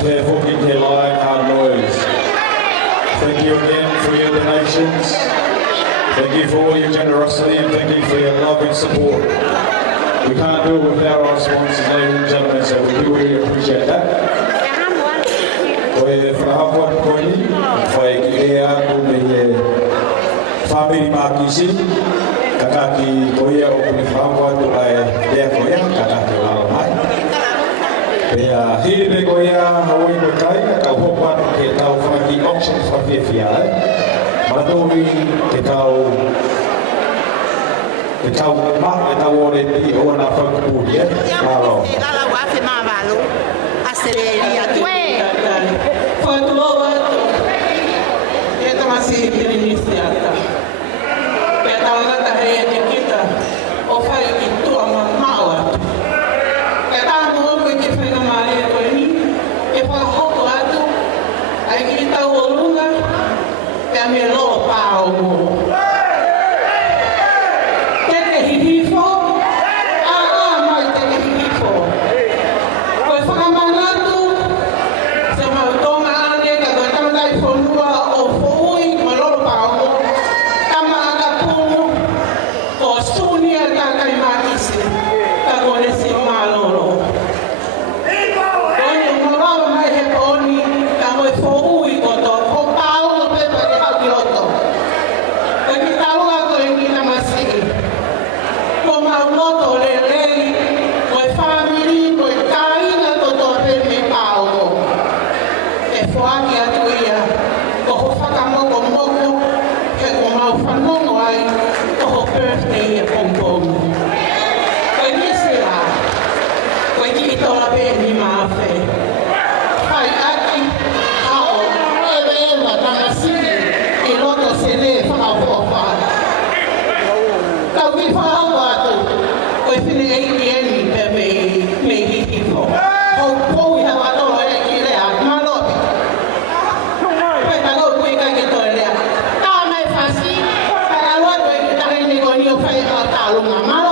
Te Hoki Te Lionheart Lawyers. Thank you again for your donations. Thank you for all your generosity and thank you for your love and support. We can't do it without our sponsors, ladies and gentlemen, so we do really appreciate that. Koe whakahakua koini, whai ki ea ko me whamiri Markisi, kakaki koia o kune whakahakua to ai ea koia, kakaki o lau mai. Pea hiripe koia hawai ko kai, kau hokwano ke tau whaki auction whawhiawhia ai. Maratori ke tau mak, ke tau ore ti o na whakapuri, Maro. Lala wafe mamalu, asereria tu. Whatuloa e tamasi pirinisiata. Pea taurata hea ke kita o whai ki tua maua. Pea tāmo oku ke whainga maare e koe ni, e whakahoko atu, ai ki tau o lunga, pea me loa pāo mo. Teke hihifo, mai teke hihifo. Koe whakamanatu, se mau tonga ane ka koe tamatai whonua o whui ma loro pāo. Tama aka punu ko sunia ka kai makisi ka kone si maloro. Koe marawa mai he poni ka koe whui ko to ko pāo ko pepa ke hau ki roto. Koe ki taunga koe ki tamasi. Ko mau loto le rei koe whamiri koe kaina ko to pepe pāo. E whaaki atu ia, ko ho whakamoko moko, ke ko mau whanongo ai, ko ho birthday e pongpong. Koe nisi la, koe ki i tola pe ni mawhe. Whai aki, hao, ewa tamasiki, i loto se le whakawhoa. Kau ki whakau atu, koe whine APN pe me hihifo. Hau pou i hawa tolo e ki lea, malopi. Koe tako kui ka ke toi lea. Tā mai whasi, kai alua koe ki takai ni ko ni o whai a tālunga malo.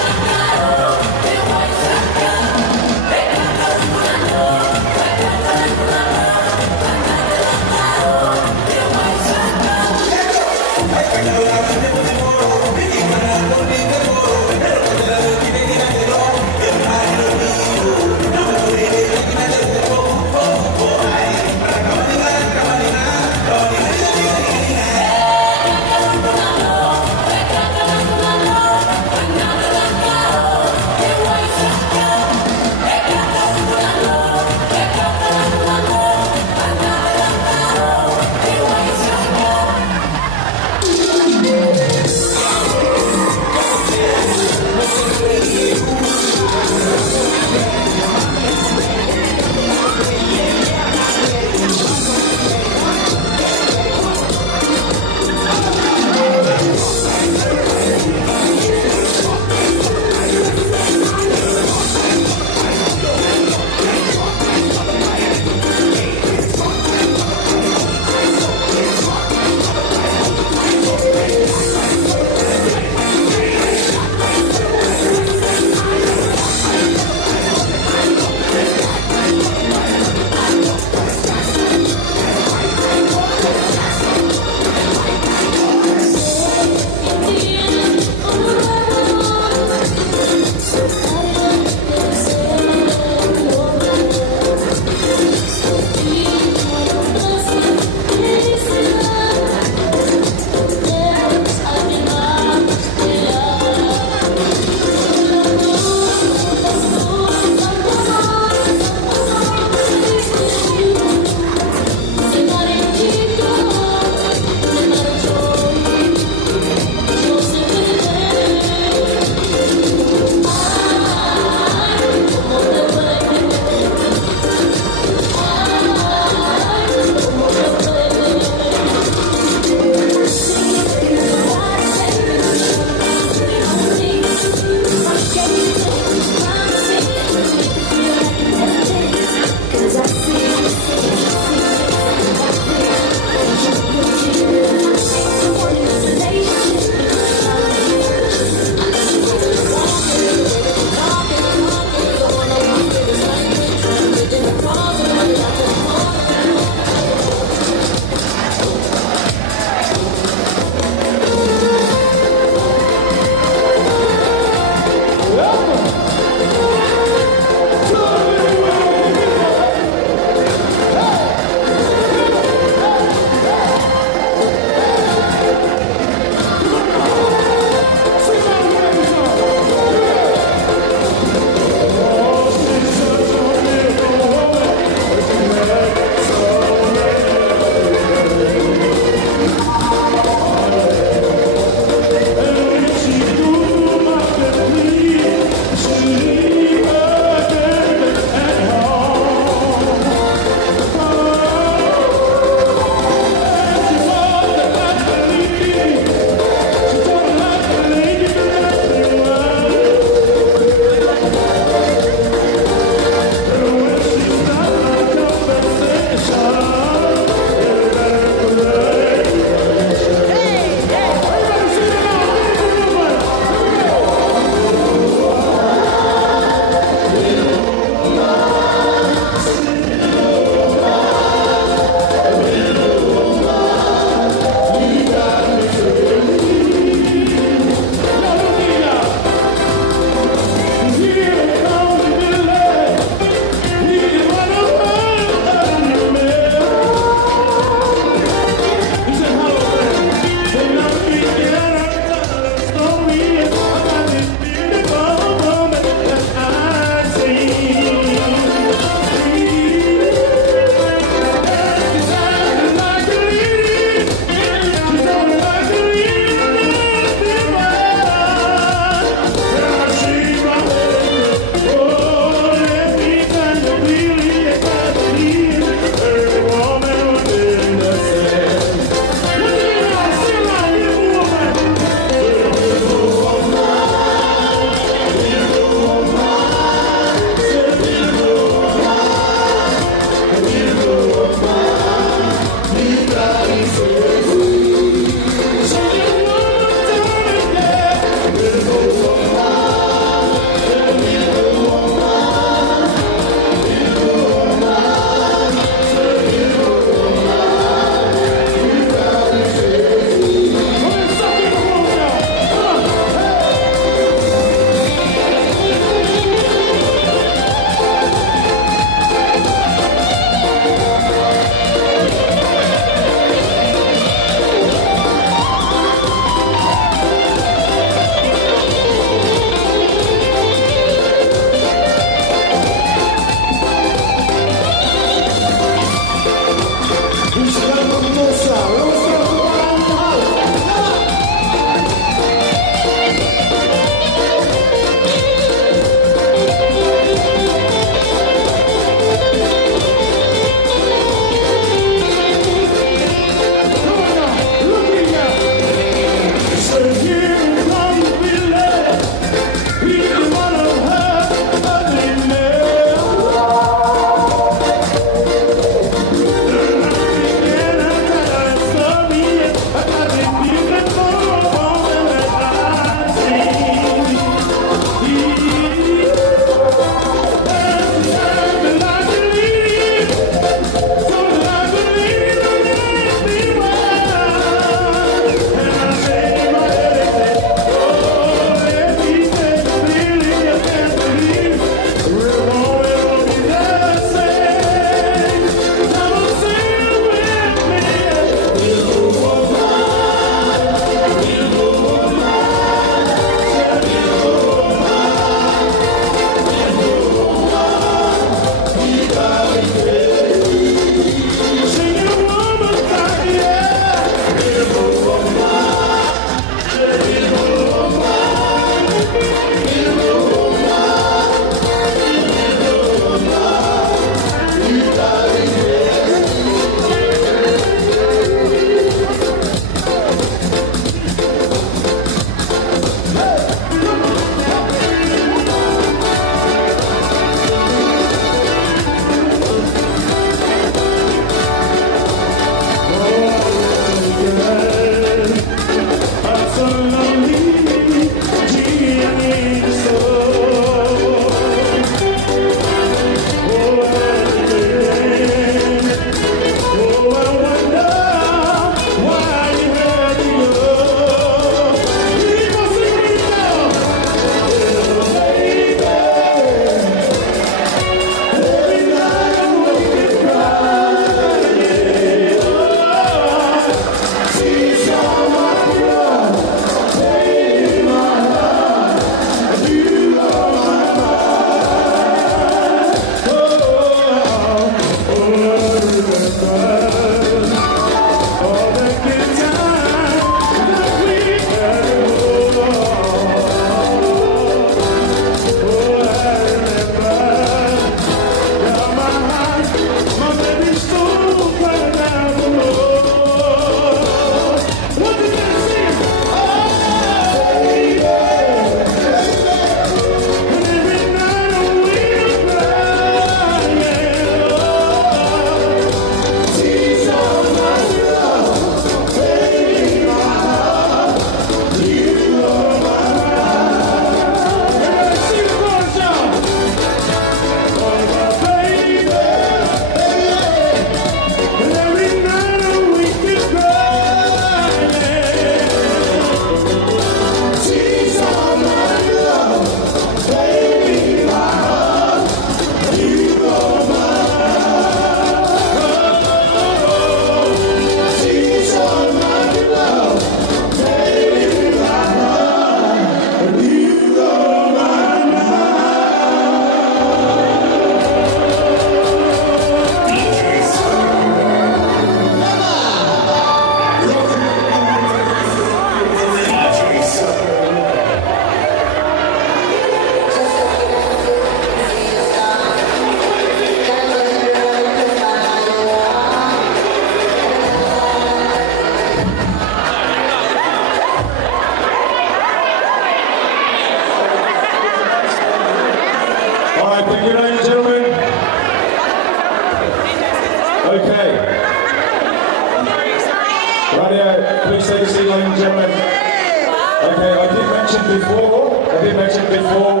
mentioned before,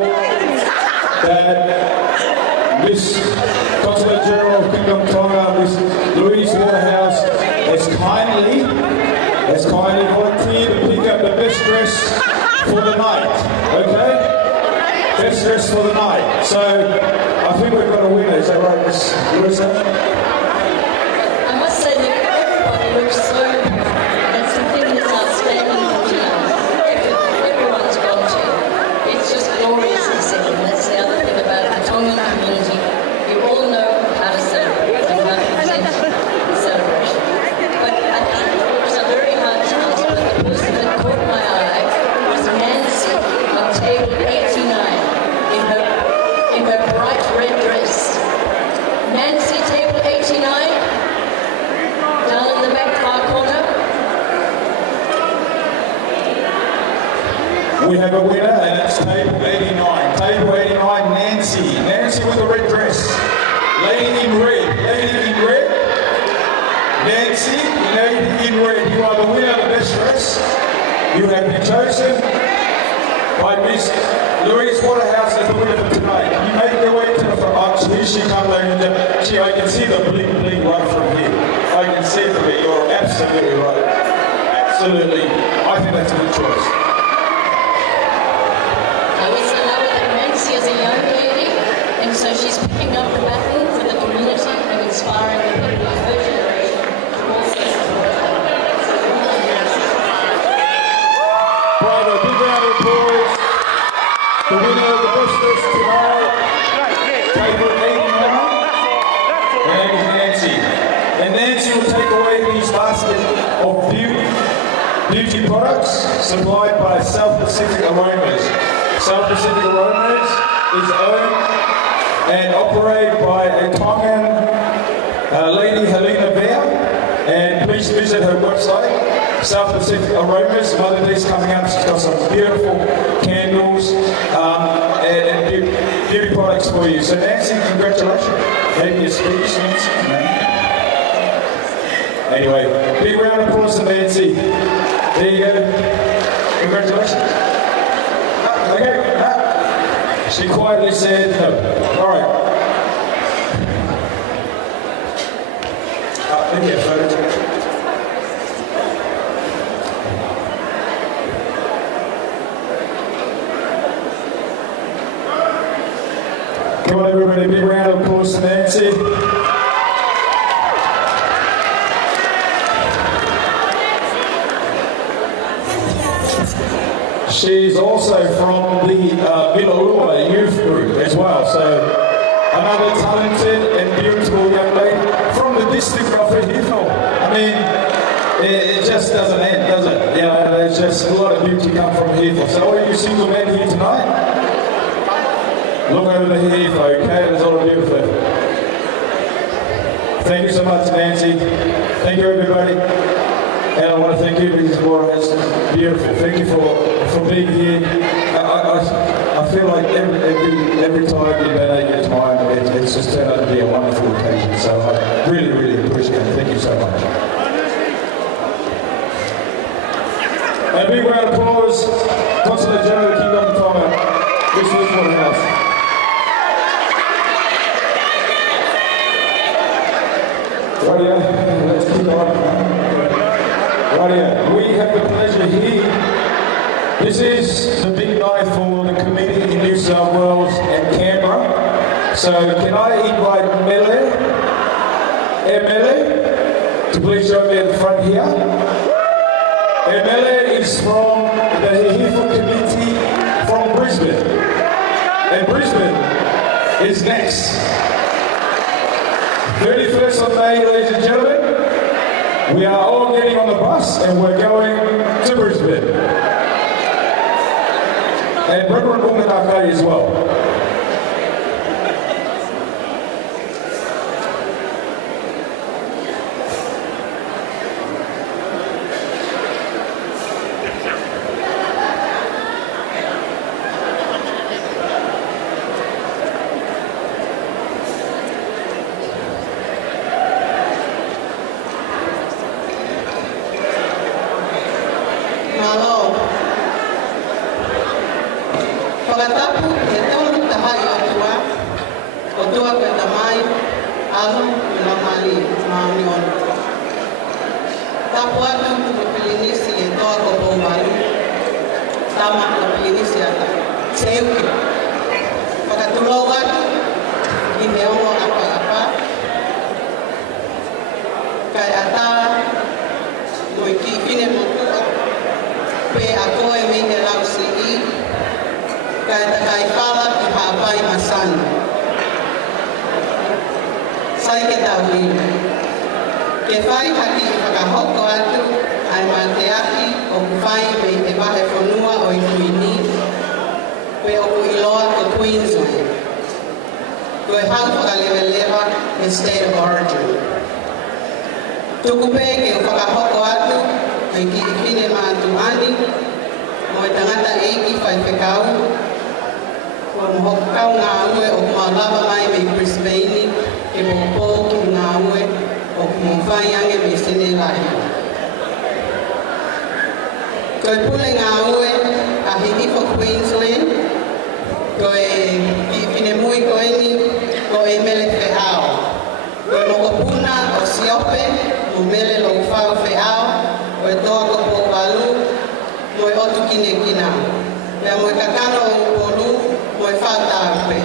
that Miss Consulate General of Kingdom Tonga, Miss Louise Waterhouse, has kindly volunteered to pick up the best dress for the night, okay? Best dress for the night. So I think we've got a winner, is that right, Miss Louisa? I must say that everybody looks so perfect. That's the thing that's outstanding for tonight. Everyone's got to. It's just glorious to see. And that's the other thing about the Tongan community. You all know how to celebrate and how to present the celebration. But I think it was a very hard task, but the person that caught my eye was Nancy on table 89 in her bright red dress. Nancy, table 89, down in the back far corner. We have a winner, and that's table 89. Table 89, Nancy. Nancy with the red dress. Lady in red. Nancy, lady in red. You are the winner of the best dress. You have been chosen by Miss Louise Waterhouse as the winner for tonight. You make your way to the front. Here she comes over. I can see the bling right from here. I can see it from here. You're absolutely right. Absolutely. I think that's a good choice. I also know that Nancy is a young lady, and so she's picking up the baton for the community and inspiring the people of her generation to also support her. Bravo, big round of applause. The winner of the best dress tonight, table 89, her name is Nancy. And Nancy will take away these baskets of beauty products supplied by South Pacific Aromas. South Pacific Aromas is owned and operated by a Tongan lady, Helena Bear. And please visit her website, South Pacific Aromas. Mother Day's coming up. She's got some beautiful candles and beauty products for you. So Nancy, congratulations. Maybe a speech, Nancy. Anyway, big round of applause to Nancy. There you go. Congratulations. Okay. She quietly said no. All right. Let me get a photo. Come on, everybody, big round of applause to Nancy. She's also from the Milalua youth group as well, so another talented and beautiful young lady from the district of Hihifo. I mean, it just doesn't end, does it? You know, there's just a lot of beauty come from Hihifo. So all you single men here tonight, look over the Hihifo, okay? There's a lot of beautiful. Thank you so much, Nancy. Thank you, everybody. And I want to thank you, Mrs. Waterhouse. It's beautiful. Thank you for being here. I feel like every time you donate your time, it's just turned out to be a wonderful occasion. So I really, really appreciate it. Thank you so much. A big round of applause. Consulate General of Kingdom Tonga, Miss Louise Waterhouse. Rightio, let's keep on. Rightio, we have the pleasure here. This is the big night for the committee in New South Wales and Canberra. So can I invite Emele to please join me at the front here. Emele is from the Hihifo community from Brisbane. And Brisbane is next. 31st of May, ladies and gentlemen, we are all getting on the bus and we're going to Brisbane. And Reverend Bunganakari as well. atu e tolu tahai o tua, o tua koe tamai, alu i la mali, mauni onu. Tapu atu o pilinisi e toa ko pou malu, tama o pilinisi ata, seuki. Pakatulou atu, i me ongo apa, kai ata, mo i ki fine motua, pe a koe mi he lau si i, kai takai pala ki hapai masani. Sai ke tau i. Ke whai haki i whakahoko atu, ai mā te aki o kuwhai me te wahe whanua o i kuini, pe o ku iloa ko Queensland. Koe hau whakalewelewa e State of Origin. Tuku pē ke o whakahoko atu, ai ki i kine mātu ani, mo e tangata eiki whai whekau, o mohokau ngā ue o kumalawa mai me Brisbane, ke mokopō ki ngā ue o kumawhai ange me sene lahi. Koe pule ngā ue a Hihifo Queensland, koe ki pine mui koe ni, koe mele wheao. Koe mokopuna o siope, mo mele lo whao wheao, koe toa ko pōpalu, mo e otu kine kina. Pea mo e kakano o polu, mo e whātāpe.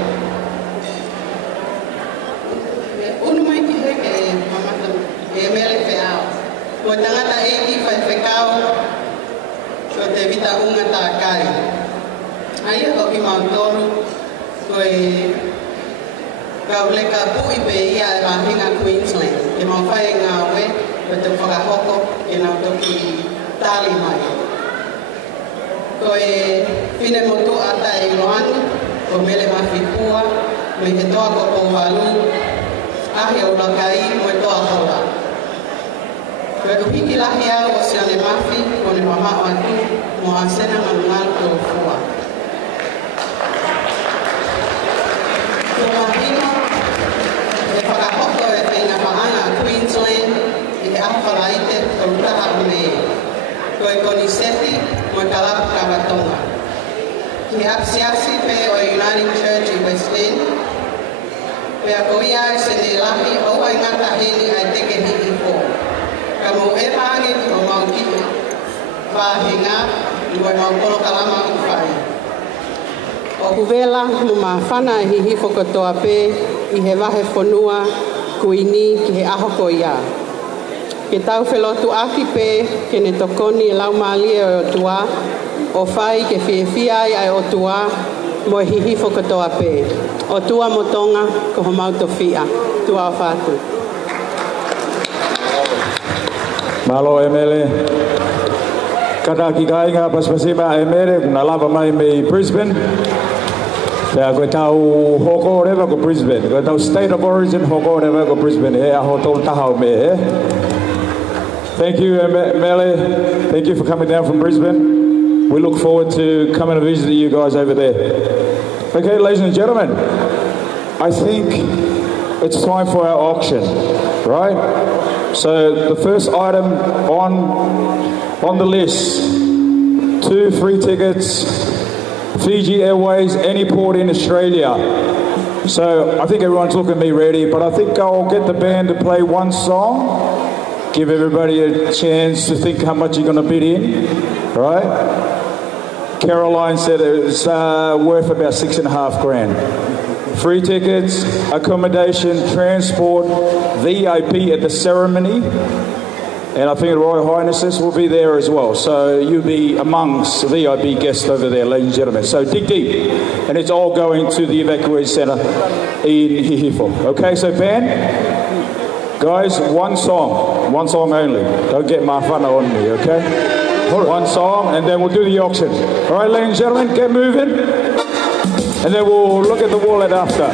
Unu mai ki heke e mamata e mele wheao. Mo e tangata eiki whai whekau, ko te vita unga tā kai. Aia toki mautolu, koe kauleka pui pe ia e rahinga Queensland. Ke mawhai ngā ue, koe te whakahoko, ke nau toki tali mai. Koe whine motu ata e loanu, ko mele mawhipua, me he toa ko pōwalu, ahi au lakai, mo e toa hola. Koe uhiki lahi au o siane mawhi, ko ne mamao atu, mo asena manungalu ko fua. Ko mahino, e whakahoko e whina maanga Queensland, i te awhalaite o utaha me. Koe koni sethi, mo e kalapu kawatonga. Ki apsiasi pe o Uniting Church i West End, pe a koia e sene lahi o ai ngata heni ai teke Hihifo. Ka mo e maange ki o mau ki wāhinga, i wai mau kono kalama u whai. O kuvela mo mā whana e Hihifo katoa pe i he wahe whanua kuini ki he ahoko ia. Ke tau whelotu aki pe ke ne tokoni e lau maalie o tua, o whai ke whiewhia ai o tua mo e Hihifo katoa pe. O tua mo tonga ko ho mauto whia. Tua o whātu. Malo Emele. Kata ki kainga paspasiba Emele, kuna lava mai me Brisbane. Pea koe tau hoko rewa ko Brisbane. Koe tau State of Origin hoko rewa ko Brisbane. He aho tau tahau me he. Thank you Emele. Thank you for coming down from Brisbane. We look forward to coming to visit you guys over there. Okay, ladies and gentlemen, I think it's time for our auction, right? So the first item on the list, 2 free tickets, Fiji Airways, any port in Australia. So I think everyone's looking at me ready, but I think I'll get the band to play one song, give everybody a chance to think how much you're going to bid in, right? Caroline said it was worth about $6,500. Free tickets, accommodation, transport, VIP at the ceremony, and I think the Royal Highnesses will be there as well. So you'll be amongst VIP guests over there, ladies and gentlemen. So dig deep, and it's all going to the evacuee centre in Hihifo. Okay, so band, guys, one song only. Don't get my whana on me, okay? One song, and then we'll do the auction. All right, ladies and gentlemen, get moving, and then we'll look at the wallet after.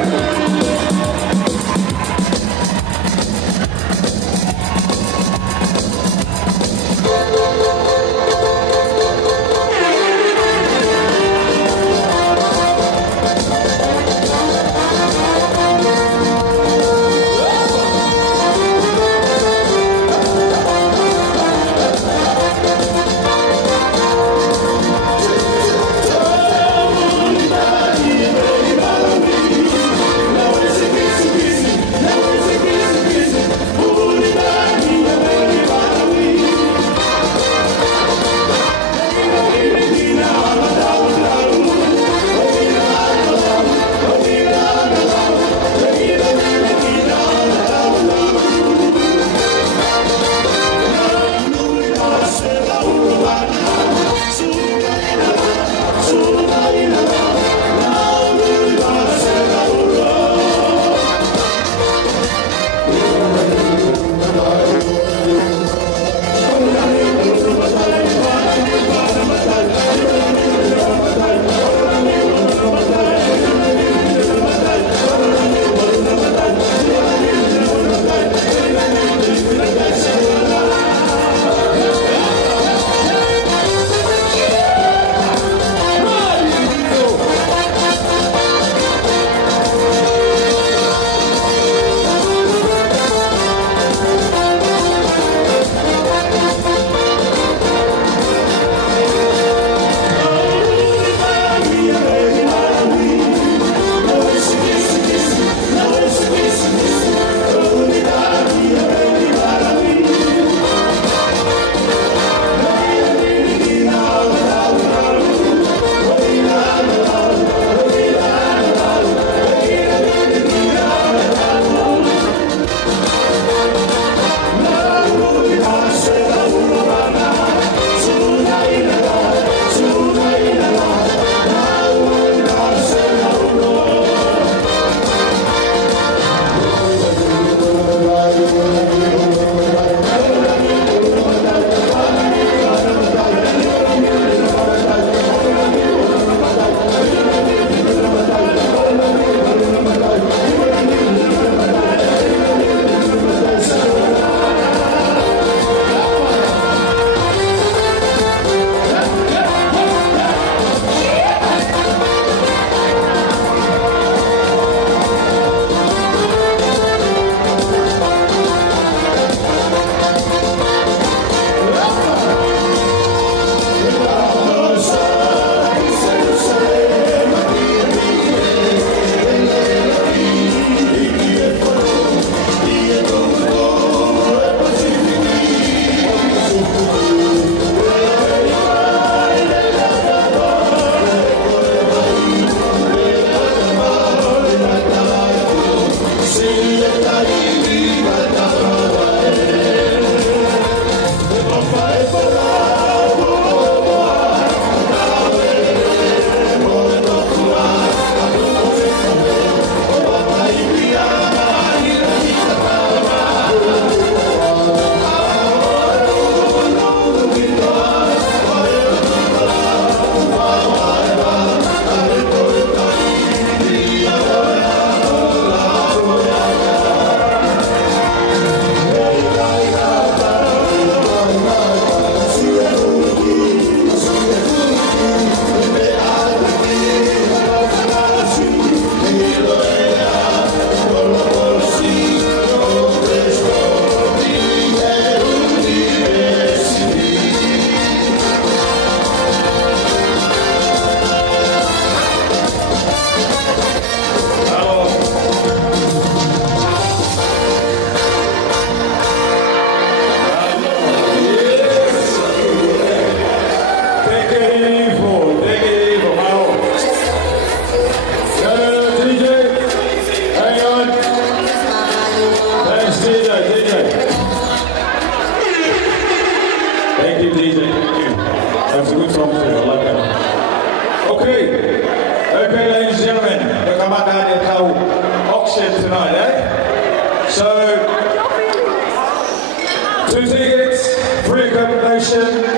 Yeah.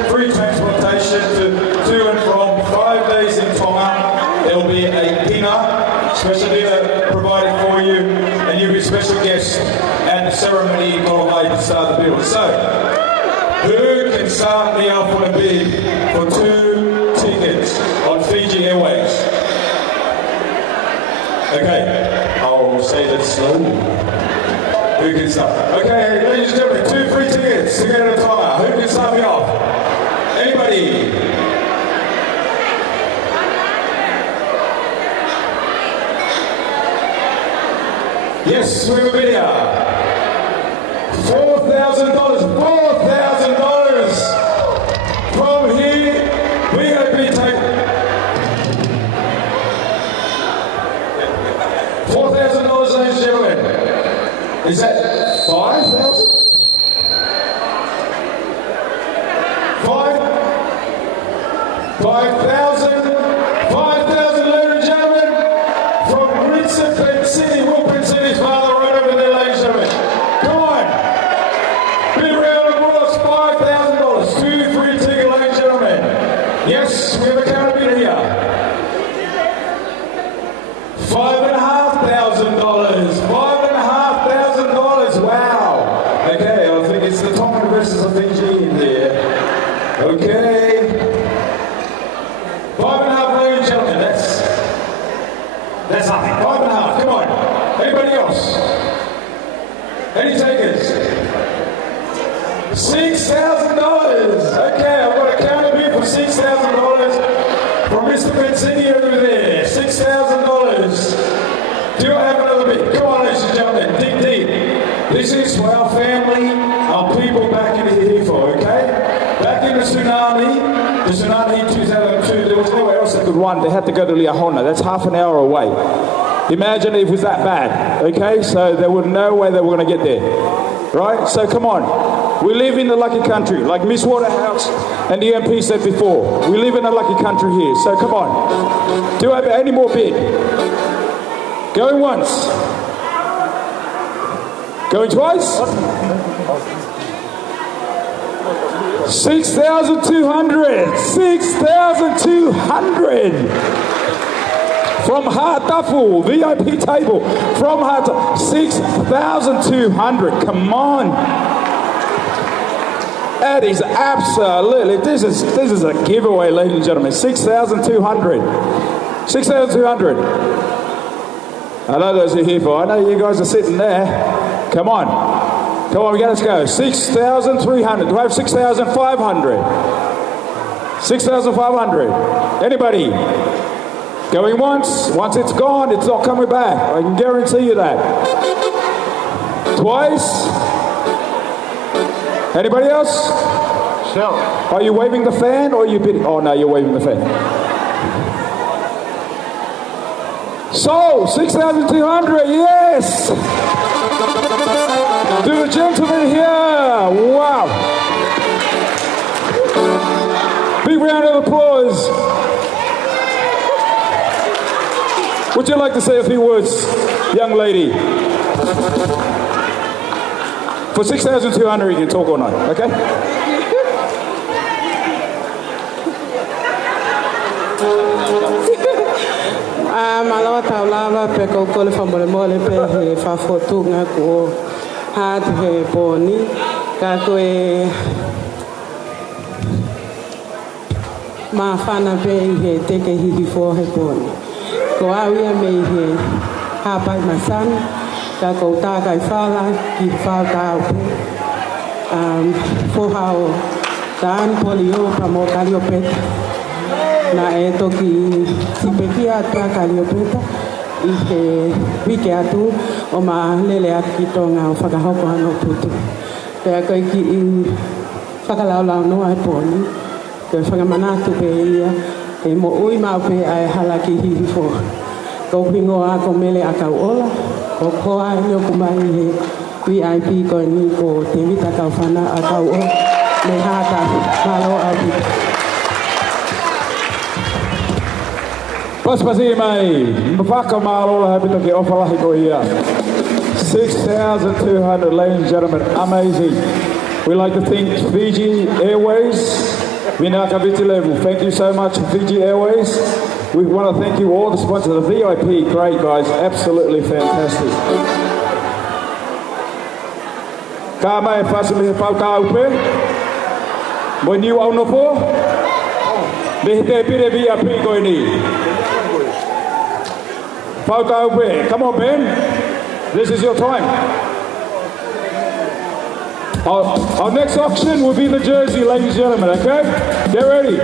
Free transportation to and from 5 days in Tongan. There will be a dinner, special dinner provided for you, and you'll be special guests at the ceremony to start the build. So, who can start me off with a bid for 2 tickets on Fiji Airways? Okay, I'll say that slowly. Who can start? Okay, ladies and gentlemen, 2 free tickets to get at a time. Who can start me off? Anybody? Yes, we have a video. $4,000. $4,000 from here. We're going to be taking $4,000, ladies and gentlemen. Is that 5,000? 5,000, ladies and gentlemen, from Recitation City, Wilpin City's father, right over there, ladies and gentlemen. Come on. Big round of applause, $5,000. 2 free tickets, ladies and gentlemen. Yes, we have a accountability here. $5,500. $5,500. Wow. Okay, I think it's the Tongan versus the Fiji in there. Okay. 5.5, ladies and gentlemen. That's nothing. 5.5. Come on. Anybody else? Any takers? $6,000. Okay, I've got a counter bid for $6,000 from Mr. Benzini over there. $6,000. Do I have another bid? Come on, ladies and gentlemen. Dig deep. This is for our family, our people back in Hihifo, okay? Back in the tsunami in 2002, there was nowhere else they could run. They had to go to Liahona. That's half an hour away. Imagine if it was that bad, okay? So there was no way they were going to get there, right? So come on. We live in the lucky country, like Miss Waterhouse and the MP said before. We live in a lucky country here, so come on. Do I have any more bid? Going once. Going twice? 6,200. 6,200. From Hatafu, VIP table. From Hatafu, 6,200. Come on. That is absolutely, this is a giveaway, ladies and gentlemen. 6,200. 6,200. I know those are here for. I know you guys are sitting there. Come on. Come on, let's go. 6,300. Do I have 6,500? 6,500. Anybody? Going once. Once it's gone, it's not coming back. I can guarantee you that. Twice. Anybody else? Sure. Are you waving the fan or are you bidding? Oh no, you're waving the fan. So, 6,200, yes! To the gentlemen here, wow. Big round of applause. Would you like to say a few words, young lady? For 6,200 you can talk all night, okay? Malawa taulava pe ko kole famole mole pe he fa fotu nga ko hat he poni ka ko e ma fana pe he te ke hihifo he poni ko awia me he ha pai masan ka ko ta kai fala ki fa ka fo hao tan polio pamo kalio pet na e toki sipeki atua Kaliopeta i he wike atu o ma lele aki tonga o whakahoko ano putu. Pea koe ki i whakalaulau noa e pōni, koe whakamanatu pe ia, e mo ui mau pe ai hala ki Hihifo. Ko pingo a ko mele a kau ola, ko koa e nio kumai he VIP koe ni ko te vita kau whana a kau o, me hata malo au vita. Paspasi mai, mawhaka marola habita ke ofalahi ko ia. 6,200, ladies and gentlemen, amazing. We'd like to thank Fiji Airways, Vinaka Viti Level. Thank you so much, Fiji Airways. We want to thank you all the sponsors, the VIP, great guys, absolutely fantastic. Ka mai fasili pau ka upe. Mo niu au no fo. De te pire VIP ko ni. Come on, Ben. This is your time. Our next auction will be the jersey, ladies and gentlemen, okay? Get ready.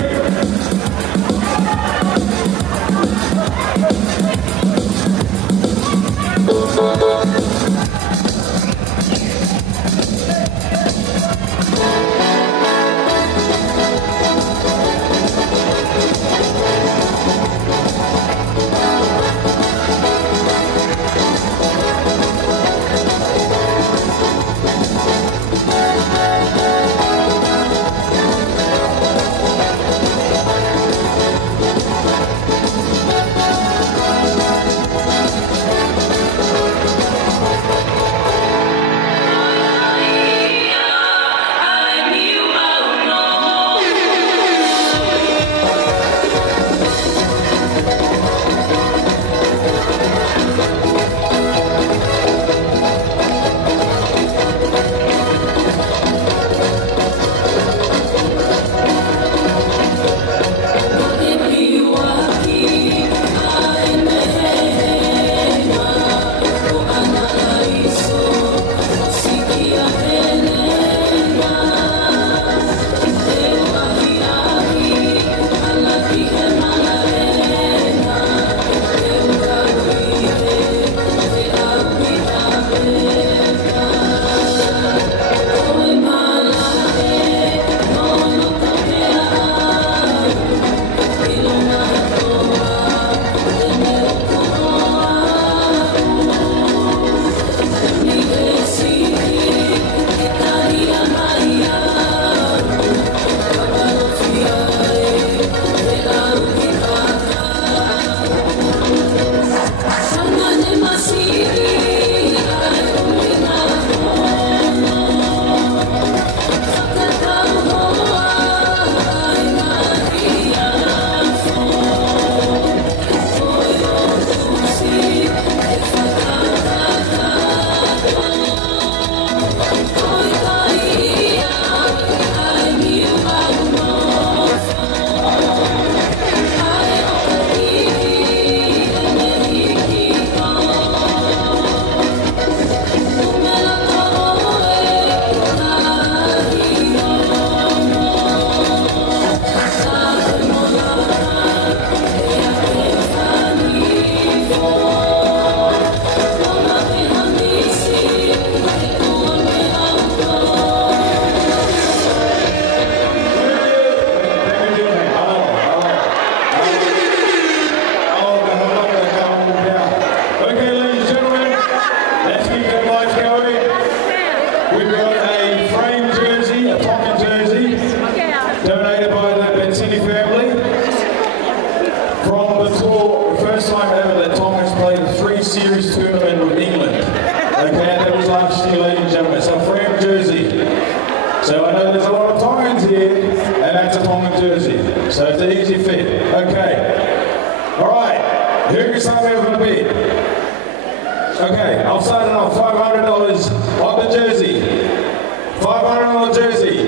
$500 jersey.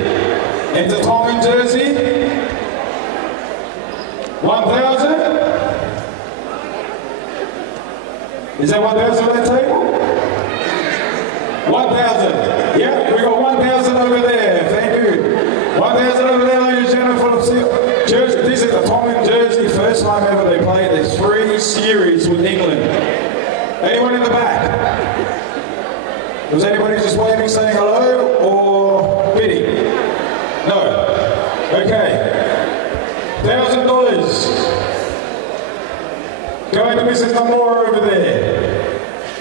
Into Tongan jersey. 1,000. Is that 1,000 on that table? 1,000. Yeah, we got 1,000 over there. Thank you. 1,000 over there, ladies and gentlemen, full of jersey. This is a Tongan jersey. First time ever they played the 3 series with England. Anyone in the back? Was anybody just waving, saying hello, or bidding? No. Okay. $1,000. Going to Mrs. Namora over there.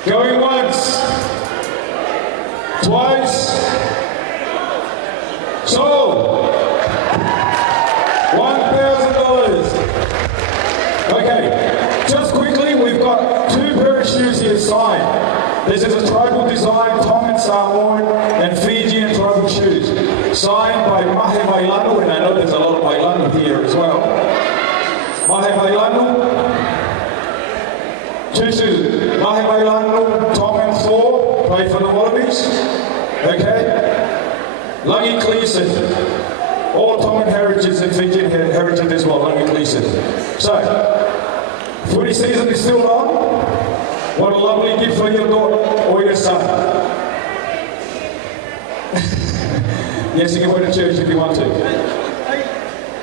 Going once. Twice. Sold. $1,000. Okay. Just quickly, we've got 2 pair of shoes here signed. This is a tribal design, Tongan, Samoan, and Fijian tribal shoes. Signed by Mahe Mailanu, and I know there's a lot of Mailanu here as well. Mahe Mailanu. 2 shoes. Mahe Mailanu, Tongan 4, played for the Wallabies. Okay. Langi Gleeson. All Tongan heritage and Fijian heritage as well, Langi Gleeson. So, footy season is still on. What a lovely gift for your daughter or your son. Yes, you can wear to church if you want to.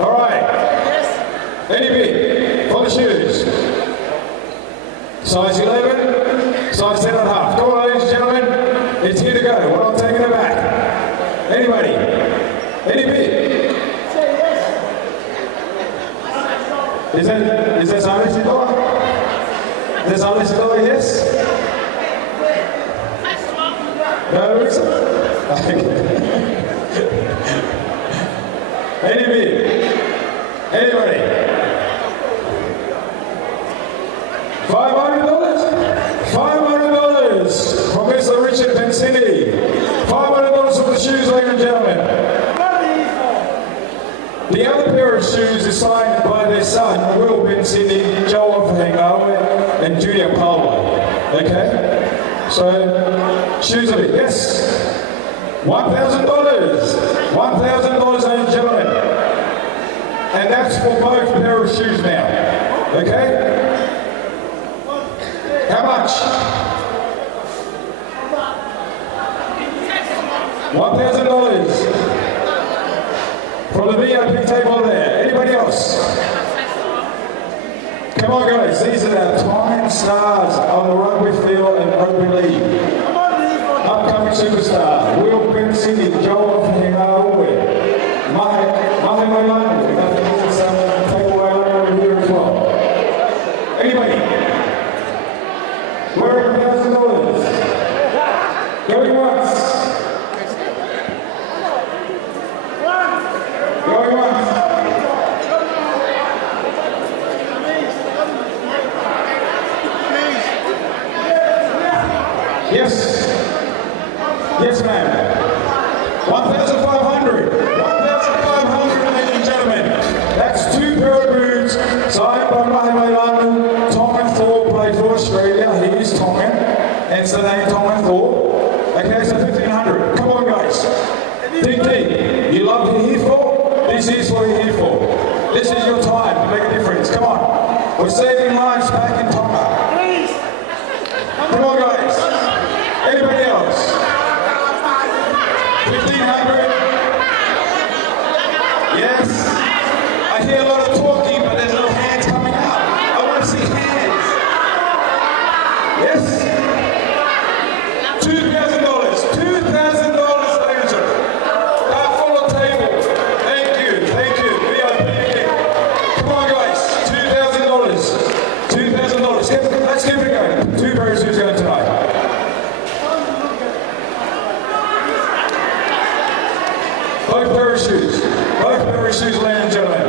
All right. Any bid for the shoes? Size 11, size 10.5. Come on, ladies and gentlemen. It's here to go. We're not taking it back. Anybody? Any bid? Is that Salisbury door? Is that Salisbury door? Yes? No, reason? Any bid? Anybody? $500? $500 from Mr. Richard Pensini. $500 for the shoes, ladies and gentlemen. The other pair of shoes is signed by their son, Will Pensini, Joel Hengawe, and Julia Paula. Okay? So, shoes of it, yes. $1,000. $1,000, ladies and gentlemen. And that's for both pair of shoes now. Okay? How much? $1,000 from the VIP table there. Anybody else? Come on, guys. These are our Tongan stars on the rugby field and rugby league. Upcoming superstar, Will Pensini, Joel Hengawe, Mahe Mailanu. We have to put some table over here as well. Anybody? We're $1,000. Going once. Going once. Yes. Yes, ma'am. 1,500. 1,500, ladies and gentlemen. That's 2 pair of boots signed by Mahe Mailanu. Tongan 4 played for Australia. He is Tongan. Hence the name Tongan 4. Okay, so 1,500. Come on, guys. Dig deep. You love Hihifo? This is what you're here for. This is your time to make a difference. Come on. We're saving lives back in Tonga. Come on, guys. Anybody else? 1,500? Yes? I hear a lot of talking, but there's no hands coming out. I want to see hands. Yes? $2,000. $2,000, ladies and gentlemen. Half full of table. Thank you. Thank you. VIP. Come on, guys. $2,000. $2,000. Let's keep it going. 2 pairs of shoes going tonight. Both pair of shoes. Both pair of shoes, ladies and gentlemen.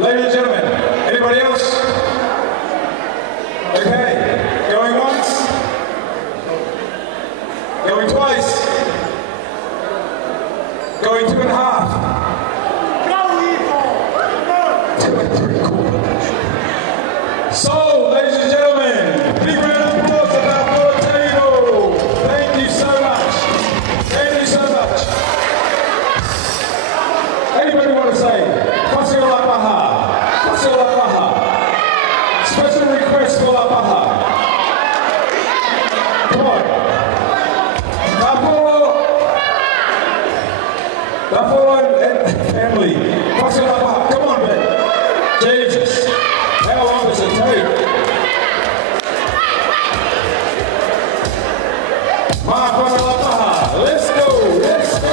Ladies and gentlemen, anybody else? Okay, going once. Going twice. Going 2.5. Go, 2 3/4. So, ladies and gentlemen, big round of applause at our table. Thank you so much. Thank you so much. Let's go, let's go.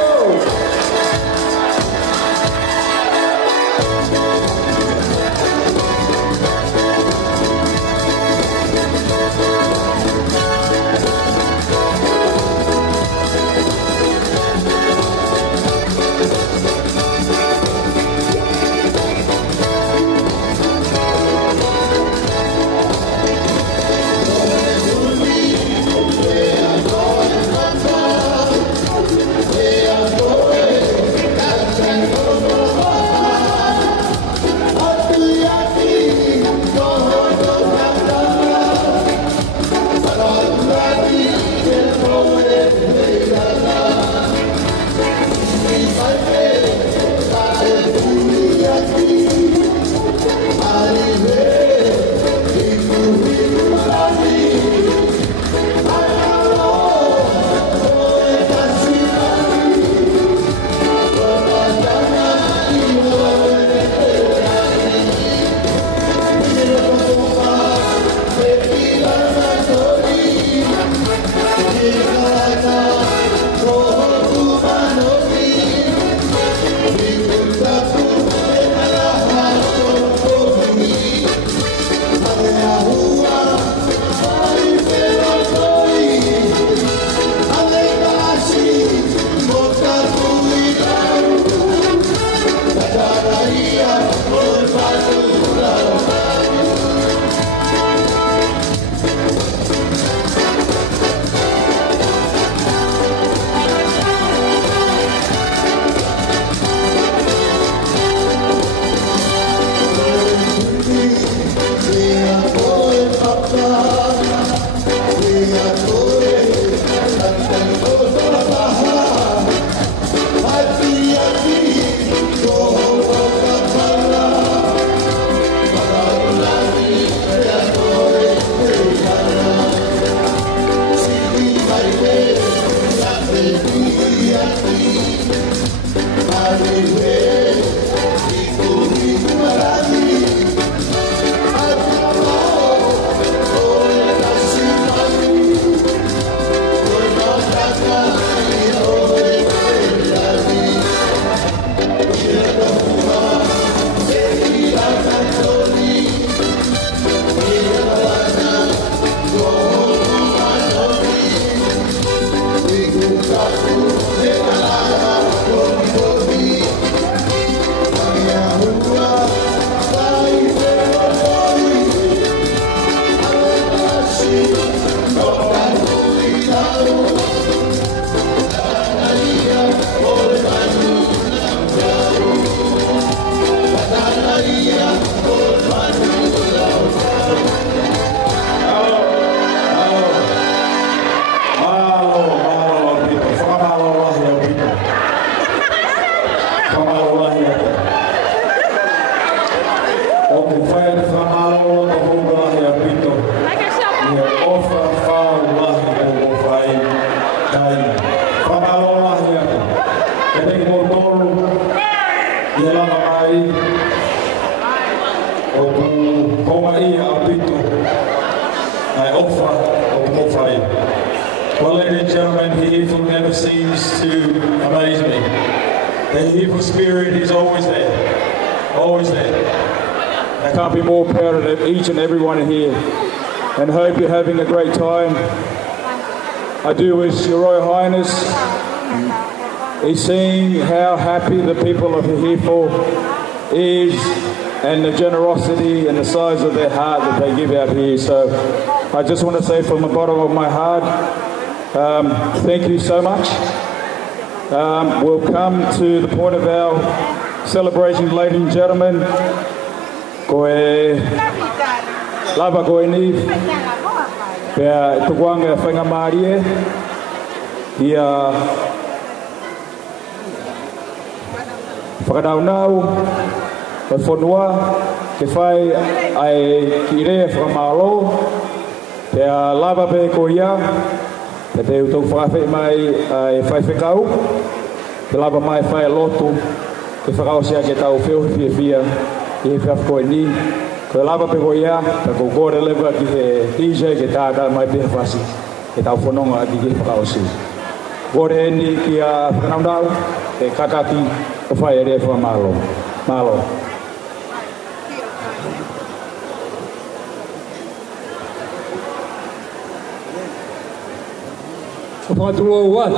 Well, ladies and gentlemen, Hihifo never seems to amaze me. The Hihifo spirit is always there, always there. I can't be more proud of each and every one here, and hope you're having a great time. I do wish Your Royal Highness is seeing how happy the people of Hihifo is, and the generosity and the size of their heart that they give out here. So I just want to say from the bottom of my heart, thank you so much. We'll come to the point of our celebration, ladies and gentlemen. Koe lava koe ni pea tukuanga whangamarie ia whakanaunau o whanua ke whai ai ki rea whakamalo pea lava pe ko ia te te utou whakawhi mai ai whai whekau te lava mai whai lotu ke whakaosia ke tau whiu whia I whiaf koe ni koe lava pe ko ia ta ko kore lewa ki he DJ ke tāta mai pe whasi ke tau whanonga ki ke whakaosi. Kore ni ki a whanaunau, e kakaki o whai ere whamalo. Malo. O whakatua wat.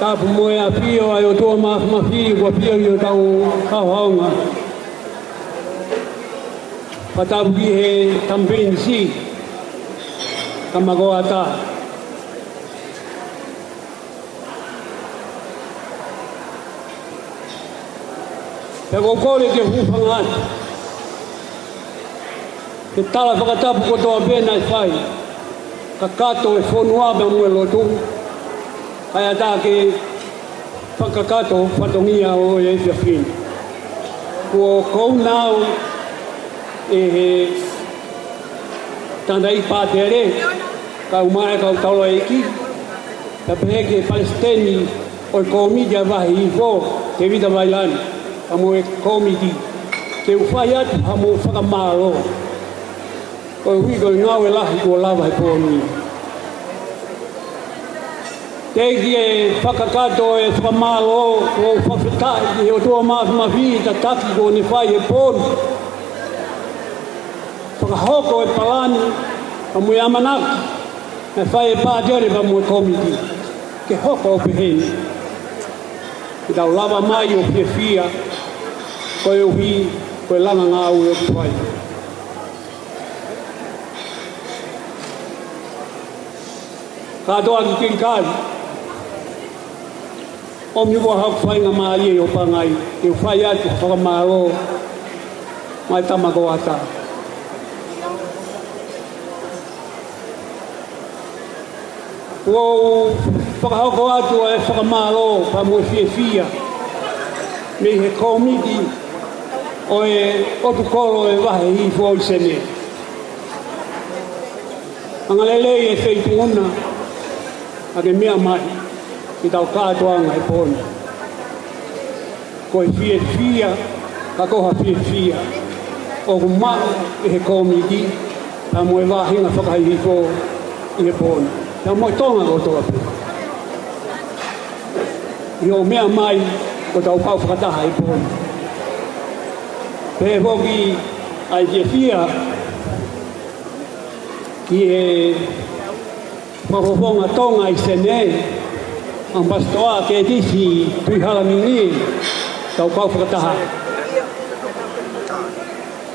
Tapu moe a pio ai o toa mafi kua pio i o tau hauhaunga. Patapu ki he campaign si. Kamagoa ta. Te kokore ke hufanga atu. Ke tala whakatapu kotoa pēnai whai. Ka kato e whonua me mue lotu. Kaya tā ke whakakato whatongia o e whiawhini. Kua kou nao e he tandai pātere. Ka umare kau taulo eki. Ka peheke Palestini o i komiti a wahi Hihifo te vita vailani. Ka mo e komiti. Te uwhai atu ha mo whakamaro. Ko e hui koi ngau e lahi kua lava he pōni. Teki e whakakato e whakamalo o whawhetai e o toa mafi ta taki ko ni whai e pōni. Whakahoko e palani a mui amanaki me whai e pātere pa mui komiti. Ke hoko o peheni. Ki tau lava mai o whiawhia ko e uhi ko e langa ngau e o whai. Katoa ki kirikari. O mi wa hau whainga maari e o pangai. E o whai atu whakamaro. Mai tamako ata. O whakahoko atu e whakamaro pa mui whiawhia. Me he komiti o e otukoro e wahe Hihifo i sene. Angalelei e wheitunguna. Ake mea mai, ki tau kātoanga e pōni. Ko e whiawhia, ka koha whiawhia. O ku mao e he komiti, ta mo e wāhinga whakahihifo i he pōni. Ta mo e tonga ko toa pē. I o mea mai, ko tau pau whakataha e pōni. Pē hoki ai whiawhia, ki e Mahofonga tonga i sene, ang pastoa ke tisi tui halamini, tau pau whakataha.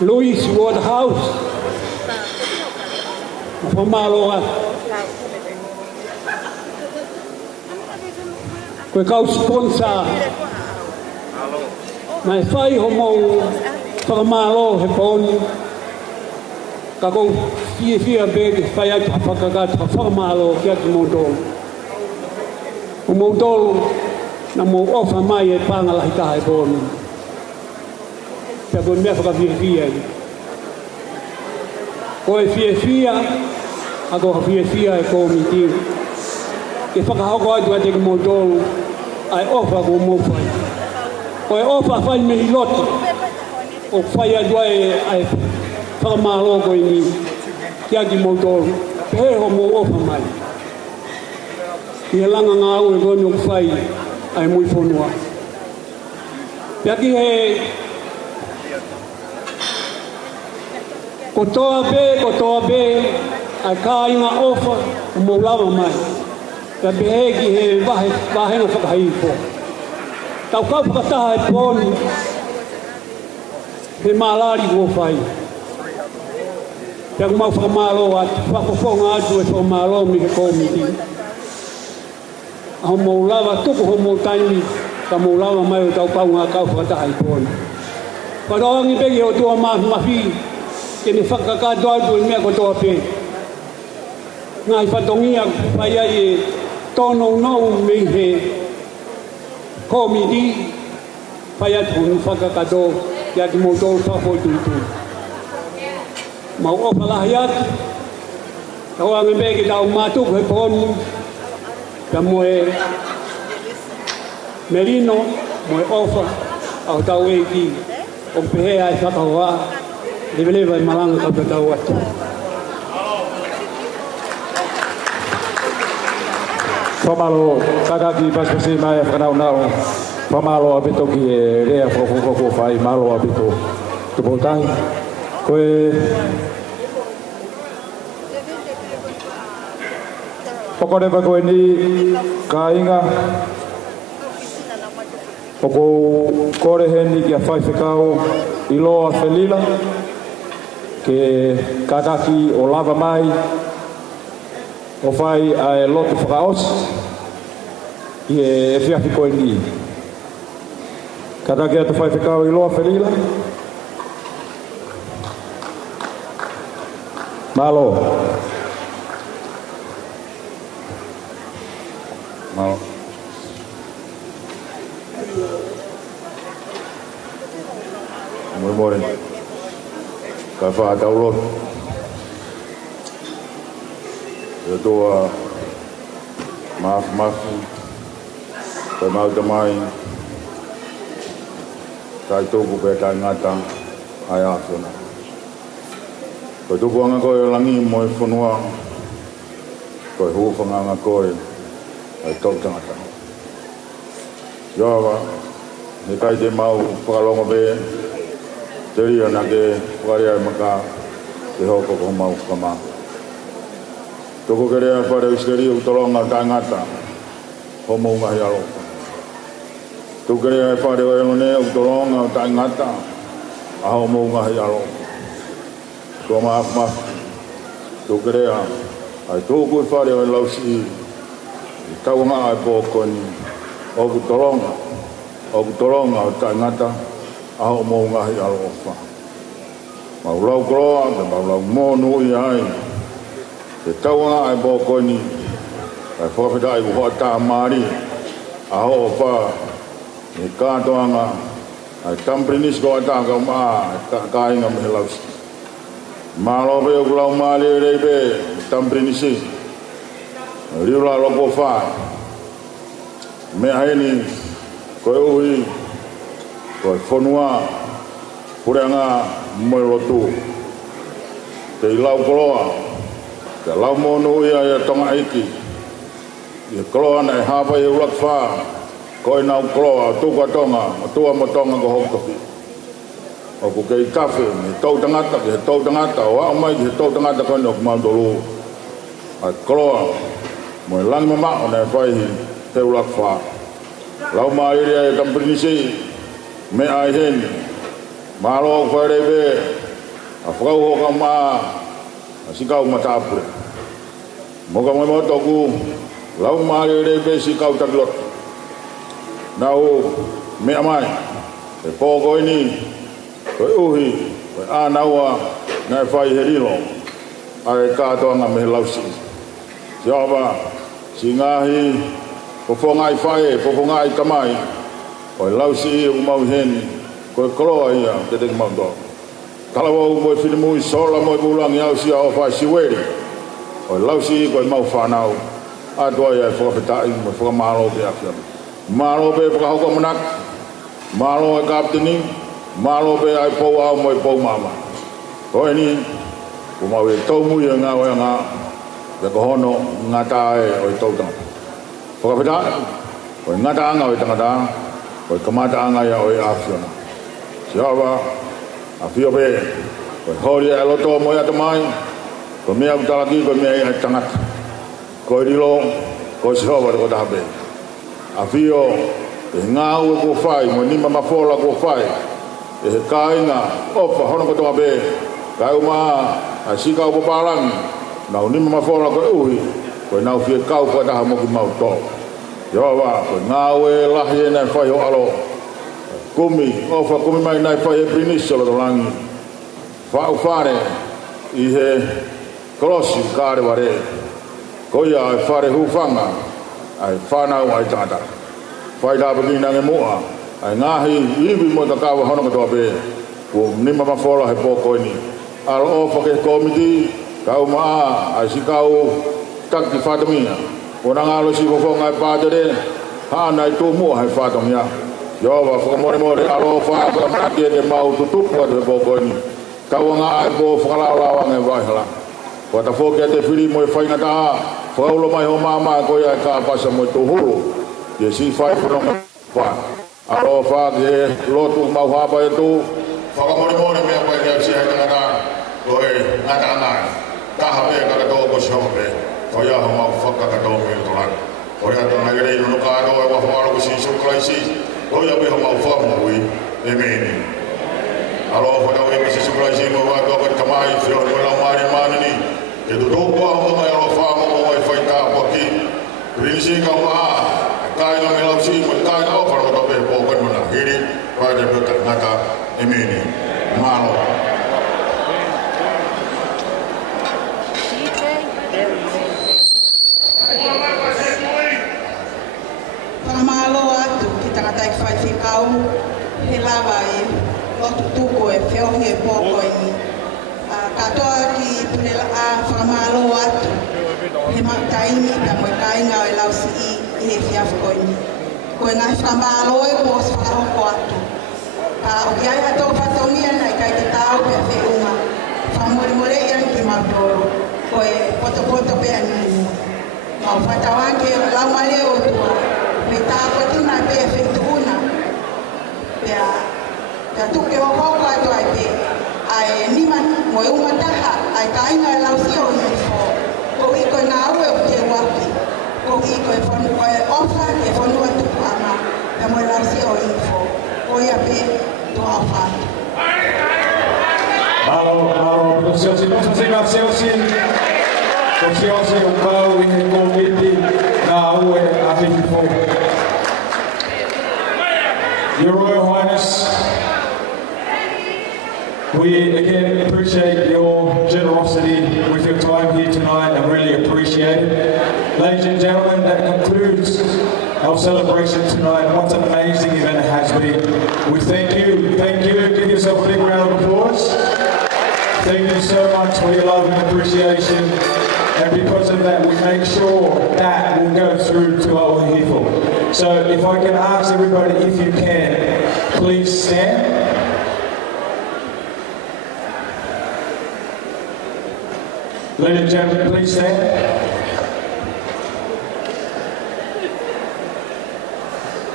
Louis Waterhouse, whamaloa. Koe kau sponsor, mai whai homo whakamalo he pōni, ka kou whiawhia bēki whai atu whakakata whakamalo ki atu Moutolo. O Moutolo na mō ofa mai e pāngalahi taha e pōni. Pea koe mea whakawhiawhia i. Ko e whiawhia, a ko whiawhia e komiti. Ke whakahoko atu ate ki Moutolo, ai ofa ko mōwhai. Ko e ofa whai me i loto, o whai atu ai whakamalo ko i ni. Ki aki Moutolo, peho mō ofa mai. Ki he langa ngā au e koni o kwhai ai mui whonua. Pea ki he kotoa be, ai kā inga ofa o mō lava mai. Pea pehe ki he wahenga whakahifo. Tau kau whakataha e pōni, he mālari kua whai. Pea kumau whakamalo atu, whakafonga atu e whakamalo mi ke komiti. Aho mō lava tuku ho mō taimi, ka mō lava mai o tau pau ngā kau whakataha i pōni. Whakaongi peki o tua mafi, ke ne whakakato atu e mea kotoa pē. Ngā i whatongia whai ai e tono nou me he komiti, whai atu nu whakakato, ki atu mō tōru whakoi tuitui. Mau ofa lahi atu, tau ange peki tau mātuku he pōni, ka moe merino, moe ofa, au tau eiki, o pehea e whakahoa, lewelewa e malanga kau tau atu. Pamalo kakaki pasipasi mai whakanau pamalo apito ki e rea whakawhako whai malo apito te pōtai koe Pokorewa koe ni ka inga Poko kore heni ki a whai whekau I loa whelila ke kakaki o lava mai o whai a e lotu whakaos I e whiawhi koe ni. Kakaki atu whai whekau I loa whelila Malo Malo Moimoi ka whaataulo e toa mafu ka mauta mai kai tōku pe kai ngata ai āwhina ko tuku anga koe langi mo e whanua koe hūwhanga anga koe ai tau tangata Iawa he kai te mau whakalonga pe te ria na ke wharia e maka te hoko ko mau whakama. Toko ke rea whare uskeri u tolonga tai ngata ho mau ngahi alo. Toko ke rea whare o elone u tolonga tai ngata a ho mau ngahi alo. Toko maaf. Toko ke rea ai tōku e whare o lausi I tau ngā ai pōko ni o ku tolonga o tai ngata aho mo ngahi alo ofa. Maulau koroa, te maulau mōnu I ai. Te tauanga ai bōko ni, ai whakawhita ai kuhoa tā maari, aho ofa, ni kātoanga, ai tamprinis ko ata ka maa, ka inga mehe lausi. Mālo pe o kulau maari e reipe, tamprinisi, riula loko wha, mea heni, koe uhi, koe whanua, pureanga moi rotu. Te ilau koloa, te lau monu ia ia tonga iki. Ia koloa na e hapa i ulak wha, koe nau koloa, tuka tonga, tua mo tonga ko hokopi. O ku kei kafe, he tau tangata, ki he tau tangata, o ao mai ki he tau tangata koe no kumandolu. Ai koloa, mo e langi mama o na e whaihi te ulak wha. Lau maairia e tamprinisi, me ai heni, malo whaere be, a whakau hoka maa, a sikau matapure. Moka moimoi toku, lau maairia be sikau taklot. Nau, mea mai, e pōko ini, koe uhi, koe ānaua, nai whai he rilo, a e kātoanga me lausi. Siawa, si ngahi, pofongai whae, pofongai kamai, koe lausi I umau heni, koe koloa ia, te teki mautoa. Kalawau moe whirimui sola moe bulangi au si au whai siweri, koe lausi I koe mau whanau, atua ia e whakawhitai, moe whakamalo pe awhiana. Malo pe whakahauka manak, malo e kaptini, malo pe ai pou au moe pou mama. Koe ni, umau e taumui e ngā oe ngā, te kohono ngā tāe o I tautanga. Whakawhitai, koe ngā tāanga o I tangata, koe kamata anga ia o I awhiana. Siawa, a whio pe, koe hori e loto moe ata mai, koe mea utalaki, koe mea I tangata. Koe rilo, koe sihowa te kotaha pe. A whio, e ngā ue kua whai, moe nima mawhola kua whai, e he kāinga, opa, hono kotoa pe, kai umaa, a sikau paparangi, nau nima mawhola koe uhi, koe nau whie kau kotaha moki mau tō. Iawa, koe ngā ue lahi e nai whai ho alo, kumi, ofa kumi mai nai whai e prinisolo to langi, whau whare, I he kolosi kāre ware, koia ai whare hufanga, ai whanau ai tangata. Whai tāpaki nange mua, ai ngahi iwi mo ta kawa hono katoa pe, ko nima mawhola he pōko ini. Alo ofa ke komiti, kau maa, ai si kau taki whatamia. O na ngalo si kofonga ai pātere, hana I tō mua hai whatamia. Iawa, whakamore, alo ofa aka maki e te mau tutupu atu he pōko ini. Kau ngā ai pō whakalawawanga e waihala. Ko ta whoke te whiri mo e whainga taha, Whaulo mai ho mama ko ia ka pasa mo to huru. Ye si fai no pa. Alo fa ge lotu mau ha ba tu. Whakamore mea pai kia si hanga na. Ko e ngata na. Ta ha pe ka to ko shombe. Ko ia ho mau whaka ka to me to lan. Ko ia to na gere no ka do e wa ho ko si so crisis. Ko ia pe ho mau fa mo wi. E meni. Alo fa da we si so crisis mo wa ko ka mai fio no la mari manini. Ke do do ko ho mai alo fa mo mai fai ta po ki. Rinsi ka ma. Tai na me lau si mo tai na fa ro pe po ko na hiri. Pa de pe ngata e meni. Malo. Pamalo atu ki takatai whai whikau he lawa e lotu tuko e whiohi e pōko e ni. Katoa ki pune a whamalo atu he taimi ta moe kainga o e lausi i he whiafko e ni. Koe ngai whamalo e pōs whakahoko atu. O ki ai ato whatongia nei kai te tau pe a whiunga. Whamore ian ki mautoro. Koe poto pe a nini. Mau whatawanke laumare o tua. Me tāko tuna pe e whituna. Pea tuke o hoko ato ai pe. Ai nima moe unga taha. Ai kainga e lausi o Hihifo. Ko i koe ngā ue o te waki. Ko i koe ofa e whanua tuku ama. Pea moe lausi o Hihifo. Ko ia pe toa whatu. Malo, profesiosi, profesiosi, profesiosi, o kau i he kōmiti ngā ue a Hihifo. Your Royal Highness, we again appreciate your generosity with your time here tonight and really appreciate it. Ladies and gentlemen, that concludes our celebration tonight. What an amazing event it has been. We thank you. Thank you. Give yourself a big round of applause. Thank you so much for your love and appreciation. And because of that, we make sure that will go through to our Hihifo. So if I can ask everybody, if you can, please stand. Ladies and gentlemen, please stand.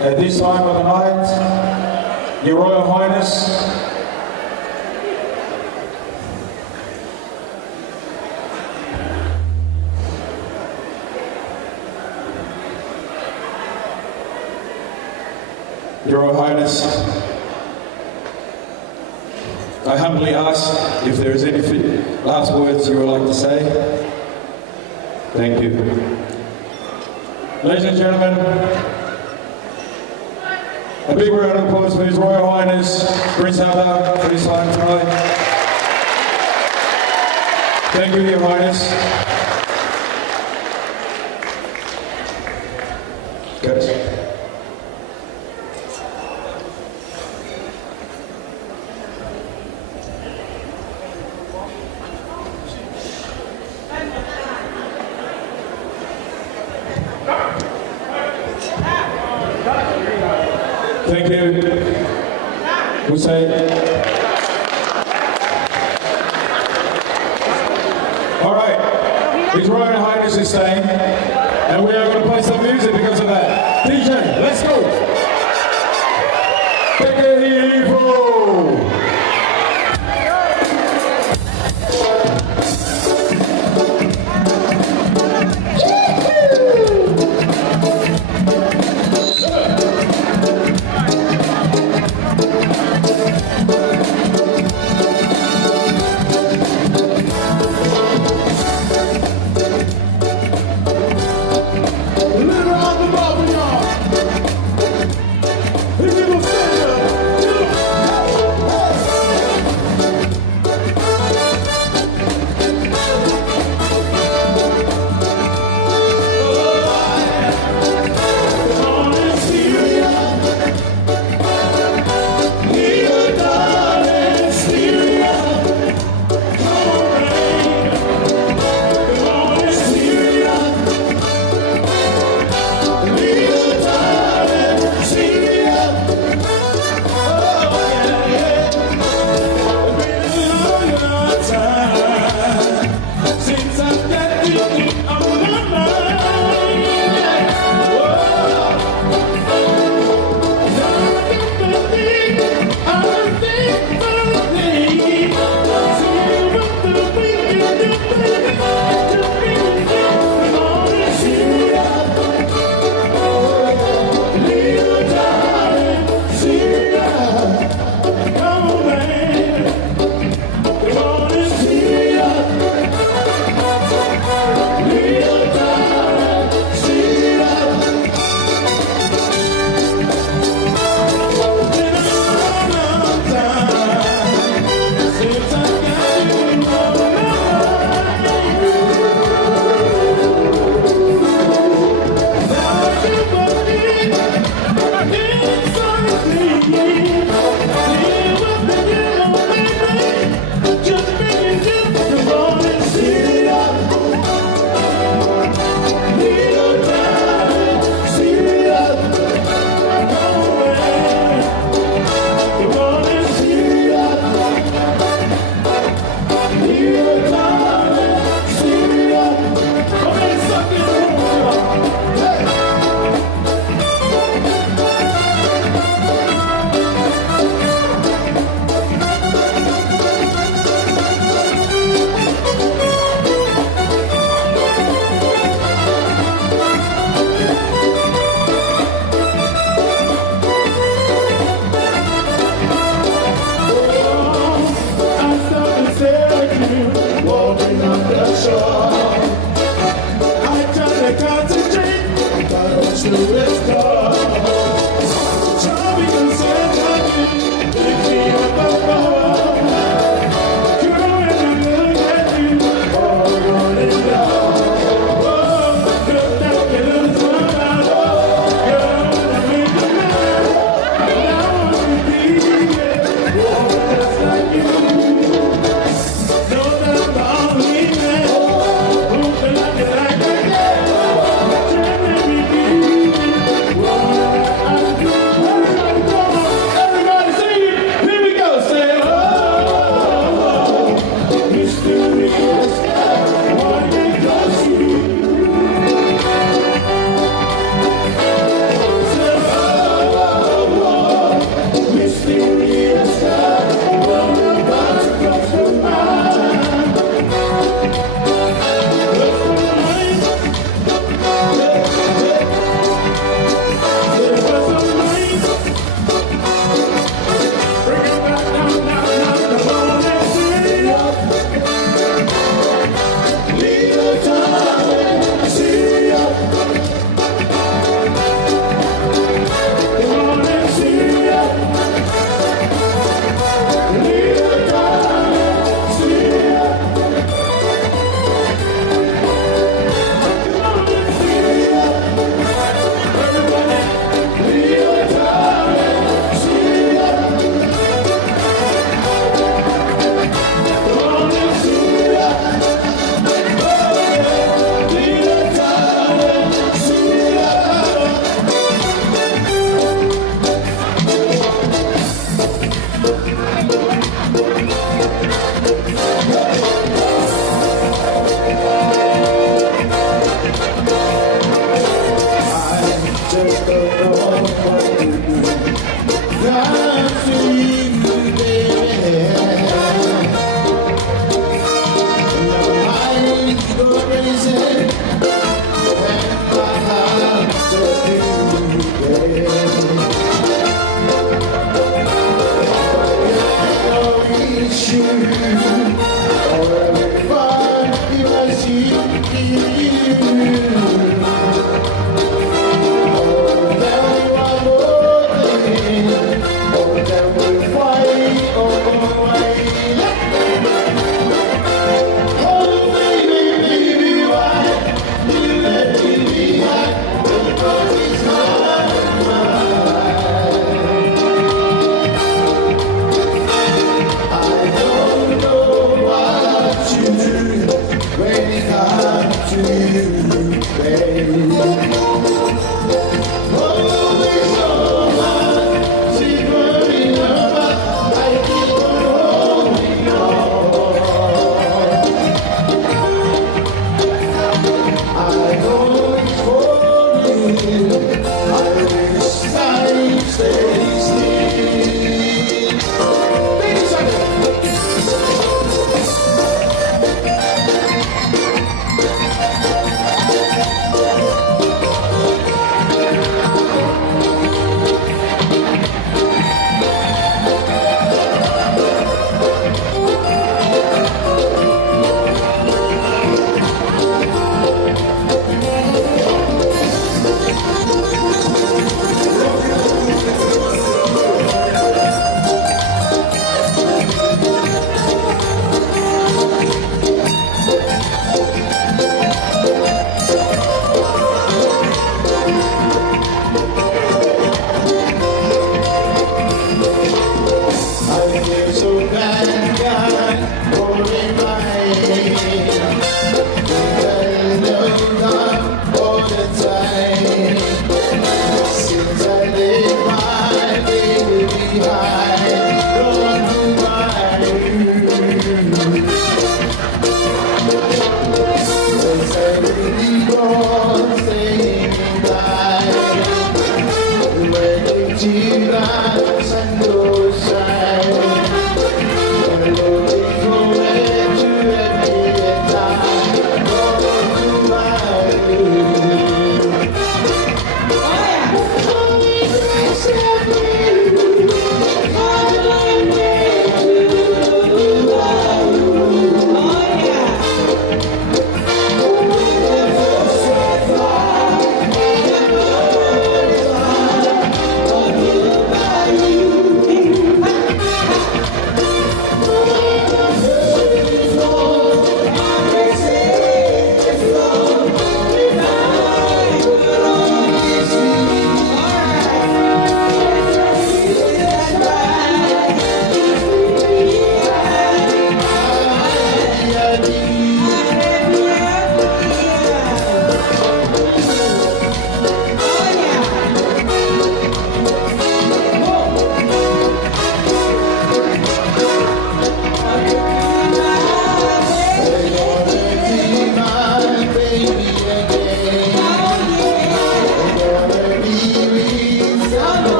At this time of the night, Your Royal Highness, Your Royal Highness, I humbly ask if there is any last words you would like to say. Thank you. Ladies and gentlemen, a big round of applause for His Royal Highness, Prince Albert, for his time tonight. Thank you, Your Highness. Good. Thank you. We say, all right, His Royal Highness is staying, and we are going to play some music because of that. DJ, let's go. Hihifo. Little on the bubble, y'all.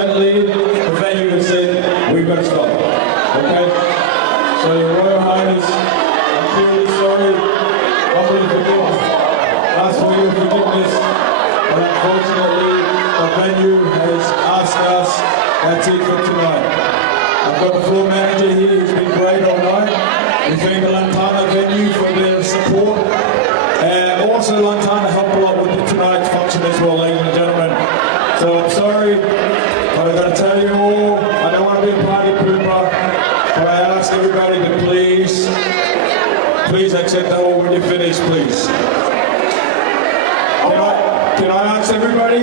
unfortunately, the venue has said we've got to stop. Okay? So, Your Royal Highness, I'm truly sorry. Humbly forgive. Ask for your forgiveness. But unfortunately, the venue has asked us, that's it for tonight. I've got the floor manager here who's been great all night. We thank the Lantana venue for their support. And also Lantana helped a lot with tonight's function as well, ladies and gentlemen. So I'm sorry, but I've got to tell you all, I don't want to be a party pooper, but I ask everybody to please accept the hall when you finish, please. Can I ask everybody?